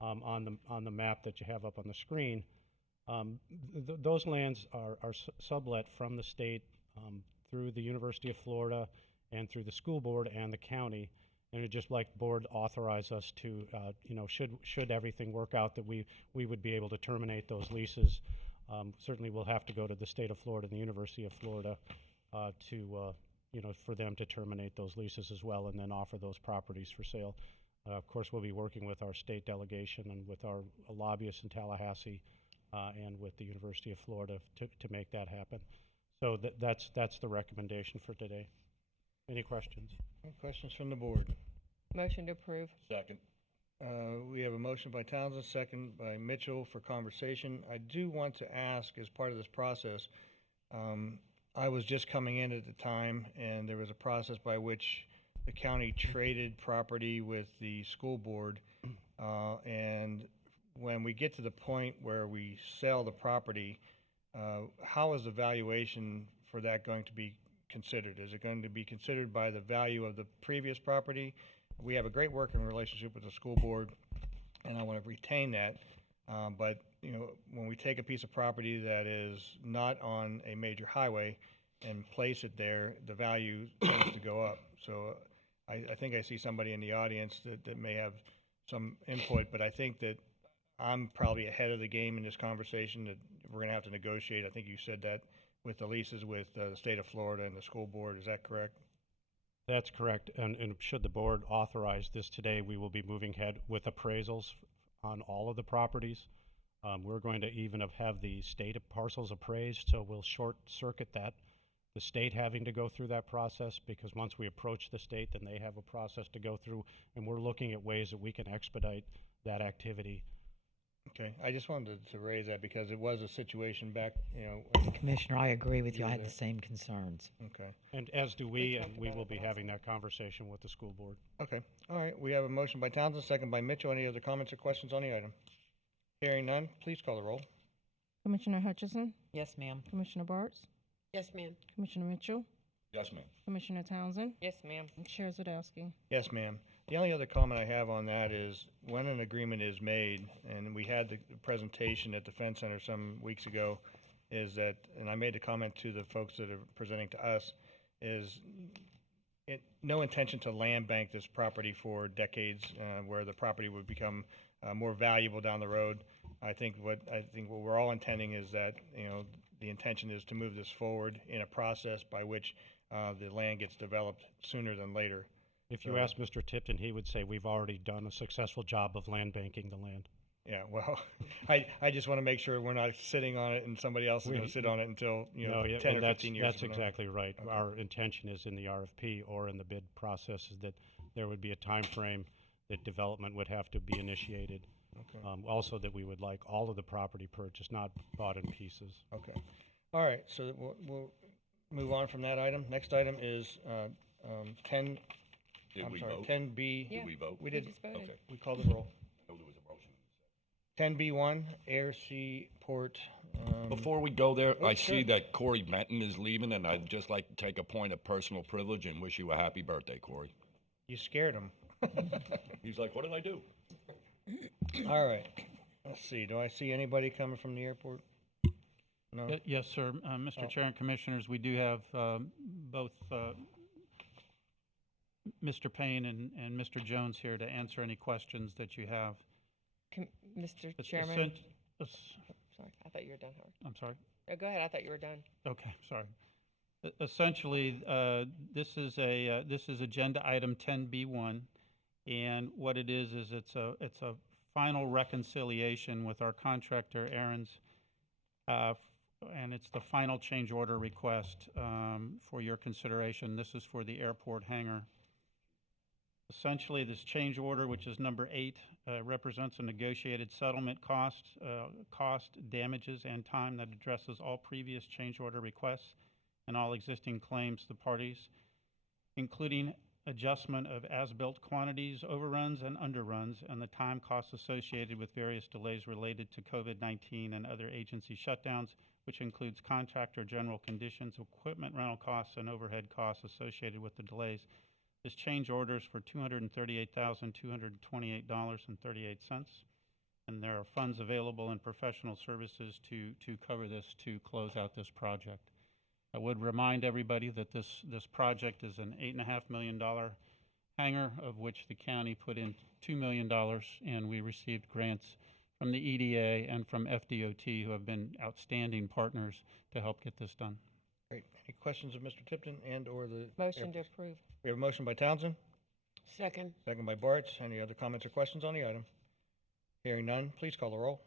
on the map that you have up on the screen, those lands are sublet from the state through the University of Florida and through the school board and the county. And it'd just like the board authorize us to, should everything work out, that we would be able to terminate those leases. Certainly we'll have to go to the state of Florida and the University of Florida for them to terminate those leases as well and then offer those properties for sale. Of course, we'll be working with our state delegation and with our lobbyists in Tallahassee and with the University of Florida to make that happen. So that's the recommendation for today. Any questions? Any questions from the board? Motion to approve. Second. We have a motion by Townsend, second by Mitchell for conversation. I do want to ask, as part of this process, I was just coming in at the time, and there was a process by which the county traded property with the school board, and when we get to the point where we sell the property, how is the valuation for that going to be considered? Is it going to be considered by the value of the previous property? We have a great working relationship with the school board, and I want to retain that. But when we take a piece of property that is not on a major highway and place it there, the value tends to go up. So I think I see somebody in the audience that may have some input, but I think that I'm probably ahead of the game in this conversation, that we're going to have to negotiate. I think you said that with the leases with the state of Florida and the school board. Is that correct? That's correct. And should the board authorize this today, we will be moving ahead with appraisals on all of the properties. We're going to even have the state parcels appraised, so we'll short circuit that. The state having to go through that process, because once we approach the state, then they have a process to go through, and we're looking at ways that we can expedite that activity. Okay, I just wanted to raise that because it was a situation back, Commissioner, I agree with you. I had the same concerns. Okay. And as do we, and we will be having that conversation with the school board. Okay, all right. We have a motion by Townsend, second by Mitchell. Any other comments or questions on the item? Hearing none, please call the roll. Commissioner Hutchison, Yes, ma'am. Commissioner Bartz, Yes, ma'am. Commissioner Mitchell, Yes, ma'am. Commissioner Townsend, Yes, ma'am. and Chair Zadowski. Yes, ma'am. The only other comment I have on that is when an agreement is made, and we had the presentation at the Fence Center some weeks ago, is that, and I made the comment to the folks that are presenting to us, is no intention to land bank this property for decades, where the property would become more valuable down the road. I think what we're all intending is that, the intention is to move this forward in a process by which the land gets developed sooner than later. If you So- ask Mr. Tipton, he would say we've already done a successful job of land banking the land. Yeah, well, I just want to make sure we're not sitting on it and somebody else is going to sit on it until, you know, No, yeah, 10 or and that's, 15 years that's from now. exactly right. Our intention is in the RFP or in the bid process is that there would be a time frame that development would have to be initiated. Okay. Also that we would like all of the property purchased, not bought in pieces. Okay. All right, so we'll move on from that item. Next item is 10, Did I'm we sorry, vote? 10B. Did we vote? We did. just voted. Okay. We called the roll. No, there was a motion. 10B1, Air Sea Port. Before we go there, Oh, I see sure. that Corey Benton is leaving, and I'd just like to take a point of personal privilege and wish you a happy birthday, Corey. You scared him. He's like, what did I do? All right, let's see, do I see anybody coming from the airport? No? Yes, sir. Mr. Oh. Chair and Commissioners, we do have both Mr. Payne and Mr. Jones here to answer any questions that you have. Mr. Es- Chairman, essen- es- sorry, I thought you were done, Howard. I'm sorry. Oh, go ahead, I thought you were done. Okay, sorry. Essentially, this is agenda item 10B1, and what it is it's a final reconciliation with our contractor, Aaron's, and it's the final change order request for your consideration. This is for the airport hangar. Essentially, this change order, which is number 8, represents a negotiated settlement cost, damages, and time that addresses all previous change order requests and all existing claims to parties, including adjustment of as-built quantities, overruns, and underruns, and the time costs associated with various delays related to COVID-19 and other agency shutdowns, which includes contractor general conditions, equipment rental costs, and overhead costs associated with the delays. This change order is for $238,228.38, and there are funds available in professional services to cover this, to close out this project. I would remind everybody that this project is an $8.5 million hangar, of which the county put in $2 million, and we received grants from the EDA and from FDOT, who have been outstanding partners to help get this done. Great. Any questions of Mr. Tipton and/or the? Motion to approve. We have a motion by Townsend, Second. second by Bartz. Any other comments or questions on the item? Hearing none, please call the roll.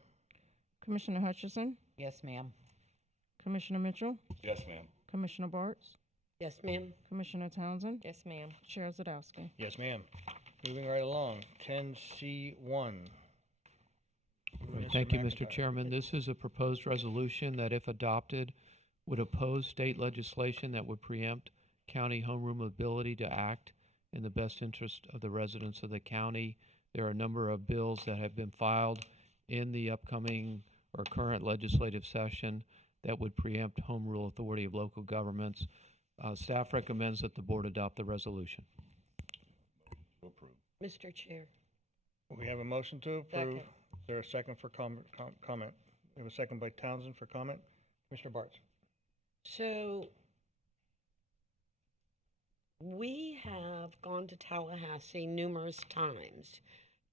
Commissioner Hutchison, Yes, ma'am. Commissioner Mitchell, Yes, ma'am. Commissioner Bartz, Yes, ma'am. Commissioner Townsend, Yes, ma'am. Chair Zadowski. Yes, ma'am. Moving right along, 10C1. Thank you, McIntyre. Mr. Chairman. This is a proposed resolution that, if adopted, would oppose state legislation that would preempt county home rule ability to act in the best interest of the residents of the county. There are a number of bills that have been filed in the upcoming or current legislative session that would preempt home rule authority of local governments. Staff recommends that the board adopt the resolution. To approve. Mr. Chair. We have a motion to approve. Second. Is there a second for comment? We have a second by Townsend for comment. Commissioner Bartz. So we have gone to Tallahassee numerous times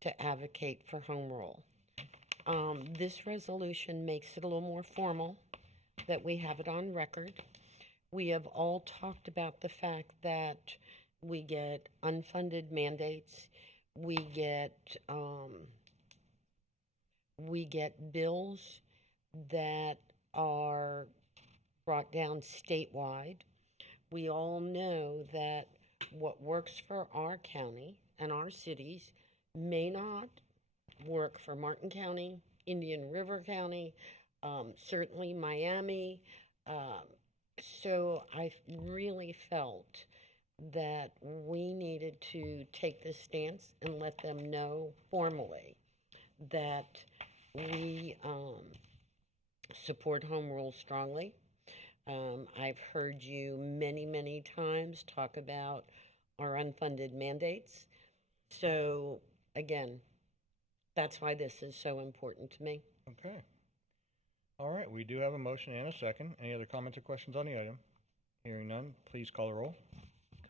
to advocate for home rule. This resolution makes it a little more formal, that we have it on record. We have all talked about the fact that we get unfunded mandates, we get bills that are brought down statewide. We all know that what works for our county and our cities may not work for Martin County, Indian River County, certainly Miami. So I really felt that we needed to take this stance and let them know formally that we support home rule strongly. I've heard you many, many times talk about our unfunded mandates. So again, that's why this is so important to me. Okay. All right, we do have a motion and a second. Any other comments or questions on the item? Hearing none, please call the roll.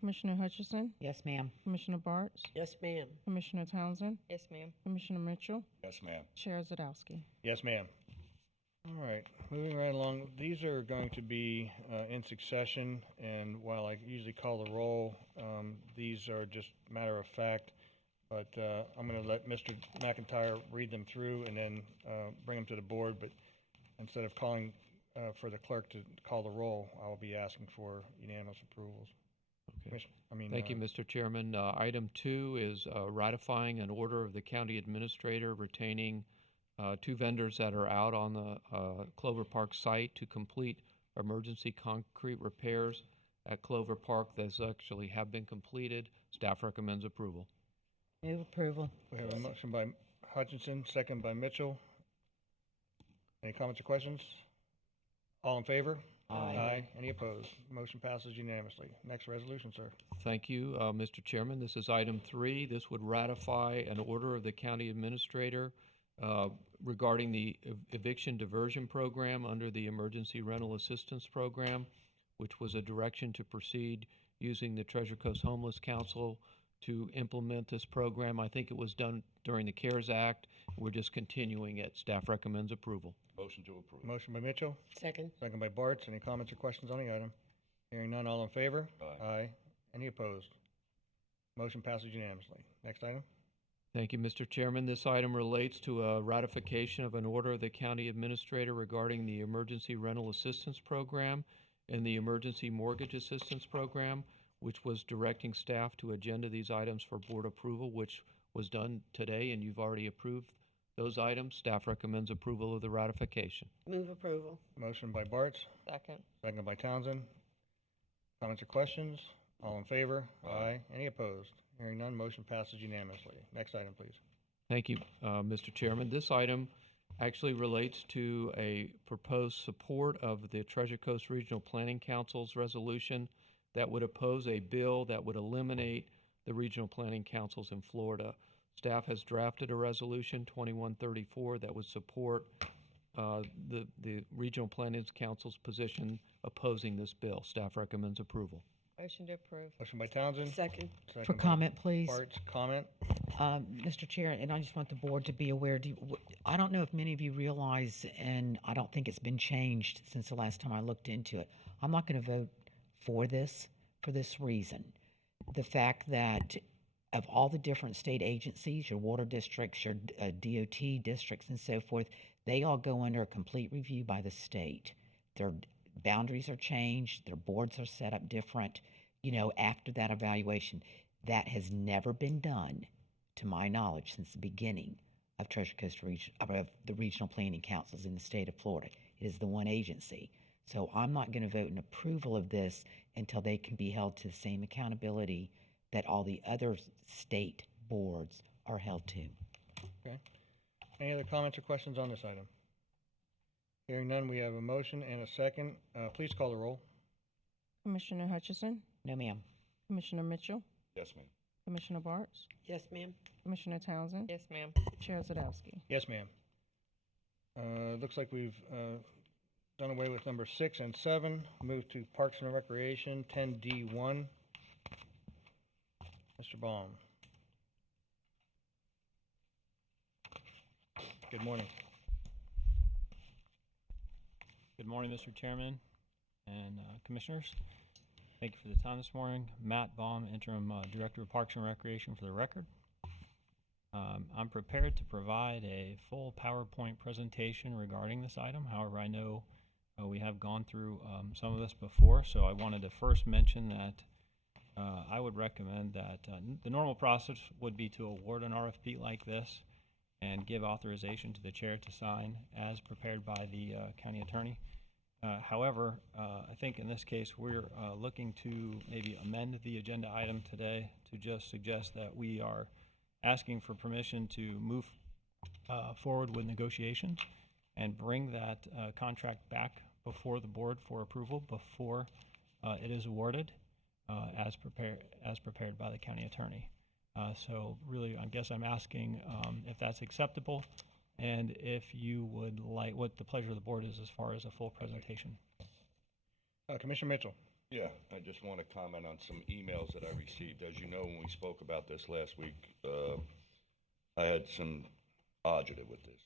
Commissioner Hutchison, Yes, ma'am. Commissioner Bartz, Yes, ma'am. Commissioner Townsend, Yes, ma'am. Commissioner Mitchell, Yes, ma'am. Chair Zadowski. Yes, ma'am. All right, moving right along. These are going to be in succession, and while I usually call the roll, these are just matter of fact. But I'm going to let Mr. McIntyre read them through and then bring them to the board. But instead of calling for the clerk to call the roll, I will be asking for unanimous approvals. Okay. Thank you, Mr. Chairman. Item 2 is ratifying an order of the county administrator retaining 2 vendors that are out on the Clover Park site to complete emergency concrete repairs at Clover Park. Those actually have been completed. Staff recommends approval. Move approval. We have a motion by Hutchinson, second by Mitchell. Any comments or questions? All in favor? Aye. Any opposed? Motion passes unanimously. Next resolution, sir. Thank you, Mr. Chairman. This is item 3. This would ratify an order of the county administrator regarding the eviction diversion program under the Emergency Rental Assistance Program, which was a direction to proceed using the Treasure Coast Homeless Council to implement this program. I think it was done during the CARES Act. We're just continuing it. Staff recommends approval. Motion to approve. Motion by Mitchell, Second. second by Bartz. Any comments or questions on the item? Hearing none, all in favor? Aye. Any opposed? Motion passes unanimously. Next item. Thank you, Mr. Chairman. This item relates to a ratification of an order of the county administrator regarding the Emergency Rental Assistance Program and the Emergency Mortgage Assistance Program, which was directing staff to agenda these items for board approval, which was done today, and you've already approved those items. Staff recommends approval of the ratification. Move approval. Motion by Bartz, Second. second by Townsend. Comments or questions? All in favor? Aye. Any opposed? Hearing none, motion passes unanimously. Next item, please. Thank you, Mr. Chairman. This item actually relates to a proposed support of the Treasure Coast Regional Planning Council's resolution that would oppose a bill that would eliminate the regional planning councils in Florida. Staff has drafted a resolution, 2134, that would support the regional planning council's position opposing this bill. Staff recommends approval. Motion to approve. Motion by Townsend. Second. second For by comment, please. Bartz, comment. Mr. Chair, and I just want the board to be aware, I don't know if many of you realize, and I don't think it's been changed since the last time I looked into it. I'm not going to vote for this reason. The fact that of all the different state agencies, your water districts, your DOT districts and so forth, they all go under a complete review by the state. Their boundaries are changed, their boards are set up different, after that evaluation. That has never been done, to my knowledge, since the beginning of Treasure Coast of the regional planning councils in the state of Florida. It is the one agency. So I'm not going to vote in approval of this until they can be held to the same accountability that all the other state boards are held to. Okay. Any other comments or questions on this item? Hearing none, we have a motion and a second. Please call the roll. Commissioner Hutchison, No, ma'am. Commissioner Mitchell, Yes, ma'am. Commissioner Bartz, Yes, ma'am. Commissioner Townsend, Yes, ma'am. Chair Zadowski. Yes, ma'am. Looks like we've done away with number 6 and 7. Move to Parks and Recreation, 10D1. Mr. Baum. Good morning. Good morning, Mr. Chairman and Commissioners. Thank you for the time this morning. Matt Baum, Interim Director of Parks and Recreation, for the record. I'm prepared to provide a full PowerPoint presentation regarding this item. However, I know we have gone through some of this before, so I wanted to first mention that I would recommend that the normal process would be to award an RFP like this and give authorization to the chair to sign as prepared by the county attorney. However, I think in this case we're looking to maybe amend the agenda item today to just suggest that we are asking for permission to move forward with negotiations and bring that contract back before the board for approval before it is awarded as prepared by the county attorney. So really, I guess I'm asking if that's acceptable and if you would like, what the pleasure of the board is as far as a full presentation. Commissioner Mitchell. Yeah, I just want to comment on some emails that I received. As you know, when we spoke about this last week, I had some agita with this.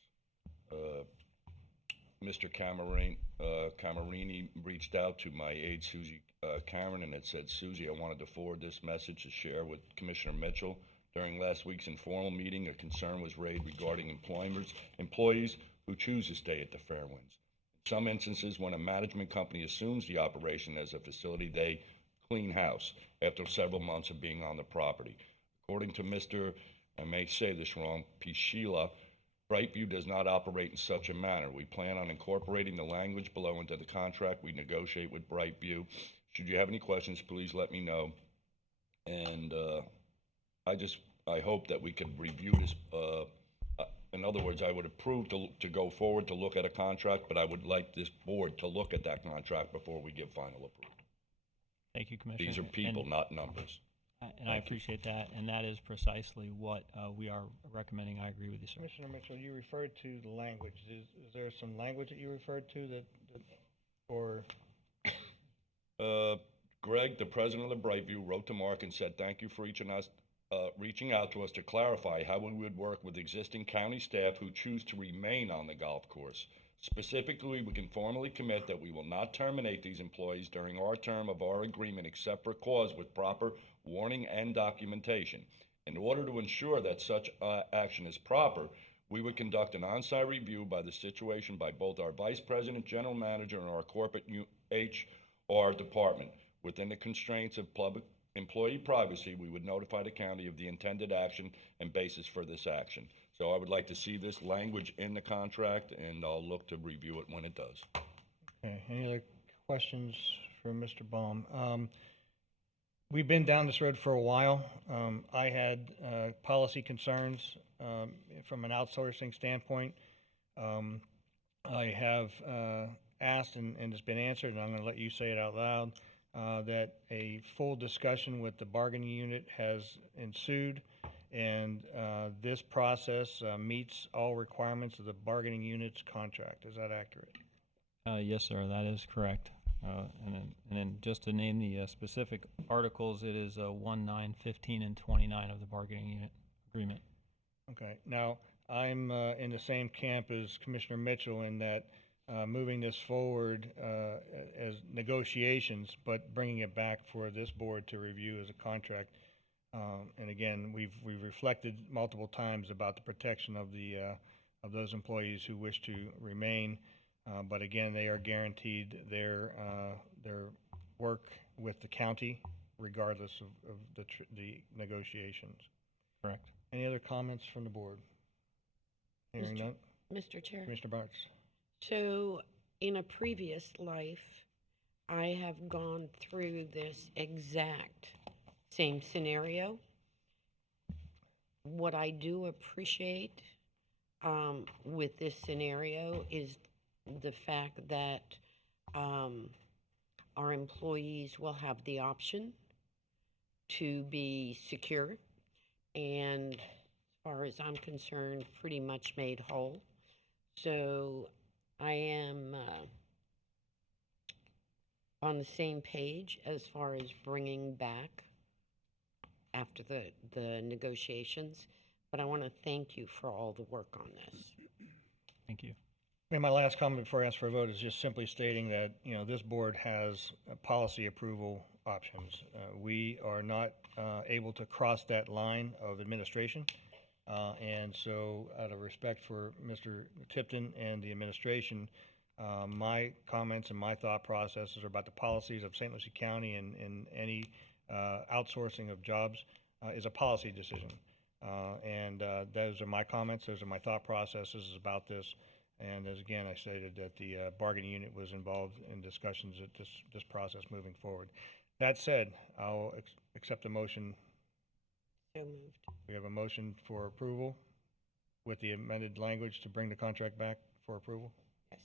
Mr. Camerini reached out to my aide Susie Cameron and had said, Susie, I wanted to forward this message to share with Commissioner Mitchell. During last week's informal meeting, a concern was raised regarding employees who choose to stay at the Fairwinds. In some instances, when a management company assumes the operation as a facility, they clean house after several months of being on the property. According to Mr., I may say this wrong, Pichila, Brightview does not operate in such a manner. We plan on incorporating the language below into the contract we negotiate with Brightview. Should you have any questions, please let me know. And I hope that we could review this. In other words, I would approve to go forward to look at a contract, but I would like this board to look at that contract before we give final approval. Thank you, Commissioner. These are people, not numbers. And I appreciate that, and that is precisely what we are recommending. I agree with you, sir. Commissioner Mitchell, you referred to the language. Is there some language that you referred to or? Greg, the president of the Brightview, wrote to Mark and said, thank you for reaching out to us to clarify how we would work with existing county staff who choose to remain on the golf course. Specifically, we can formally commit that we will not terminate these employees during our term of our agreement except for cause with proper warning and documentation. In order to ensure that such action is proper, we would conduct an on-site review by the situation by both our vice president, general manager, and our corporate HR department. Within the constraints of public employee privacy, we would notify the county of the intended action and basis for this action. So I would like to see this language in the contract, and I'll look to review it when it does. Okay, any other questions for Mr. Baum? We've been down this road for a while. I had policy concerns from an outsourcing standpoint. I have asked, and it's been answered, and I'm going to let you say it out loud, that a full discussion with the bargaining unit has ensued, and this process meets all requirements of the bargaining unit's contract. Is that accurate? Yes, sir, that is correct. And then just to name the specific articles, it is 1, 9, 15, and 29 of the bargaining unit agreement. Okay. Now, I'm in the same camp as Commissioner Mitchell in that moving this forward as negotiations, but bringing it back for this board to review as a contract. And again, we've reflected multiple times about the protection of of those employees who wish to remain. But again, they are guaranteed their work with the county, regardless of the negotiations. Correct. Any other comments from the board? Hearing none. Mr. Chair. Commissioner Bartz. So, in a previous life, I have gone through this exact same scenario. What I do appreciate with this scenario is the fact that our employees will have the option to be secure and, as far as I'm concerned, pretty much made whole. So I am on the same page as far as bringing back after the negotiations, but I want to thank you for all the work on this. Thank you. And my last comment before I ask for a vote is just simply stating that, this board has policy approval options. We are not able to cross that line of administration. And so out of respect for Mr. Tipton and the administration, my comments and my thought processes are about the policies of St. Lucie County, and any outsourcing of jobs is a policy decision. And those are my comments. Those are my thought processes about this. And as again, I stated that the bargaining unit was involved in discussions at this process moving forward. That said, I'll accept a motion. So moved. We have a motion for approval with the amended language to bring the contract back for approval. Yes.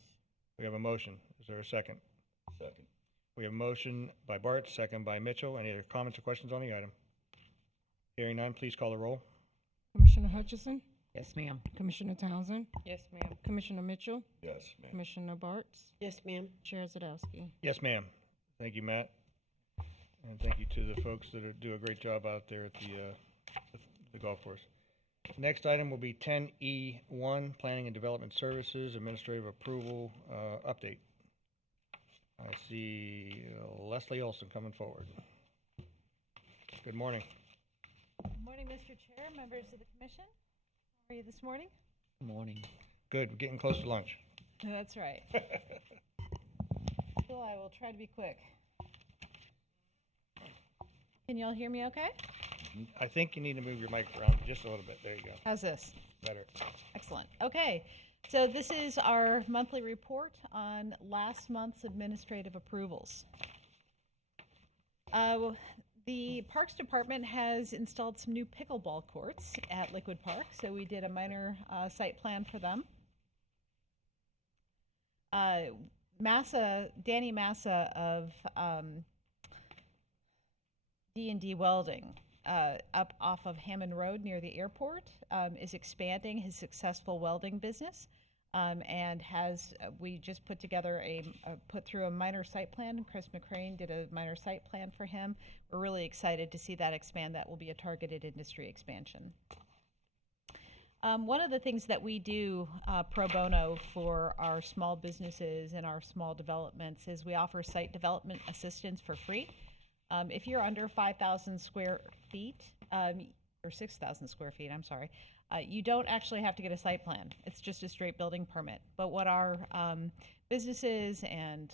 We have a motion. Is there a second? Second. We have a motion by Bart, second by Mitchell. Any other comments or questions on the item? Hearing none, please call the roll. Commissioner Hutchison? Yes, ma'am. Commissioner Townsend? Yes, ma'am. Commissioner Mitchell? Yes, ma'am. Commissioner Bartz? Yes, ma'am. Chair Zadowski? Yes, ma'am. Thank you, Matt. And thank you to the folks that do a great job out there at the golf course. Next item will be 10E1, Planning and Development Services, Administrative Approval Update. I see Leslie Olson coming forward. Good morning. Good morning, Mr. Chair, members of the commission. How are you this morning? Morning. Good, we're getting close to lunch. That's right. So I will try to be quick. Can y'all hear me okay? I think you need to move your mic around just a little bit. There you go. How's this? Better. Excellent. Okay, so this is our monthly report on last month's administrative approvals. The Parks Department has installed some new pickleball courts at Liquid Park, so we did a minor site plan for them. Danny Massa of D&D Welding up off of Hammond Road near the airport is expanding his successful welding business and has we just put together put through a minor site plan. Chris McCrane did a minor site plan for him. We're really excited to see that expand. That will be a targeted industry expansion. One of the things that we do pro bono for our small businesses and our small developments is we offer site development assistance for free. If you're under 5,000 square feet, or 6,000 square feet, I'm sorry, you don't actually have to get a site plan. It's just a straight building permit. But what our businesses and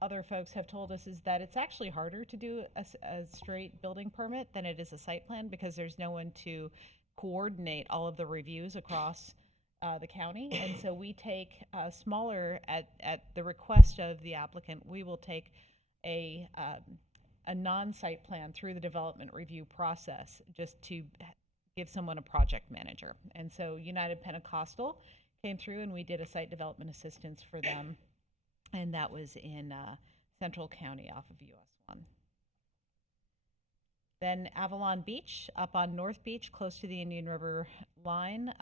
other folks have told us is that it's actually harder to do a straight building permit than it is a site plan because there's no one to coordinate all of the reviews across the county. And so we take smaller, at the request of the applicant, we will take a non-site plan through the development review process just to give someone a project manager. And so United Pentecostal came through and we did a site development assistance for them, and that was in Central County off of US 1. Then Avalon Beach up on North Beach close to the Indian River line,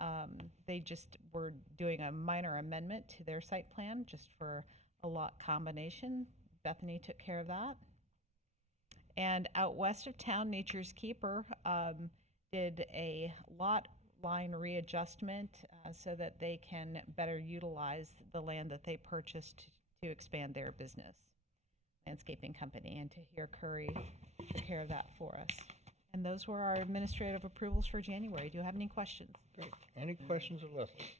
they just were doing a minor amendment to their site plan just for a lot combination. Bethany took care of that. And out west of town, Nature's Keeper did a lot line readjustment so that they can better utilize the land that they purchased to expand their business. Landscaping company, and Tahir Curry took care of that for us. And those were our administrative approvals for January. Do you have any questions? Great. Any questions of Leslie?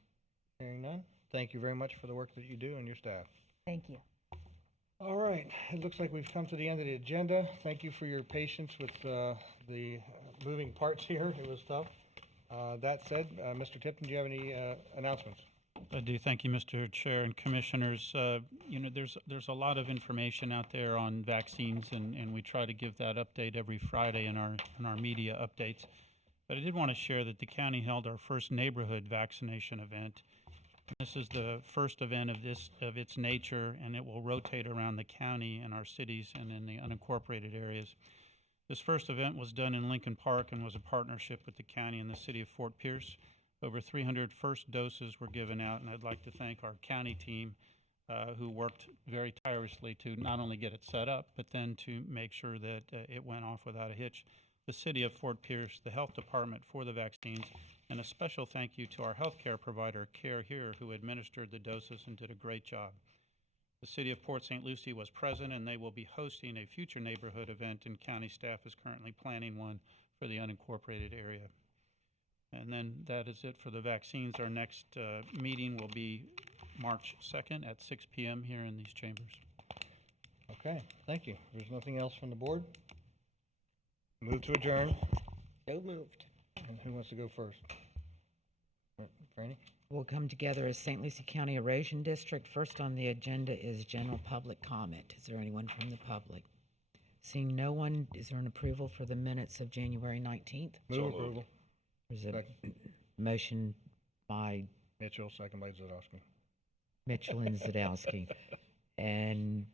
Hearing none. Thank you very much for the work that you do and your staff. Thank you. All right, it looks like we've come to the end of the agenda. Thank you for your patience with the moving parts here. It was tough. That said, Mr. Tipton, do you have any announcements? I do. Thank you, Mr. Chair and Commissioners. You know, there's a lot of information out there on vaccines, and we try to give that update every Friday in our media updates. But I did want to share that the county held our first neighborhood vaccination event. This is the first event of its nature, and it will rotate around the county and our cities and in the unincorporated areas. This first event was done in Lincoln Park and was a partnership with the county and the city of Fort Pierce. Over 300 first doses were given out, and I'd like to thank our county team who worked very tirelessly to not only get it set up, but then to make sure that it went off without a hitch. The city of Fort Pierce, the health department for the vaccines, and a special thank you to our healthcare provider, Care Here, who administered the doses and did a great job. The city of Port St. Lucie was present, and they will be hosting a future neighborhood event, and county staff is currently planning one for the unincorporated area. And then that is it for the vaccines. Our next meeting will be March 2nd at 6 p.m. here in these chambers. Okay, thank you. There's nothing else from the board? Move to adjourn. So moved. And who wants to go first? Franny? We'll come together as St. Lucie County Erosion District. First on the agenda is general public comment. Is there anyone from the public? Seeing no one, is there an approval for the minutes of January 19th? Move approval. There's a motion by Mitchell, second by Zadowski. Mitchell and Zadowski. And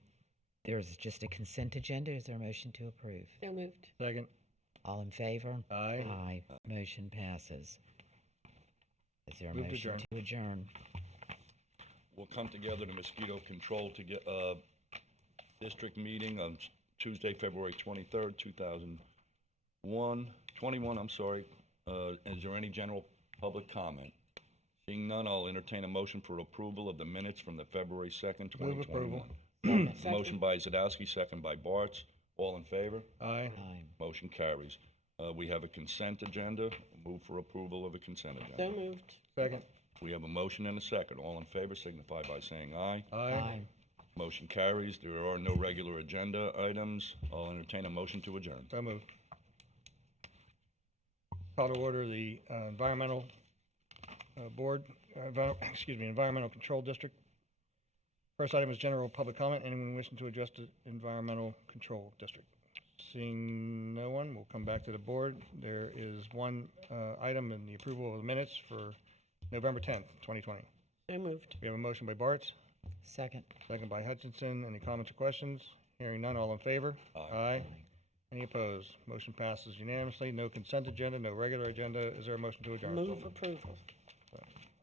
there's just a consent agenda. Is there a motion to approve? So moved. Second. All in favor? Aye. Aye. Motion passes. Is there a Move to motion adjourn. to adjourn? We'll come together to mosquito control to get district meeting on Tuesday, February 23rd, 2021. Is there any general Public comment. Seeing none, I'll entertain a motion for approval of the minutes from the February 2nd, Move 2021. approval. Motion by Zadowski, second by Bartz. All in favor? Aye. Motion carries. We have a consent agenda. Move for approval of a consent agenda. So moved. Second. We have a motion and a second. All in favor signify by saying aye. Aye. Motion carries. There are no regular agenda items. I'll entertain a motion to adjourn. So moved. Call to order the Environmental Board, Environmental Control District. First item is general public comment. Anyone wishing to address the Environmental Control District? Seeing no one, we'll come back to the board. There is one item in the approval of the minutes for November 10th, 2020. So moved. We have a motion by Bartz, Second. second by Hutchinson. Any comments or questions? Hearing none, all in favor? Aye. Any opposed? Motion passes unanimously. No consent agenda, no regular agenda. Is there a motion to adjourn? Move approval.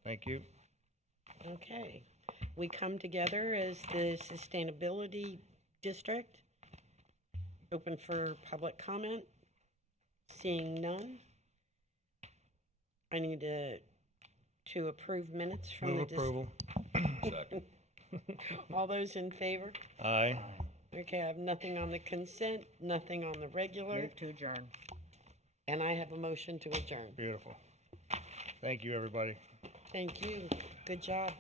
Thank you. Okay. We come together as the Sustainability District. Open for public comment. Seeing none. I need to approve minutes from Move the. approval. Second. All those in favor? Aye. Okay, I have nothing on the consent, nothing on the regular, Move to adjourn. and I have a motion to adjourn. Beautiful. Thank you, everybody. Thank you. Good job.